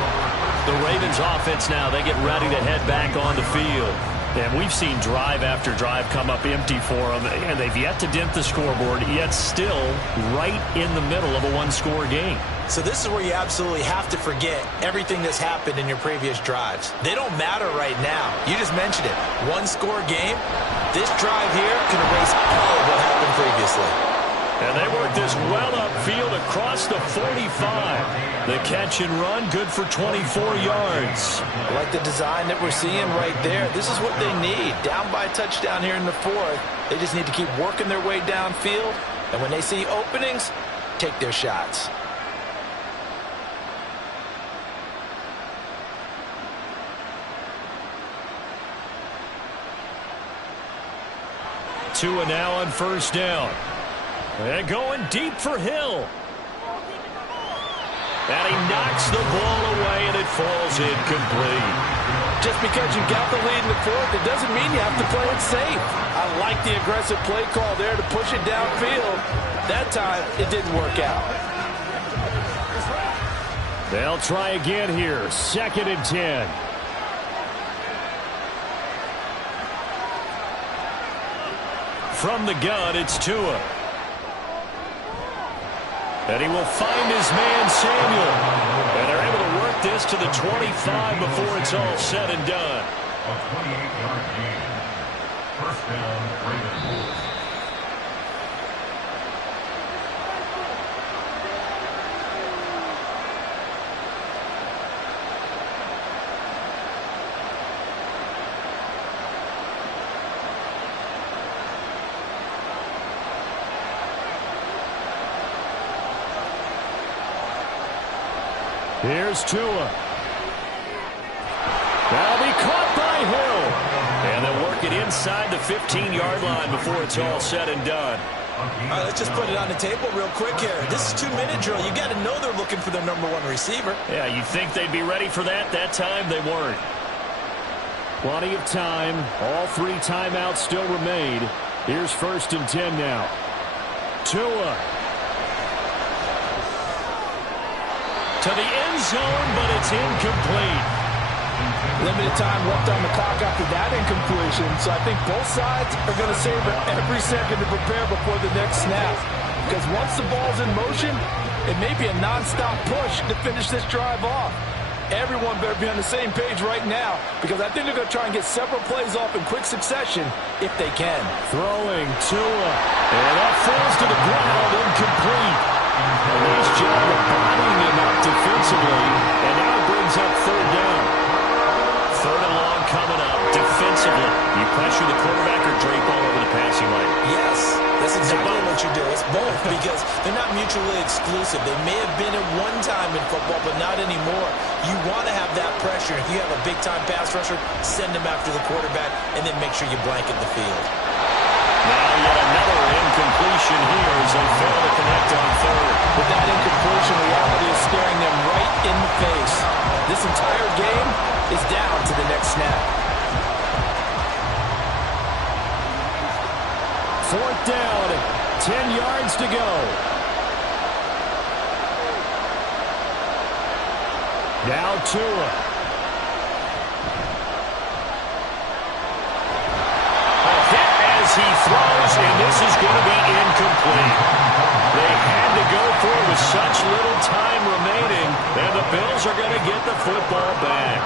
The Ravens offense now, they get ready to head back on the field. And we've seen drive after drive come up empty for them, and they've yet to dent the scoreboard, yet still right in the middle of a one-score game. So this is where you absolutely have to forget everything that's happened in your previous drives. They don't matter right now. You just mentioned it. One-score game. This drive here can erase all of what happened previously. And they work this well upfield across the 45. The catch and run, good for 24 yards. I like the design that we're seeing right there. This is what they need. Down by a touchdown here in the fourth. They just need to keep working their way downfield. And when they see openings, take their shots. Tua now on first down. And going deep for Hill. And he knocks the ball away, and it falls incomplete. Just because you got the lead in the fourth, it doesn't mean you have to play it safe. I like the aggressive play call there to push it downfield. That time, it didn't work out. They'll try again here. 2nd and 10. From the gun, it's Tua. And he will find his man, Samuel. And they're able to work this to the 25 before it's all said and done. A 28-yard gain. First down, Ravens. Here's Tua. That'll be caught by Hill. And they'll work it inside the 15-yard line before it's all said and done. All right, let's just put it on the table real quick here. This is 2-minute drill. You got to know they're looking for their number one receiver. Yeah, you'd think they'd be ready for that. That time they weren't. Plenty of time. All 3 timeouts still remain. Here's 1st and 10 now. Tua. To the end zone, but it's incomplete. Limited time left on the clock after that incompletion, so I think both sides are going to savor every second to prepare before the next snap. Because once the ball's in motion, it may be a non-stop push to finish this drive off. Everyone better be on the same page right now, because I think they're going to try and get several plays off in quick succession if they can. Throwing Tua, and that falls to the ground, incomplete. A nice job of bodying him up defensively, and now it brings up 3rd down. 3rd and long coming up defensively. You pressure the quarterback or drape all over the passing lane. Yes, that's exactly what you do. It's both because they're not mutually exclusive. They may have been at one time in football, but not anymore. You want to have that pressure. If you have a big-time pass rusher, send him after the quarterback, and then make sure you blanket the field. Now yet another incompletion here as they fail to connect on 3rd. With that incompletion, reality is staring them right in the face. This entire game is down to the next snap. 4th down, 10 yards to go. Now Tua. A hit as he throws, and this is going to be incomplete. They had to go for it with such little time remaining, and the Bills are going to get the football back.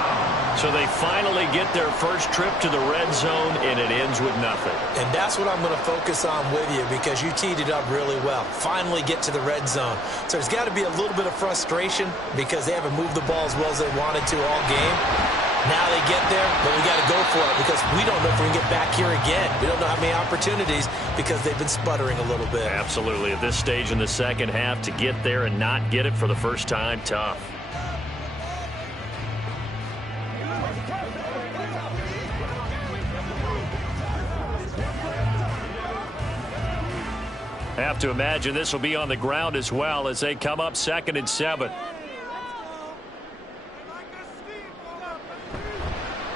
So they finally get their first trip to the red zone, and it ends with nothing. And that's what I'm going to focus on with you, because you teed it up really well. Finally get to the red zone. So there's got to be a little bit of frustration because they haven't moved the ball as well as they wanted to all game. Now they get there, but we got to go for it because we don't know if we can get back here again. We don't know how many opportunities because they've been sputtering a little bit. Absolutely. At this stage in the second half, to get there and not get it for the first time, tough. Have to imagine this will be on the ground as well as they come up 2nd and 7.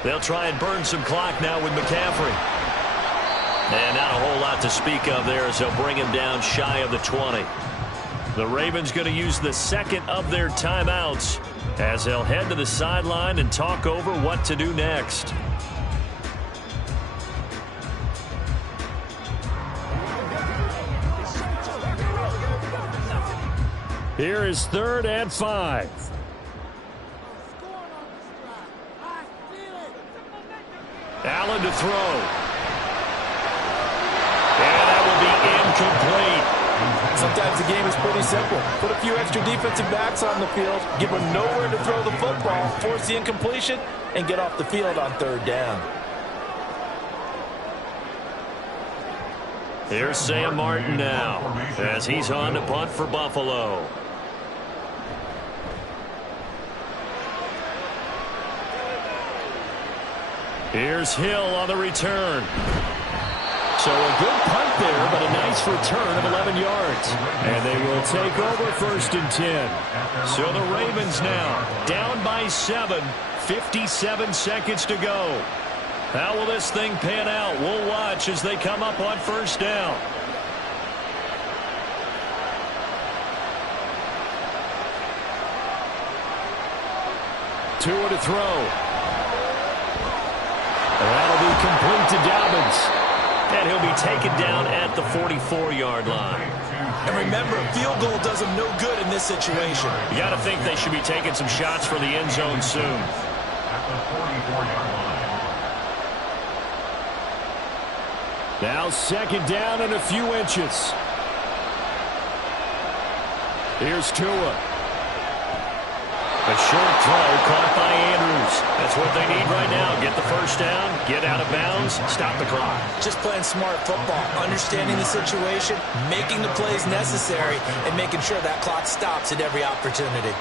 They'll try and burn some clock now with McCaffrey. And not a whole lot to speak of there as they'll bring him down shy of the 20. The Ravens going to use the second of their timeouts as they'll head to the sideline and talk over what to do next. Here is 3rd and 5. Allen to throw. And that will be incomplete. Sometimes the game is pretty simple. Put a few extra defensive backs on the field, give them nowhere to throw the football, force the incompletion, and get off the field on 3rd down. Here's Sam Martin now as he's on to punt for Buffalo. Here's Hill on the return. So a good punt there, but a nice return of 11 yards. And they will take over 1st and 10. So the Ravens now down by 7, 57 seconds to go. How will this thing pan out? We'll watch as they come up on 1st down. Tua to throw. That'll be complete to Dobbins. And he'll be taken down at the 44-yard line. And remember, a field goal does them no good in this situation. You got to think they should be taking some shots for the end zone soon. At the 44-yard line. Now 2nd down and a few inches. Here's Tua. A short throw caught by Andrews. That's what they need right now. Get the 1st down, get out of bounds, stop the clock. Just playing smart football, understanding the situation, making the plays necessary, and making sure that clock stops at every opportunity.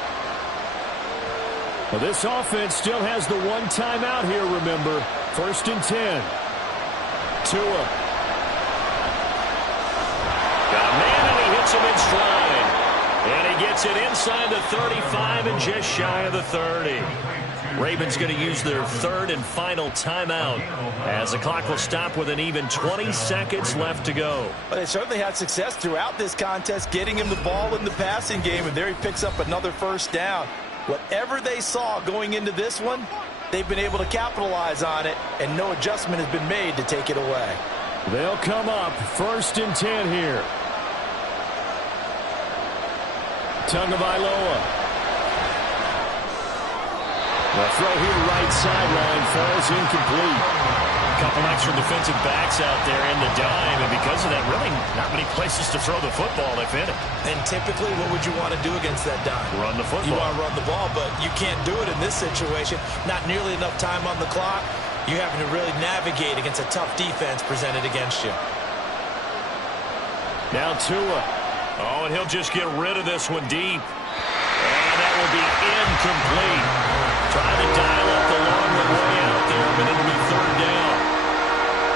Well, this offense still has the one timeout here, remember. 1st and 10. Tua. Got a man, and he hits him in stride. And he gets it inside the 35 and just shy of the 30. Ravens going to use their 3rd and final timeout as the clock will stop with an even 20 seconds left to go. But they certainly had success throughout this contest, getting him the ball in the passing game, and there he picks up another 1st down. Whatever they saw going into this one, they've been able to capitalize on it, and no adjustment has been made to take it away. They'll come up 1st and 10 here. Tagovailoa. The throw here right sideline falls incomplete. A couple extra defensive backs out there in the dime, and because of that, really not many places to throw the football if in it. And typically, what would you want to do against that dime? Run the football. You want to run the ball, but you can't do it in this situation. Not nearly enough time on the clock. You're having to really navigate against a tough defense presented against you. Now Tua. Oh, and he'll just get rid of this one deep. And that will be incomplete. Trying to dial up the long way out there, but it'll be 3rd down.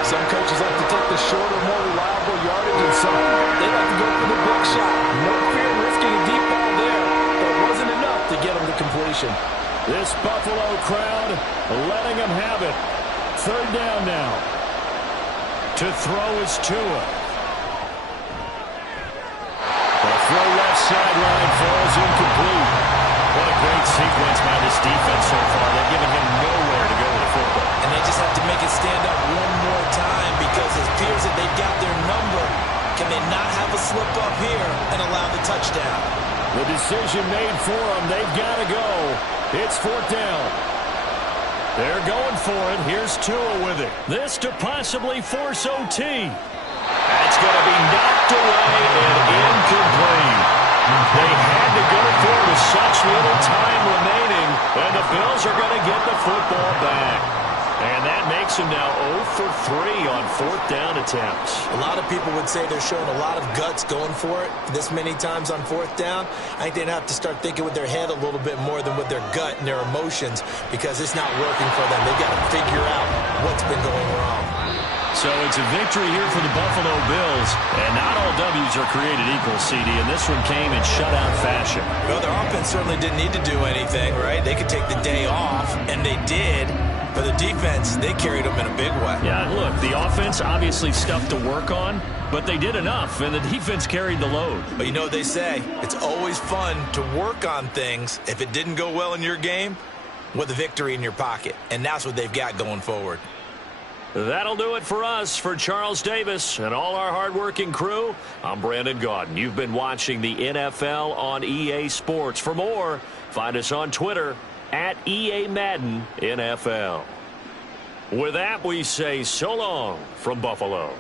Some coaches like to take the shorter, more reliable yardage, and some they like to go for the big shot. No fear in risking a deep ball there, but it wasn't enough to get them to completion. This Buffalo crowd letting them have it. 3rd down now. To throw is Tua. The throw left sideline falls incomplete. What a great sequence consequence by this defense so far. They've given him nowhere to go with the football. And they just have to make it stand up one more time because it appears that they've got their number. Can they not have a slip up here and allow the touchdown? The decision made for them. They've got to go. It's 4th down. They're going for it. Here's Tua with it. This to possibly force OT. That's going to be knocked away and incomplete. They had to go for it with such little time remaining, and the Bills are going to get the football back. And that makes them now 0 for 3 on 4th down attempts. A lot of people would say they're showing a lot of guts going for it this many times on 4th down. I think they'd have to start thinking with their head a little bit more than with their gut and their emotions because it's not working for them. They've got to figure out what's been going wrong. So it's a victory here for the Buffalo Bills. And not all W's are created equal, CD, and this one came in shutout fashion. Well, their offense certainly didn't need to do anything, right? They could take the day off, and they did. For the defense, they carried them in a big way. Yeah, look, the offense obviously stuff to work on, but they did enough, and the defense carried the load. But you know what they say, it's always fun to work on things if it didn't go well in your game with a victory in your pocket. And that's what they've got going forward. That'll do it for us. For Charles Davis and all our hardworking crew, I'm Brandon Gaudin. You've been watching the NFL on EA Sports. For more, find us on Twitter at EA Madden NFL. With that, we say so long from Buffalo.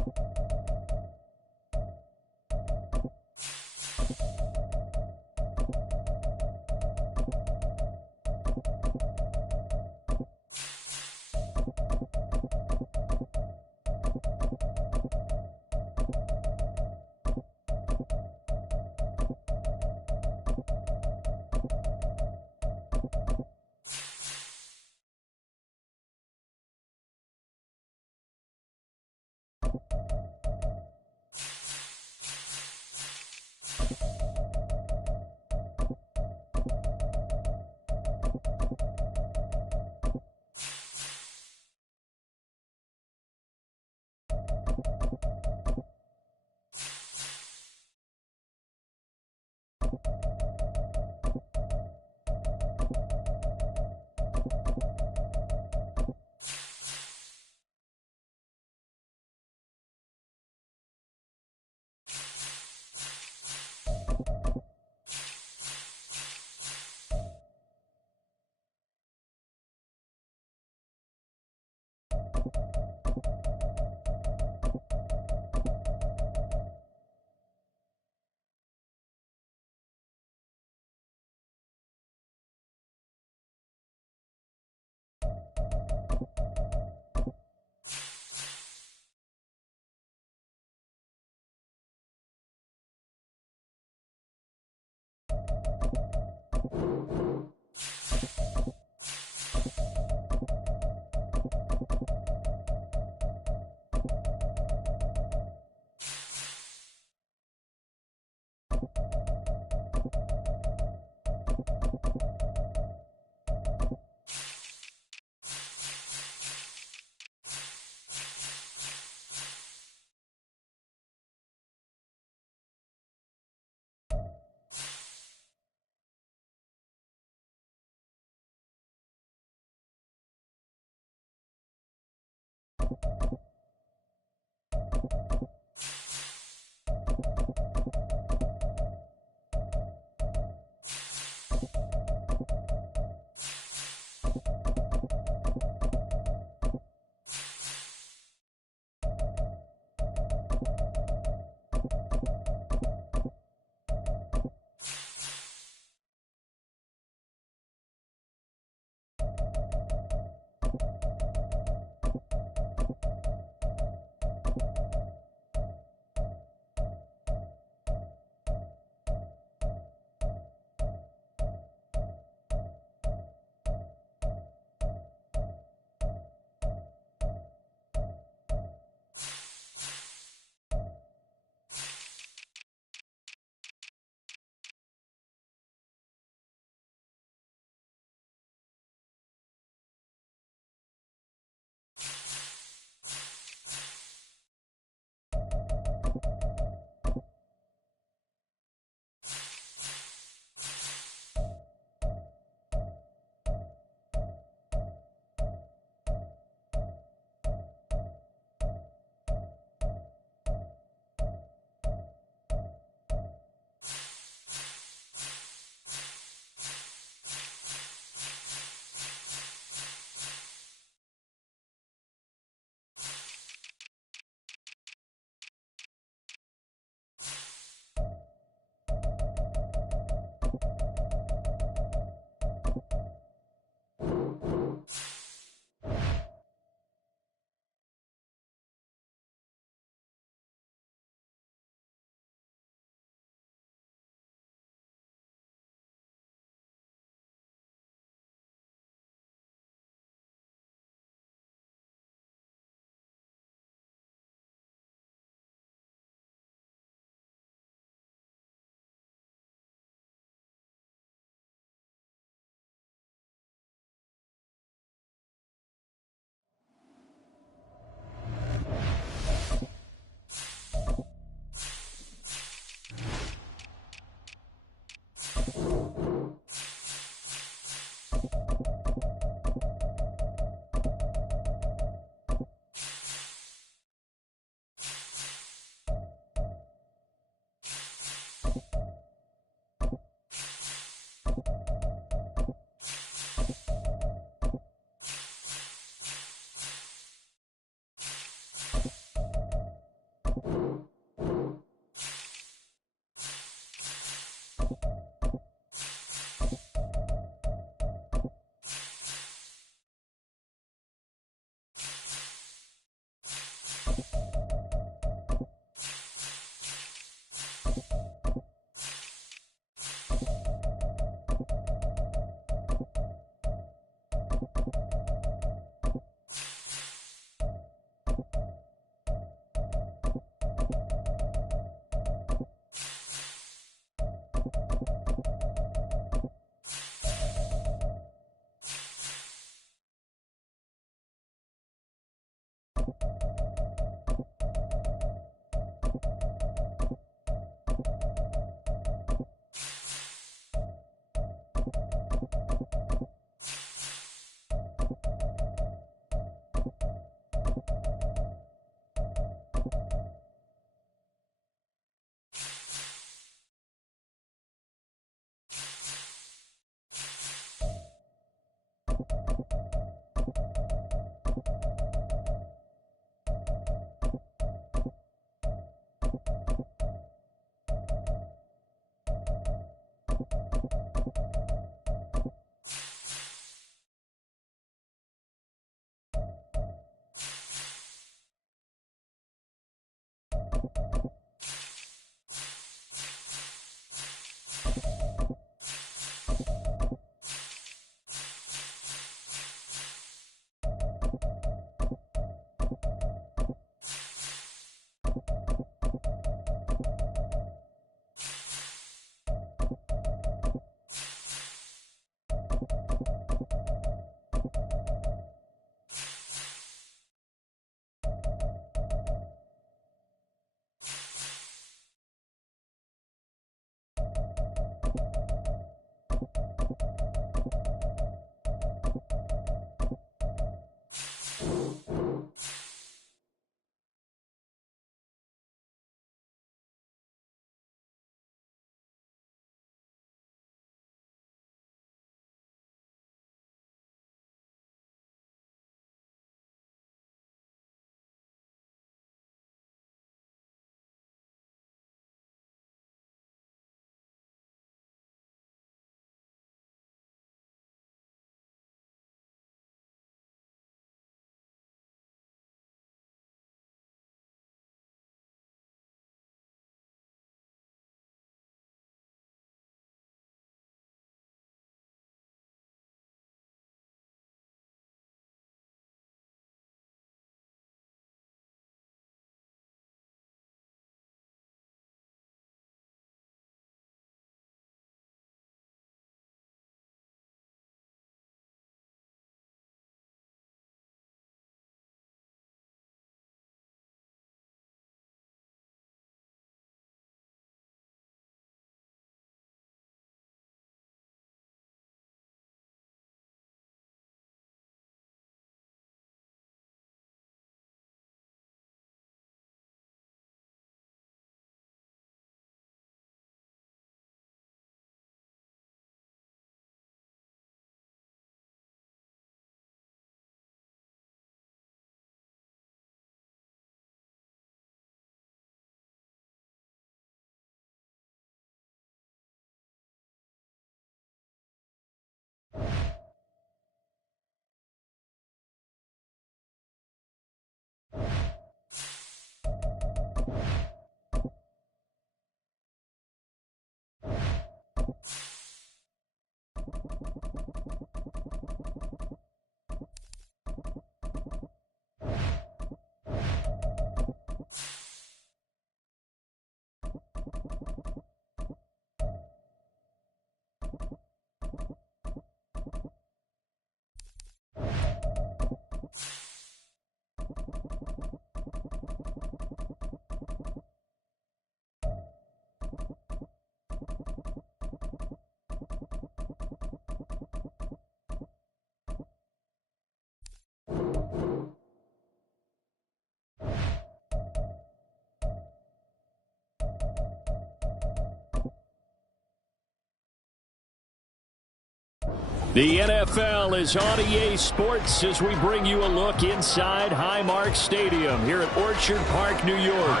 The NFL is on EA Sports as we bring you a look inside Highmark Stadium here at Orchard Park, New York.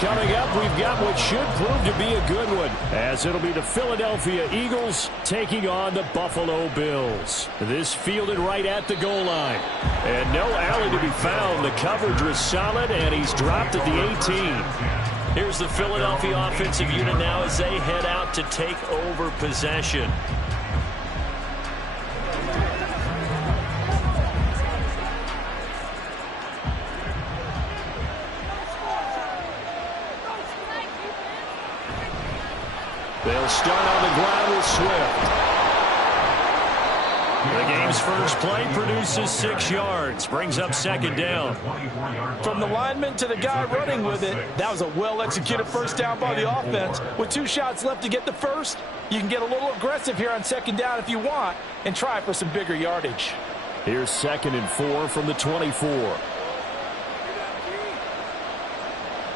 Coming up, we've got what should prove to be a good one, as it'll be the Philadelphia Eagles taking on the Buffalo Bills. This fielded right at the goal line. And no alley to be found. The coverage was solid, and he's dropped at the 18. Here's the Philadelphia offensive unit now as they head out to take over possession. They'll start on the ground with Swift. The game's first play produces 6 yards, brings up second down. From the lineman to the guy running with it, that was a well-executed first down by the offense. With 2 shots left to get the first, you can get a little aggressive here on second down if you want and try for some bigger yardage. Here's 2nd and 4 from the 24.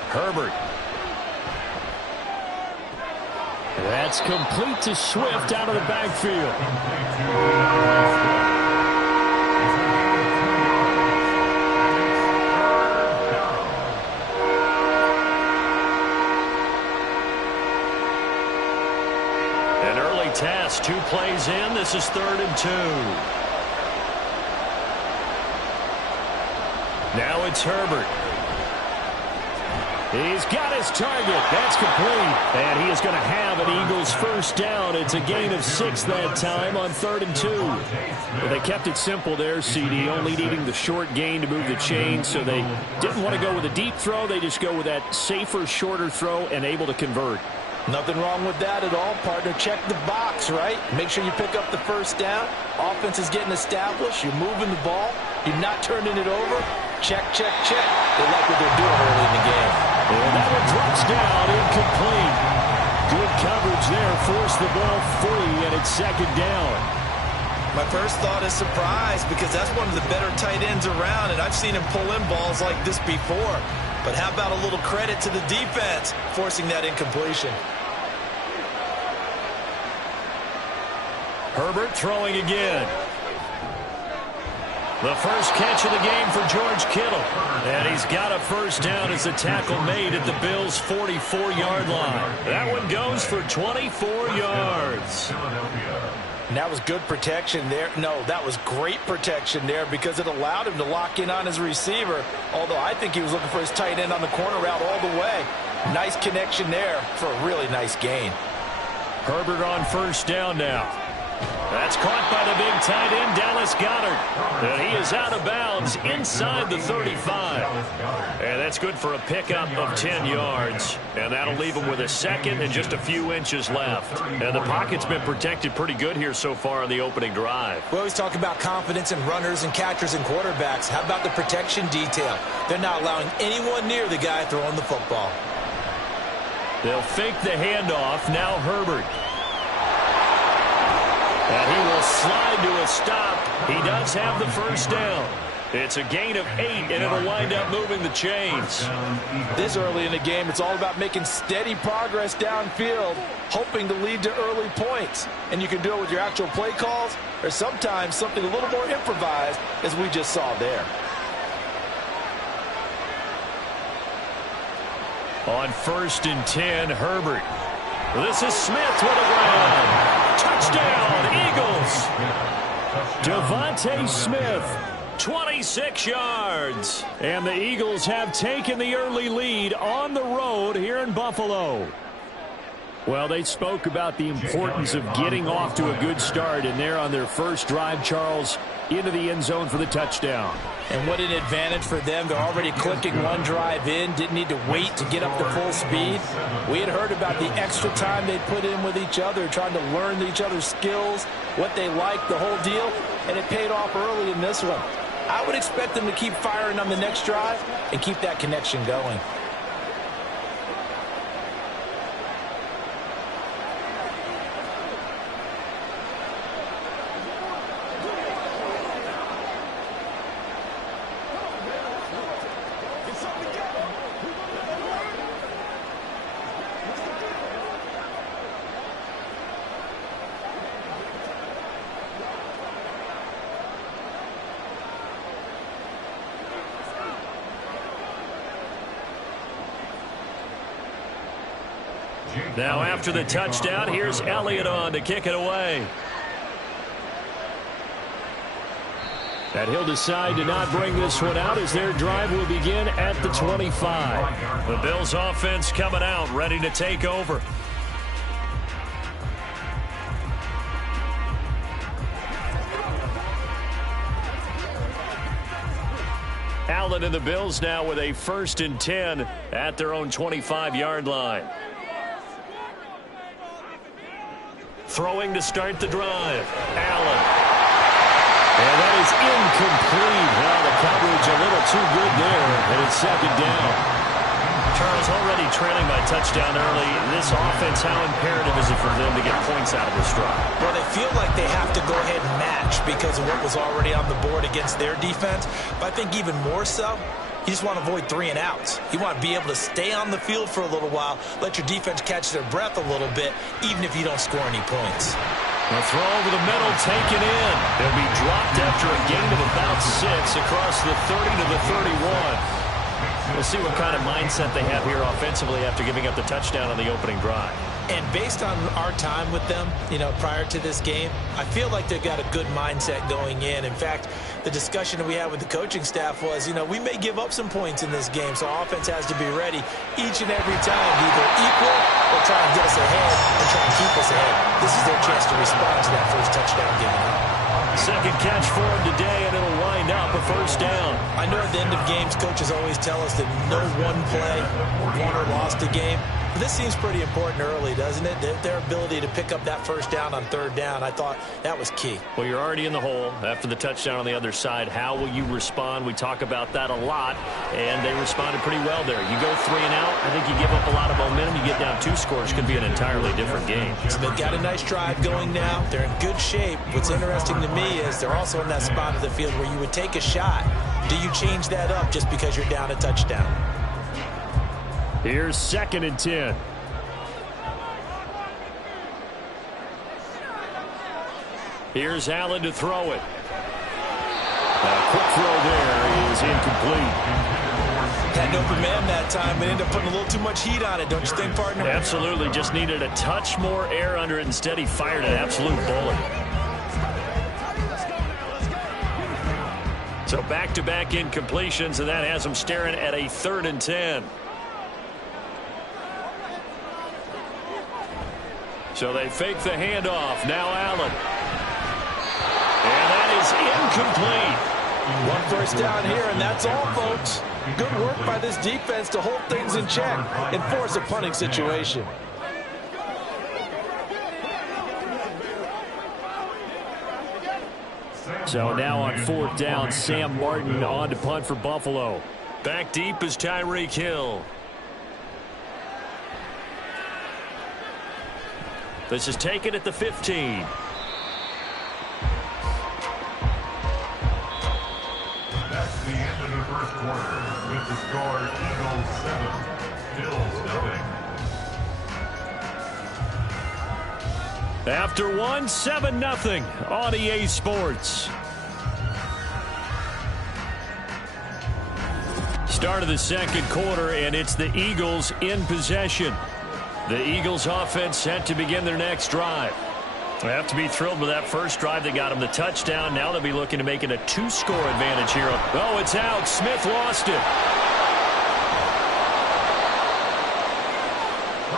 Herbert. That's complete to Swift out of the backfield. An early task, 2 plays in. This is 3rd and 2. Now it's Herbert. He's got his target. That's complete. And he is going to have an Eagles first down. It's a gain of 6 that time on 3rd and 2. Well, they kept it simple there, CD, only needing the short gain to move the chain, so they didn't want to go with a deep throw. They just go with that safer, shorter throw and able to convert. Nothing wrong with that at all, partner. Check the box, right? Make sure you pick up the first down. Offense is getting established. You're moving the ball. You're not turning it over. Check, check, check. They like what they're doing early in the game. And that one drops down, incomplete. Good coverage there, forced the ball free, and it's 2nd down. My first thought is surprise, because that's one of the better tight ends around, and I've seen him pull in balls like this before. But how about a little credit to the defense forcing that incompletion? Herbert throwing again. The first catch of the game for George Kittle. And he's got a first down as the tackle made at the Bills' 44-yard line. That one goes for 24 yards. And that was good protection there. No, that was great protection there because it allowed him to lock in on his receiver, although I think he was looking for his tight end on the corner route all the way. Nice connection there for a really nice gain. Herbert on first down now. That's caught by the big tight end, Dallas Goedert. And he is out of bounds inside the 35. And that's good for a pickup of 10 yards. And that'll leave him with a second and just a few inches left. And the pocket's been protected pretty good here so far on the opening drive. We always talk about confidence in runners and catchers and quarterbacks. How about the protection detail? They're not allowing anyone near the guy throwing the football. They'll fake the handoff. Now Herbert. And he will slide to a stop. He does have the first down. It's a gain of 8, and it'll wind up moving the chains. This early in the game, it's all about making steady progress downfield, hoping to lead to early points. And you can do it with your actual play calls, or sometimes something a little more improvised, as we just saw there. On 1st and 10, Herbert. This is Smith with a grab. Touchdown, Eagles. Devontae Smith, 26 yards. And the Eagles have taken the early lead on the road here in Buffalo. Well, they spoke about the importance of getting off to a good start, and they're on their first drive, Charles, into the end zone for the touchdown. And what an advantage for them. They're already clicking one drive in, didn't need to wait to get up to full speed. We had heard about the extra time they put in with each other, trying to learn each other's skills, what they like, the whole deal, and it paid off early in this one. I would expect them to keep firing on the next drive and keep that connection going. Now after the touchdown, here's Elliott on to kick it away. And he'll decide to not bring this one out as their drive will begin at the 25. The Bills offense coming out, ready to take over. Allen and the Bills now with a 1st and 10 at their own 25-yard line. Throwing to start the drive. Allen. And that is incomplete. Well, the coverage a little too good there, and it's 2nd down. Charles, already trailing by touchdown early. This offense, how imperative is it for them to get points out of this drive? Well, they feel like they have to go ahead and match because of what was already on the board against their defense. But I think even more so, you just want to avoid 3 and outs. You want to be able to stay on the field for a little while, let your defense catch their breath a little bit, even if you don't score any points. The throw over the middle, taken in. It'll be dropped after a gain of about 6 across the 30 to the 31. We'll see what kind of mindset they have here offensively after giving up the touchdown on the opening drive. And based on our time with them, prior to this game, I feel like they've got a good mindset going in. In fact, the discussion that we had with the coaching staff was, we may give up some points in this game, so our offense has to be ready each and every time to either equal or try and get us ahead and try and keep us ahead. This is their chance to respond to that first touchdown given up. Second catch for him today, and it'll wind up a 1st down. I know at the end of games, coaches always tell us that no one play won or lost a game. But this seems pretty important early, doesn't it? Their ability to pick up that 1st down on 3rd down, I thought that was key. Well, you're already in the hole after the touchdown on the other side. How will you respond? We talk about that a lot, and they responded pretty well there. You go 3 and out, I think you give up a lot of momentum. You get down 2 scores, could be an entirely different game. So they've got a nice drive going now. They're in good shape. What's interesting to me is they're also in that spot of the field where you would take a shot. Do you change that up just because you're down a touchdown? Here's 2nd and 10. Here's Allen to throw it. A quick throw there is incomplete. Had an open man that time, but ended up putting a little too much heat on it, don't you think, partner? Absolutely. Just needed a touch more air under it. Instead, he fired an absolute bullet. So back-to-back incompletions, and that has him staring at a 3rd and 10. So they fake the handoff. Now Allen. And that is incomplete. 1 1st down here, and that's all, folks. Good work by this defense to hold things in check and force a punting situation. So now on 4th down, Sam Martin on to punt for Buffalo. Back deep is Tyreek Hill. This is taken at the 15. That's the end of the 1st quarter with the score Eagles 7, Bills nothing. After 1, 7-0 on EA Sports. Start of the 2nd quarter, and it's the Eagles in possession. The Eagles offense set to begin their next drive. They have to be thrilled with that first drive that got them the touchdown. Now they'll be looking to make it a 2-score advantage here. Oh, it's out. Smith lost it.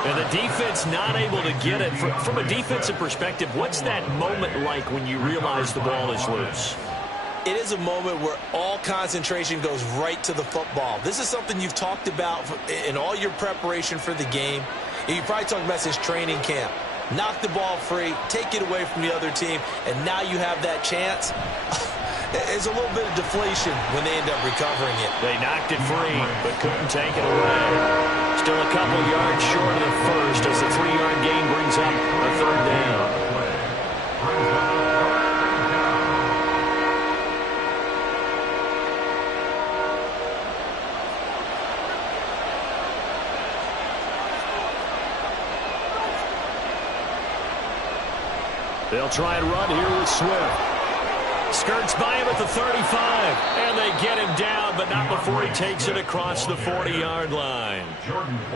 And the defense not able to get it. From a defensive perspective, what's that moment like when you realize the ball is loose? It is a moment where all concentration goes right to the football. This is something you've talked about in all your preparation for the game. You probably talked about since training camp. Knock the ball free, take it away from the other team, and now you have that chance. There's a little bit of deflation when they end up recovering it. They knocked it free, but couldn't take it away. Still a couple yards short of the first as the 3-yard gain brings up a third down. They'll try and run here with Swift. Skirts by him at the 35. And they get him down, but not before he takes it across the 40-yard line.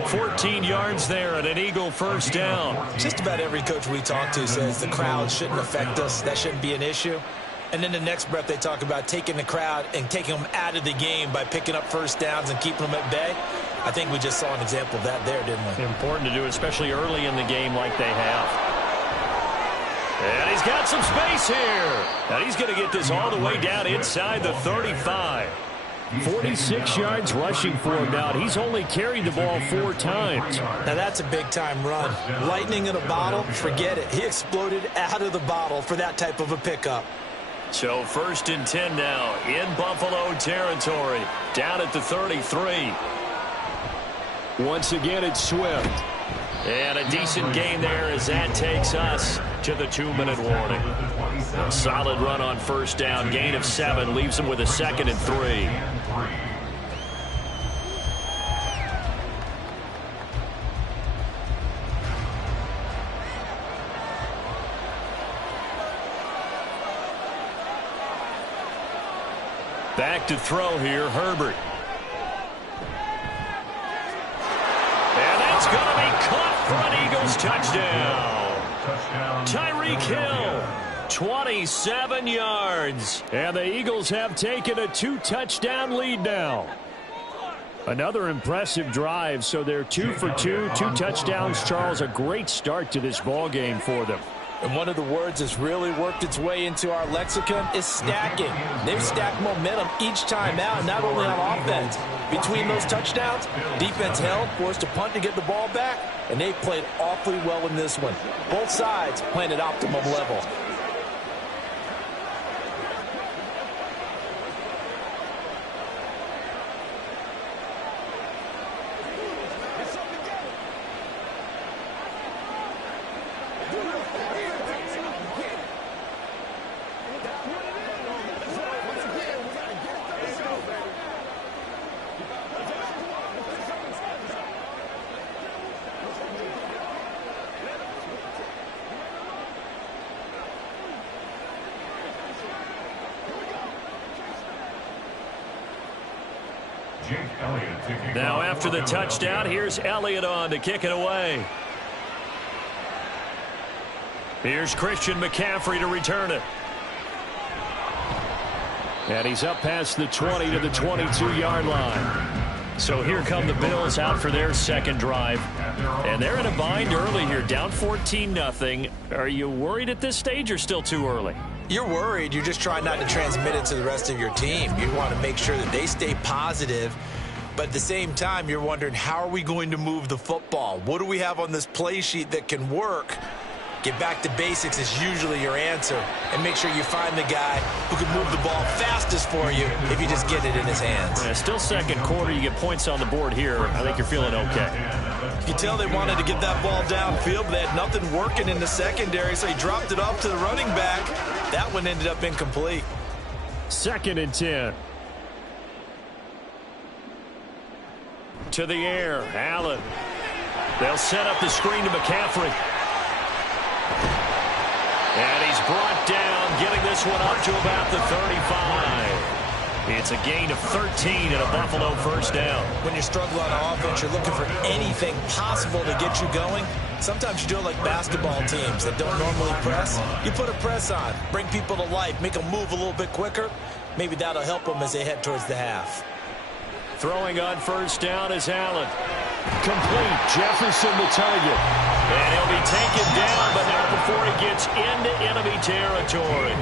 14 yards there and an Eagle first down. Just about every coach we talk to says the crowd shouldn't affect us. That shouldn't be an issue. And then the next breath they talk about taking the crowd and taking them out of the game by picking up first downs and keeping them at bay. I think we just saw an example of that there, didn't we? Important to do, especially early in the game like they have. And he's got some space here. And he's going to get this all the way down inside the 35. 46 yards rushing for him now. He's only carried the ball 4 times. Now that's a big-time run. Lightning in a bottle, forget it. He exploded out of the bottle for that type of a pickup. So 1st and 10 now in Buffalo territory. Down at the 33. Once again, it's Swift. And a decent gain there as that takes us to the 2-minute warning. A solid run on first down. Gain of 7 leaves him with a 2nd and 3. Back to throw here, Herbert. And that's going to be caught for an Eagles touchdown. Tyreek Hill, 27 yards. And the Eagles have taken a 2-touchdown lead now. Another impressive drive, so they're 2 for 2, 2 touchdowns. Charles, a great start to this ball game for them. And one of the words that's really worked its way into our lexicon is stacking. They've stacked momentum each time out, not only on offense. Between those touchdowns, defense held, forced a punt to get the ball back, and they played awfully well in this one. Both sides playing at optimum level. Now after the touchdown, here's Elliott on to kick it away. Here's Christian McCaffrey to return it. And he's up past the 20 to the 22-yard line. So here come the Bills out for their second drive. And they're in a bind early here, down 14-0. Are you worried at this stage or still too early? You're worried. You're just trying not to transmit it to the rest of your team. You want to make sure that they stay positive. But at the same time, you're wondering, how are we going to move the football? What do we have on this play sheet that can work? Get back to basics is usually your answer. And make sure you find the guy who can move the ball fastest for you if you just get it in his hands. Yeah, still second quarter. You get points on the board here. I think you're feeling okay. You can tell they wanted to get that ball downfield, but they had nothing working in the secondary, so he dropped it off to the running back. That one ended up incomplete. 2nd and 10. To the air, Allen. They'll set up the screen to McCaffrey. And he's brought down, getting this one up to about the 35. It's a gain of 13 and a Buffalo first down. When you struggle on offense, you're looking for anything possible to get you going. Sometimes you do it like basketball teams that don't normally press. You put a press on, bring people to life, make them move a little bit quicker. Maybe that'll help them as they head towards the half. Throwing on first down is Allen. Complete. Jefferson the target. And he'll be taken down, but not before he gets into enemy territory.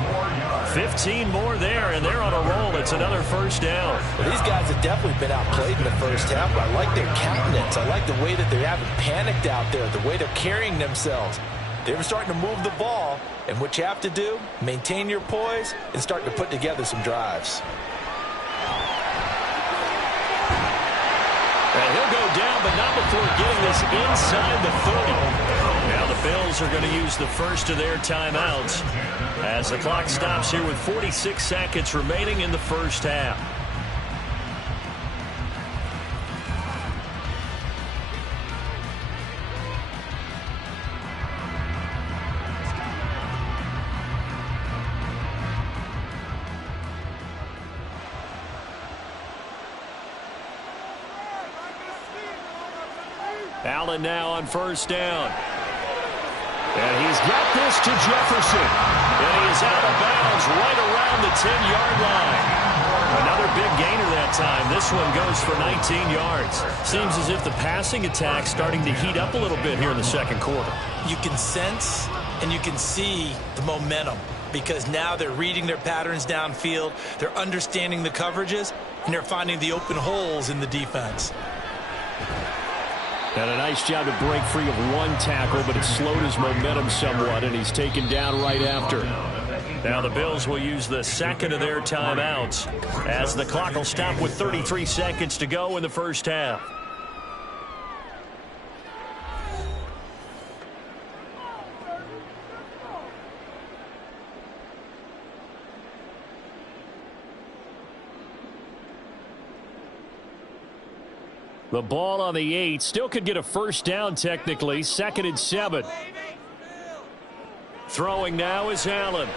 15 more there, and they're on a roll. It's another first down. Well, these guys have definitely been outplayed in the first half, but I like their countenance. I like the way that they haven't panicked out there, the way they're carrying themselves. They were starting to move the ball, and what you have to do, maintain your poise and start to put together some drives. And he'll go down, but not before getting this inside the 30. Now the Bills are going to use the first of their timeouts as the clock stops here with 46 seconds remaining in the first half. Allen now on first down. And he's got this to Jefferson. And he is out of bounds right around the 10-yard line. Another big gainer that time. This one goes for 19 yards. Seems as if the passing attack's starting to heat up a little bit here in the second quarter. You can sense and you can see the momentum because now they're reading their patterns downfield, they're understanding the coverages, and they're finding the open holes in the defense. And a nice job to break free of one tackle, but it slowed his momentum somewhat, and he's taken down right after. Now the Bills will use the second of their timeouts as the clock will stop with 33 seconds to go in the first half. The ball on the 8. Still could get a first down technically. 2nd and 7. Throwing now is Allen.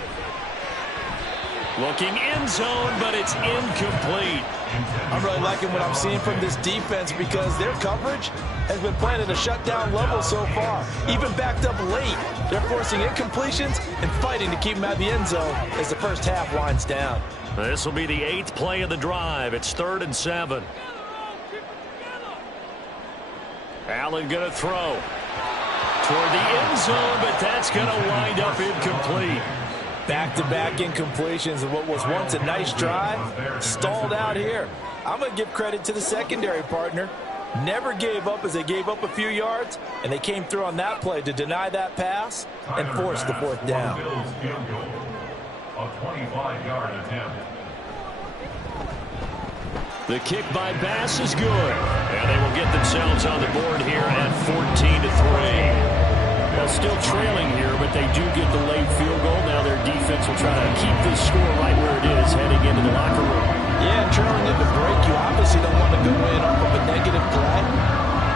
Looking end zone, but it's incomplete. I'm really liking what I'm seeing from this defense because their coverage has been playing at a shutdown level so far. Even backed up late, they're forcing incompletions and fighting to keep them out of the end zone as the first half winds down. This will be the 8th play of the drive. It's 3rd and 7. Allen going to throw toward the end zone, but that's going to wind up incomplete. Back-to-back incompletions of what was once a nice drive, stalled out here. I'm going to give credit to the secondary partner. Never gave up as they gave up a few yards, and they came through on that play to deny that pass and force the 4th down. A 25-yard attempt. The kick by Bass is good. And they will get themselves on the board here at 14-3. Well, still trailing here, but they do get the late field goal. Now their defense will try to keep this score right where it is heading into the locker room. Yeah, trailing into break, you obviously don't want to go in off of a negative play.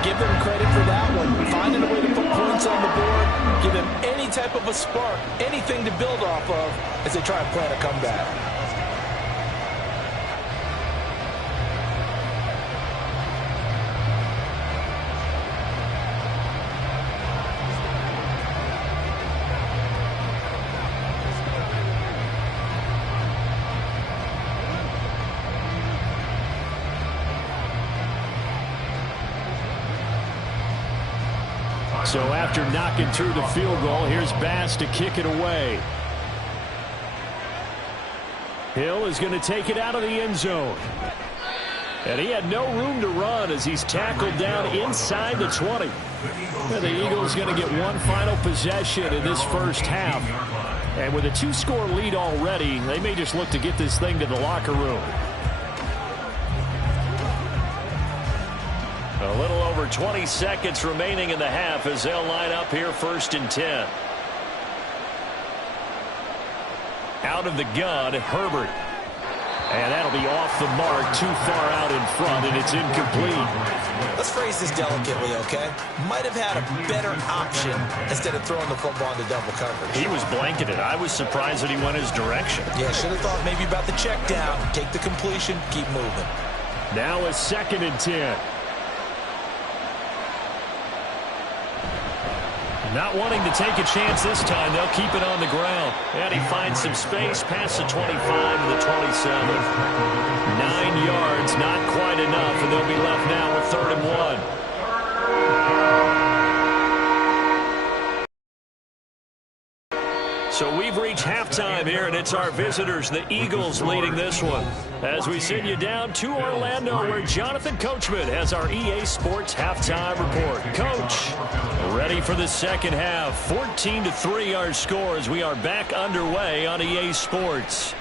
Give them credit for that one. Finding a way to put points on the board. Give them any type of a spark, anything to build off of as they try and plan a comeback. So after knocking through the field goal, here's Bass to kick it away. Hill is going to take it out of the end zone. And he had no room to run as he's tackled down inside the 20. And the Eagles going to get one final possession in this first half. And with a 2-score lead already, they may just look to get this thing to the locker room. A little over 20 seconds remaining in the half as they'll line up here 1st and 10. Out of the gun, Herbert. And that'll be off the mark, too far out in front, and it's incomplete. Let's phrase this delicately, okay? Might have had a better option instead of throwing the football into double coverage. He was blanketed. I was surprised that he went his direction. Yeah, should have thought maybe about the check down, take the completion, keep moving. Now a 2nd and 10. Not wanting to take a chance this time, they'll keep it on the ground. And he finds some space past the 25 to the 27. 9 yards, not quite enough, and they'll be left now with 3rd and 1. So we've reached halftime here, and it's our visitors, the Eagles, leading this one. As we send you down to Orlando, where Jonathan Coachman has our EA Sports halftime report. Coach, ready for the second half. 14-3 our score as we are back underway on EA Sports.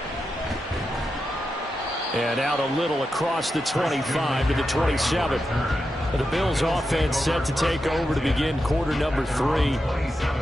And out a little across the 25 to the 27. The Bills offense set to take over to begin quarter number 3.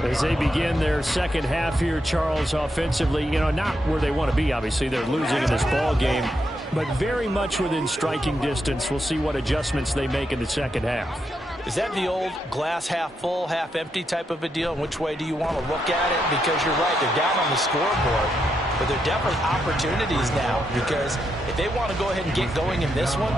As they begin their second half here, Charles, offensively, not where they want to be, obviously. They're losing in this ball game, but very much within striking distance. We'll see what adjustments they make in the second half. Is that the old glass half full, half empty type of a deal? And which way do you want to look at it? Because you're right, they're down on the scoreboard, but there are definitely opportunities now, because if they want to go ahead and get going in this one,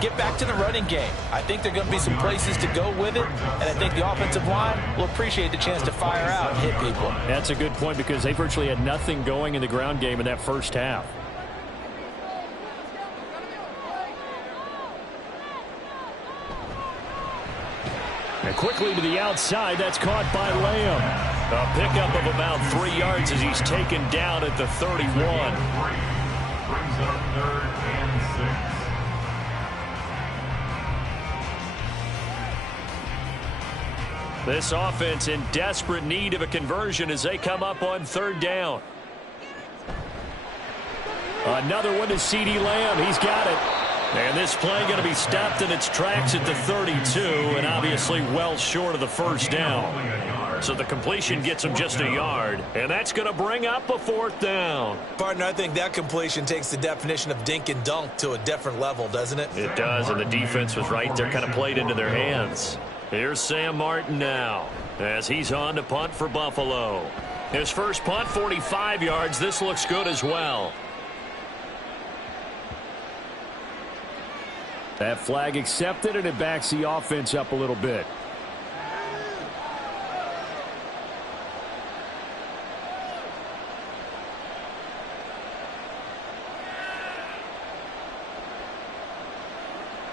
get back to the running game. I think there are going to be some places to go with it, and I think the offensive line will appreciate the chance to fire out and hit people. That's a good point, because they virtually had nothing going in the ground game in that first half. And quickly to the outside, that's caught by Lamb. A pickup of about 3 yards as he's taken down at the 31. Brings up 3rd and 6. This offense in desperate need of a conversion as they come up on 3rd down. Another one to CeeDee Lamb. He's got it. And this play going to be stopped in its tracks at the 32, and obviously well short of the first down. So the completion gets him just a yard, and that's going to bring up a 4th down. Partner, I think that completion takes the definition of dink and dunk to a different level, doesn't it? It does, and the defense was right there, kind of played into their hands. Here's Sam Martin now as he's on to punt for Buffalo. His first punt, 45 yards. This looks good as well. That flag accepted, and it backs the offense up a little bit.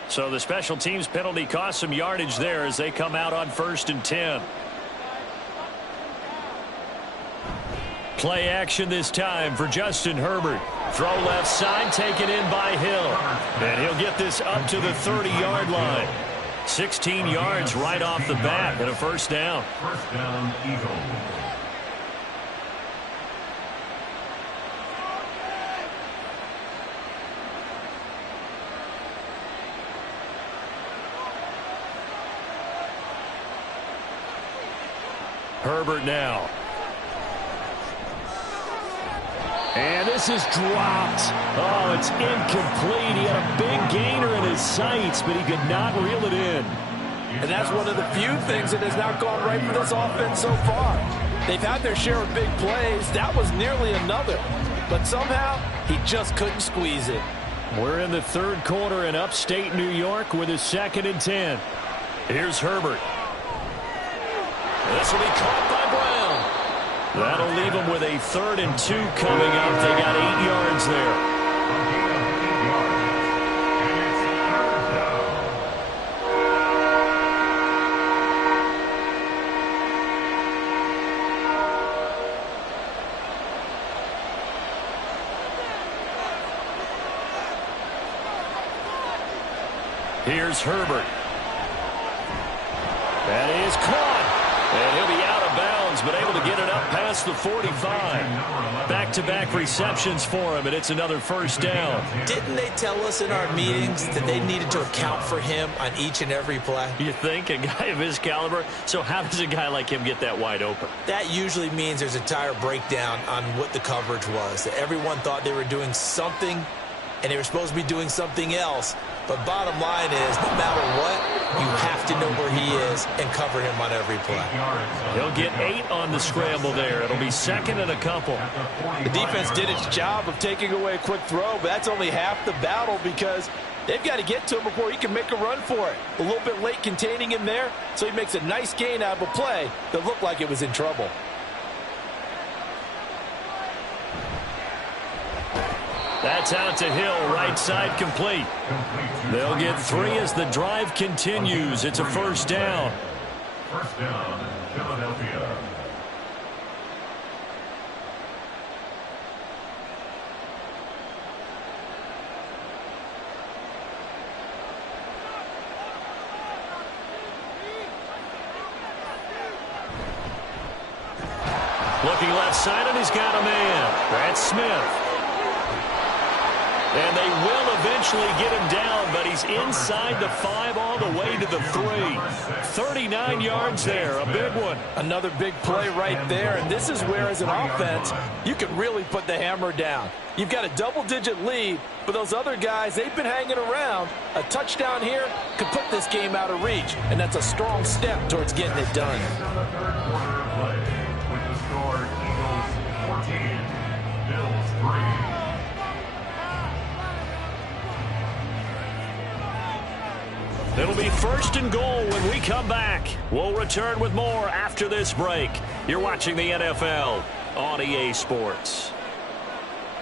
So the special teams penalty cost some yardage there as they come out on 1st and 10. Play action this time for Justin Herbert. Throw left side, taken in by Hill. And he'll get this up to the 30-yard line. 16 yards right off the bat and a 1st down. 1st down, Eagles. Herbert now. And this is dropped. Oh, it's incomplete. He had a big gainer in his sights, but he could not reel it in. And that's one of the few things that has not gone right for this offense so far. They've had their share of big plays. That was nearly another. But somehow, he just couldn't squeeze it. We're in the 3rd quarter in upstate New York with a 2nd and 10. Here's Herbert. This will be caught by Brown. That'll leave them with a 3rd and 2 coming up. They got 8 yards there. Here's Herbert. That is caught. And he'll be out of bounds, but able to get it up past the 45. Back-to-back receptions for him, and it's another 1st down. Didn't they tell us in our meetings that they needed to account for him on each and every play? You think? A guy of his caliber? So how does a guy like him get that wide open? That usually means there's a entire breakdown on what the coverage was. That everyone thought they were doing something, and they were supposed to be doing something else. But bottom line is, no matter what, you have to know where he is and cover him on every play. He'll get 8 on the scramble there. It'll be 2nd and a couple. The defense did its job of taking away a quick throw, but that's only half the battle because they've got to get to him before he can make a run for it. A little bit late containing him there, so he makes a nice gain out of a play that looked like it was in trouble. That's out to Hill, right side complete. They'll get 3 as the drive continues. It's a 1st down. 1st down, Philadelphia. outside, and he's got a man. That's Smith. And they will eventually get him down, but he's inside the 5 all the way to the 3. 39 yards there, a big one. Another big play right there, and this is where, as an offense, you can really put the hammer down. You've got a double-digit lead, but those other guys, they've been hanging around. A touchdown here could put this game out of reach, and that's a strong step towards getting it done. With the score, Eagles 14, Bills 3. It'll be 1st and goal when we come back. We'll return with more after this break. You're watching the NFL on EA Sports.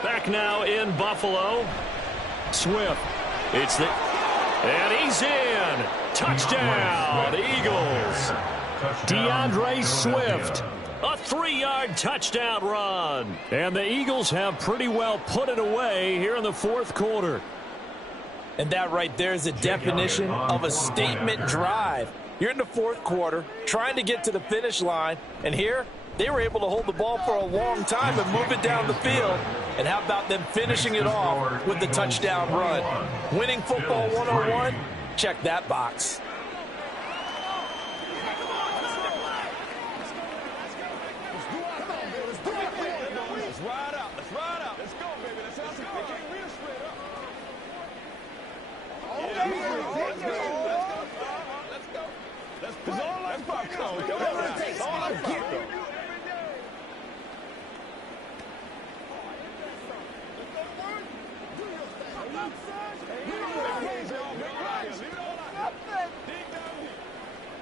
Back now in Buffalo. Swift. And he's in. Touchdown, Eagles. DeAndre Swift. A 3-yard touchdown run. And the Eagles have pretty well put it away here in the 4th quarter. And that right there is the definition of a statement drive. You're in the 4th quarter, trying to get to the finish line, and here they were able to hold the ball for a long time and move it down the field. And how about them finishing it off with the touchdown run? Winning football 101? Check that box. Let's ride out. Let's ride out. Let's go, baby. Let's go.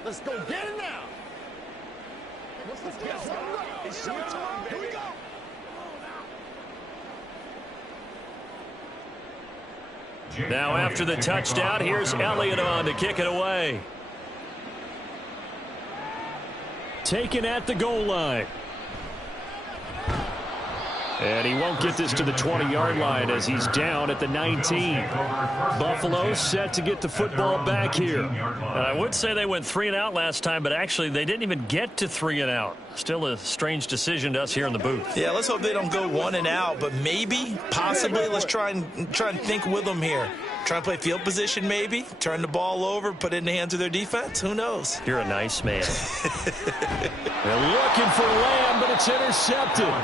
Let's go get it now. Let's get it. It's showtime. Here we go. Now after the touchdown, here's Elliott on to kick it away. Taken at the goal line. And he won't get this to the 20-yard line as he's down at the 19. Buffalo set to get the football back here. And I would say they went 3 and out last time, but actually they didn't even get to 3 and out. Still a strange decision to us here in the booth. Yeah, let's hope they don't go 1 and out, but maybe, possibly, let's try and think with them here. Try and play field position maybe, turn the ball over, put it in the hands of their defense. Who knows? You're a nice man. They're looking for Lamb, but it's intercepted.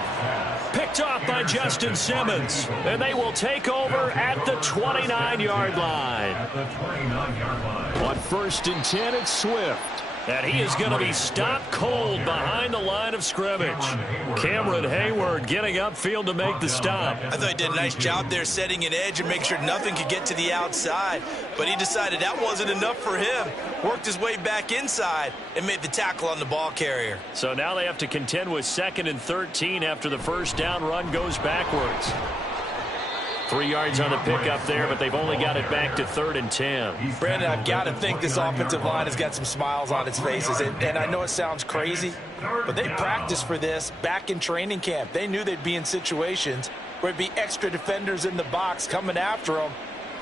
Picked off by Justin Simmons. And they will take over at the 29-yard line. On 1st and 10, it's Swift. And he is going to be stopped cold behind the line of scrimmage. Cameron Hayward getting upfield to make the stop. I thought he did a nice job there setting an edge and make sure nothing could get to the outside. But he decided that wasn't enough for him. Worked his way back inside and made the tackle on the ball carrier. So now they have to contend with 2nd and 13 after the first down run goes backwards. 3 yards on the pickup there, but they've only got it back to 3rd and 10. Brandon, I've got to think this offensive line has got some smiles on its faces. And I know it sounds crazy, but they practiced for this back in training camp. They knew they'd be in situations where there'd be extra defenders in the box coming after them,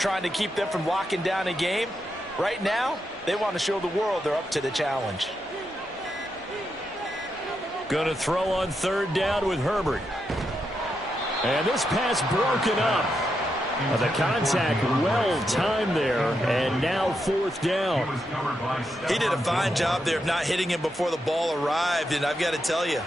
trying to keep them from locking down a game. Right now, they want to show the world they're up to the challenge. Going to throw on 3rd down with Herbert. And this pass broken up. The contact well timed there, and now 4th down. He did a fine job there of not hitting him before the ball arrived, and I've got to tell you,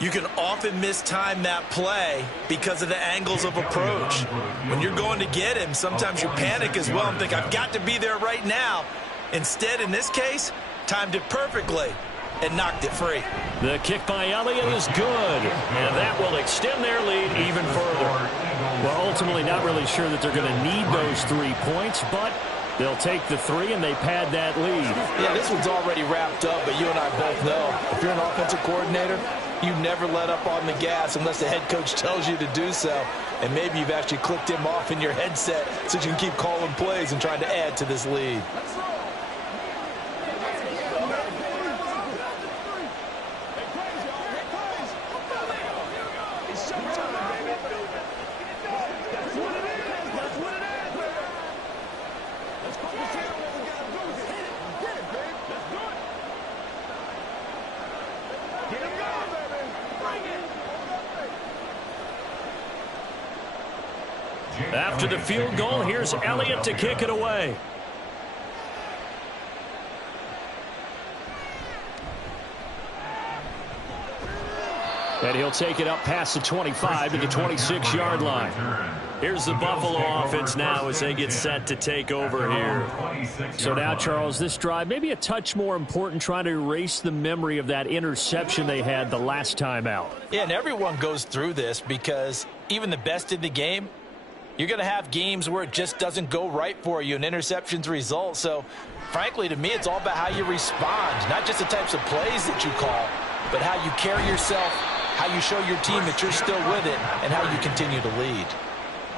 you can often mistime that play because of the angles of approach. When you're going to get him, sometimes you panic as well and think, I've got to be there right now. Instead, in this case, timed it perfectly and knocked it free. The kick by Elliott is good, and that will extend their lead even further. Well, ultimately not really sure that they're going to need those 3 points, but they'll take the 3 and they pad that lead. Yeah, this one's already wrapped up, but you and I both know if you're an offensive coordinator, you never let up on the gas unless the head coach tells you to do so. And maybe you've actually clicked him off in your headset so you can keep calling plays and trying to add to this lead. After the field goal, here's Elliott to kick it away. And he'll take it up past the 25 to the 26-yard line. Here's the Buffalo offense now as they get set to take over here. So now, Charles, this drive maybe a touch more important, trying to erase the memory of that interception they had the last time out. Yeah, and everyone goes through this because even the best in the game, you're going to have games where it just doesn't go right for you, and interceptions result. So, frankly, to me, it's all about how you respond, not just the types of plays that you call, but how you carry yourself, how you show your team that you're still with it, and how you continue to lead.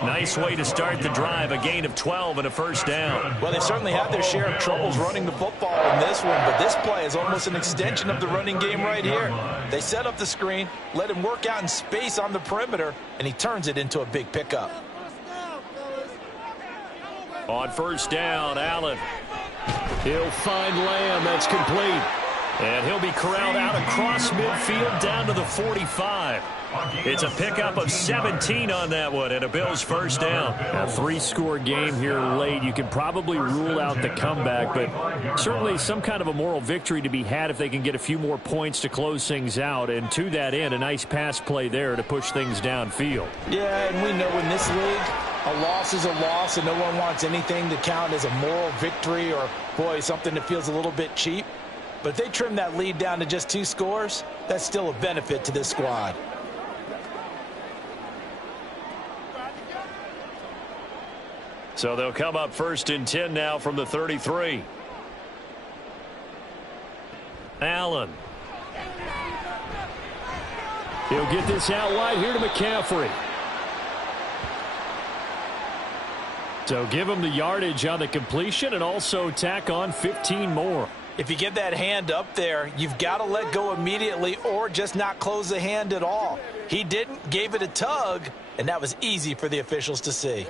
Nice way to start the drive, a gain of 12 and a first down. Well, they certainly had their share of troubles running the football in this one, but this play is almost an extension of the running game right here. They set up the screen, let him work out in space on the perimeter, and he turns it into a big pickup. On first down, Allen. He'll find Lamb. That's complete. And he'll be corralled out across midfield down to the 45. It's a pickup of 17 on that one and a Bills first down. A three-score game here late. You can probably rule out the comeback, but certainly some kind of a moral victory to be had if they can get a few more points to close things out. And to that end, a nice pass play there to push things downfield. Yeah, and we know in this league, a loss is a loss, and no one wants anything to count as a moral victory or, boy, something that feels a little bit cheap. But if they trim that lead down to just 2 scores, that's still a benefit to this squad. So they'll come up first and 10 now from the 33. Allen. He'll get this out wide here to McCaffrey. So give him the yardage on the completion and also tack on 15 more. If you get that hand up there, you've got to let go immediately or just not close the hand at all. He didn't, gave it a tug, and that was easy for the officials to see.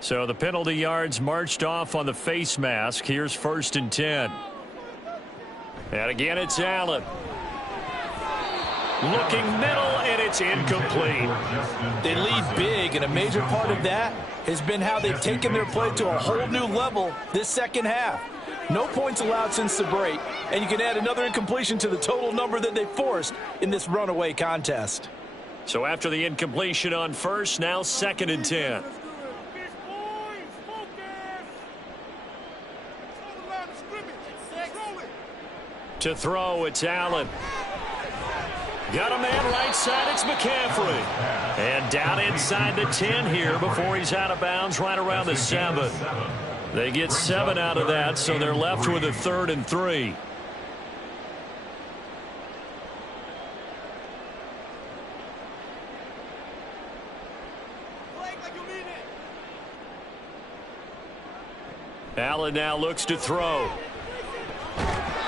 So the penalty yards marched off on the face mask. Here's first and 10. And again, it's Allen. Looking middle, and it's incomplete. They lead big, and a major part of that has been how they've taken their play to a whole new level this second half. No points allowed since the break, and you can add another incompletion to the total number that they forced in this runaway contest. So after the incompletion on first, now second and 10. To throw, it's Allen. Got a man right side, it's McCaffrey. And down inside the 10 here before he's out of bounds right around the 7. They get 7 out of that, so they're left with a 3rd and 3. Allen now looks to throw.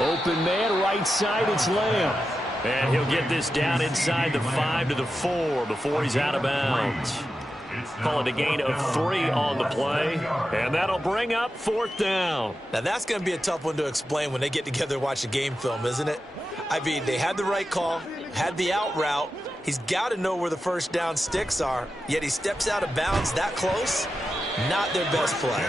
Open man, right side, it's Lamb. And he'll get this down inside the 5 to the 4 before he's out of bounds. Call it a gain of 3 on the play, and that'll bring up 4th down. Now, that's going to be a tough one to explain when they get together and watch a game film, isn't it? I mean, they had the right call, had the out route. He's got to know where the first down sticks are, yet he steps out of bounds that close. Not their best play.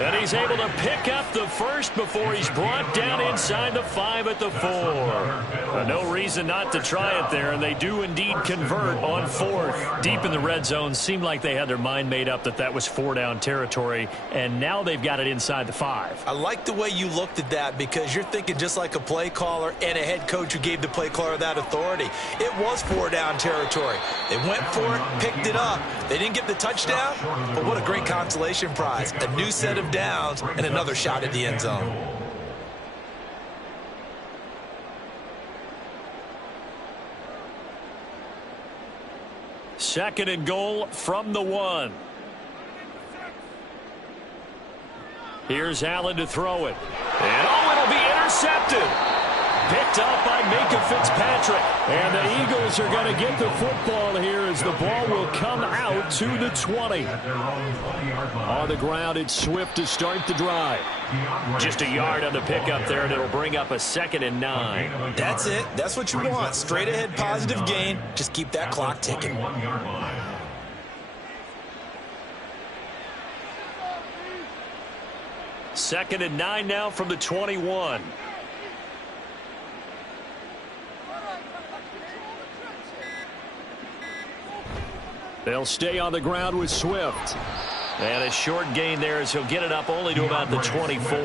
And he's able to pick up the first before he's brought down inside the 5 at the 4. No reason not to try it there, and they do indeed convert on 4th. Deep in the red zone, seemed like they had their mind made up that was 4-down territory, and now they've got it inside the 5. I like the way you looked at that because you're thinking just like a play caller and a head coach who gave the play caller that authority. It was 4-down territory. They went for it, picked it up. They didn't get the touchdown, but what a great consolation prize. A new set of downs and another shot at the end zone. Second and goal from the 1. Here's Allen to throw it. And it'll be intercepted. Picked up by Minka Fitzpatrick. And the Eagles are going to get the football here as the ball will come out to the 20. On the ground, it's Swift to start the drive. Just a yard on the pickup there, and it'll bring up a 2nd and 9. That's it. That's what you want. Straight ahead positive gain. Just keep that clock ticking. 2nd and 9 now from the 21. They'll stay on the ground with Swift. And a short gain there as he'll get it up only to about the 24.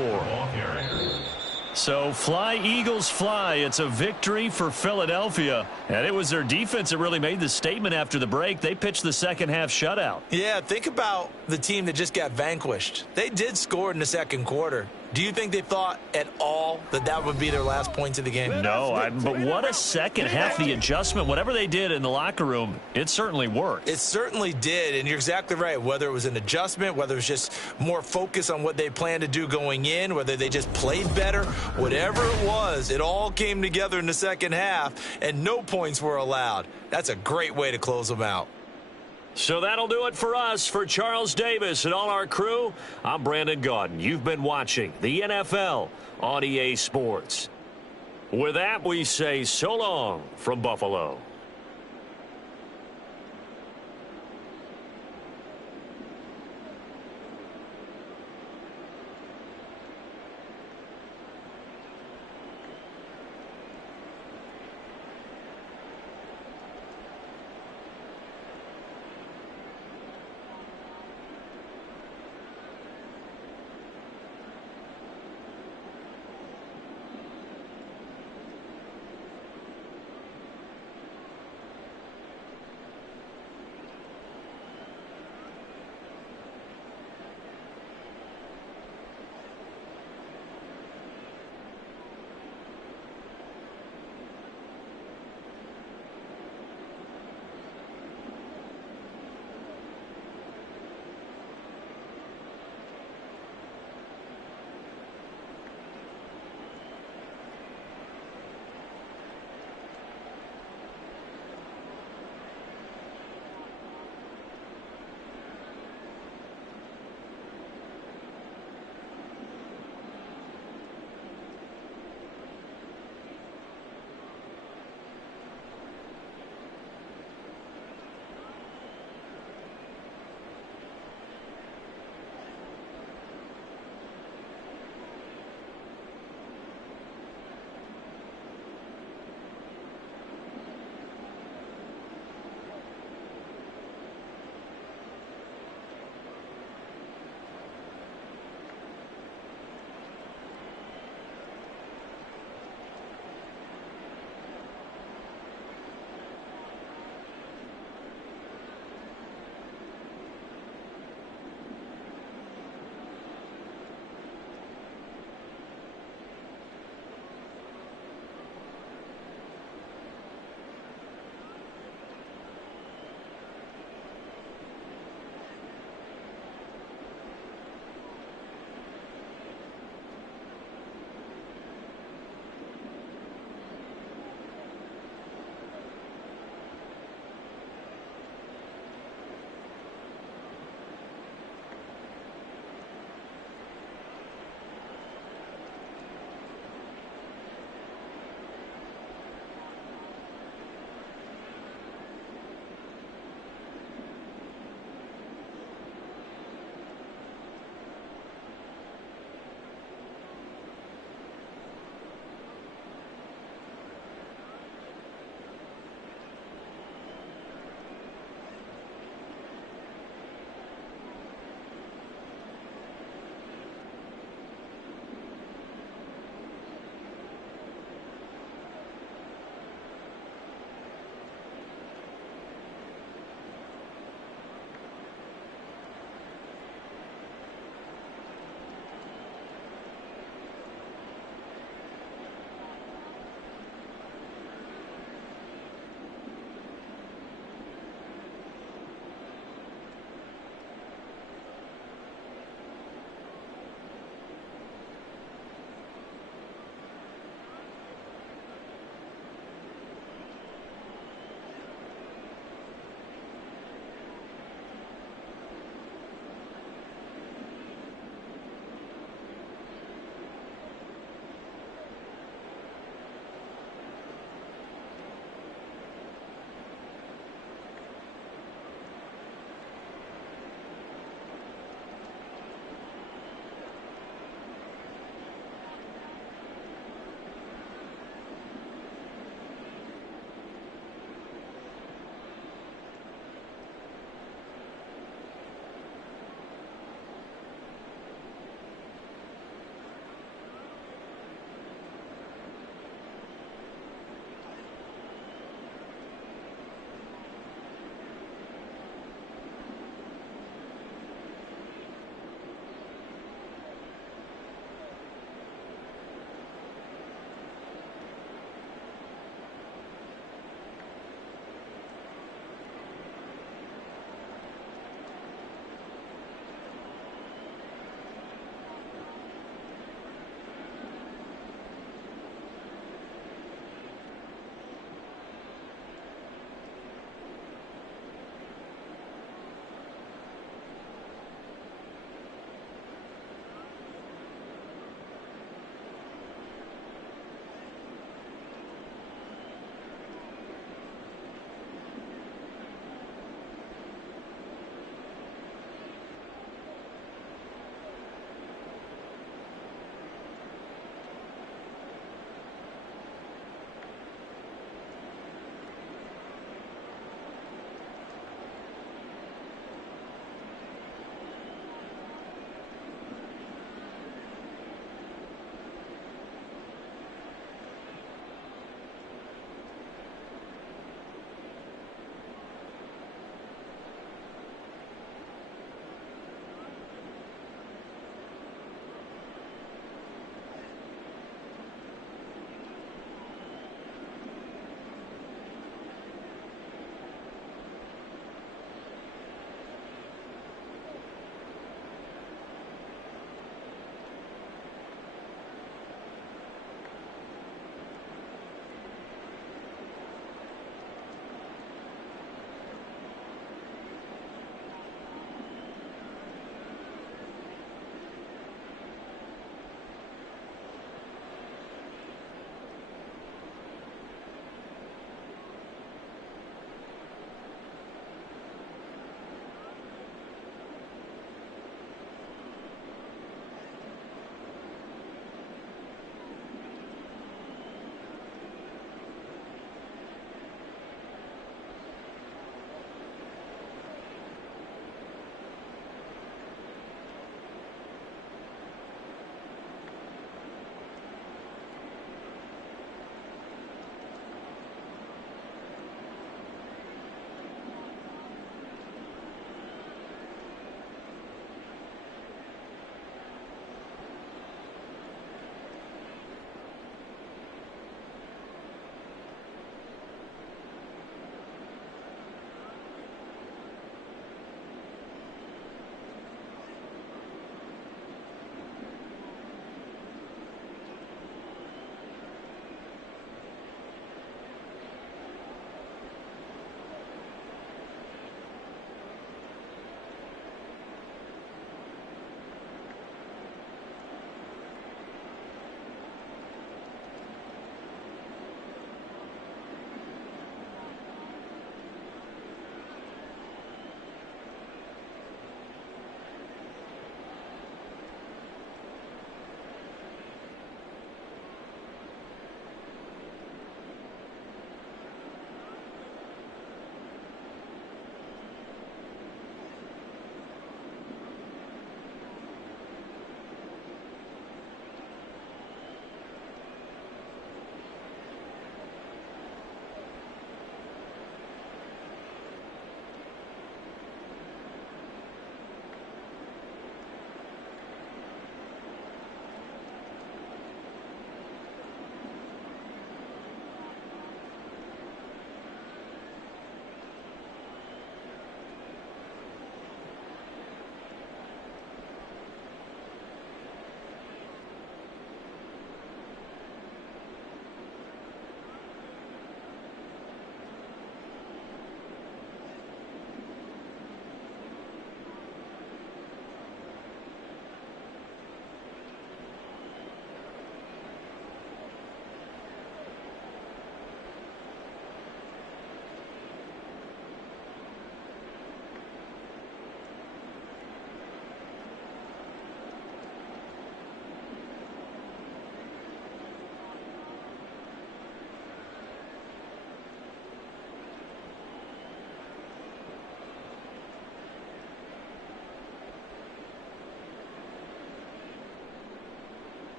So fly, Eagles, fly. It's a victory for Philadelphia. And it was their defense that really made the statement after the break. They pitched the second half shutout. Yeah, think about the team that just got vanquished. They did score in the second quarter. Do you think they thought at all that that would be their last points of the game? No, but what a second half. The adjustment, whatever they did in the locker room, it certainly worked. It certainly did, and you're exactly right. Whether it was an adjustment, whether it was just more focus on what they planned to do going in, whether they just played better, whatever it was, it all came together in the second half, and no points were allowed. That's a great way to close them out. So that'll do it for us. For Charles Davis and all our crew, I'm Brandon Gaudin. You've been watching the NFL on EA Sports. With that, we say so long from Buffalo.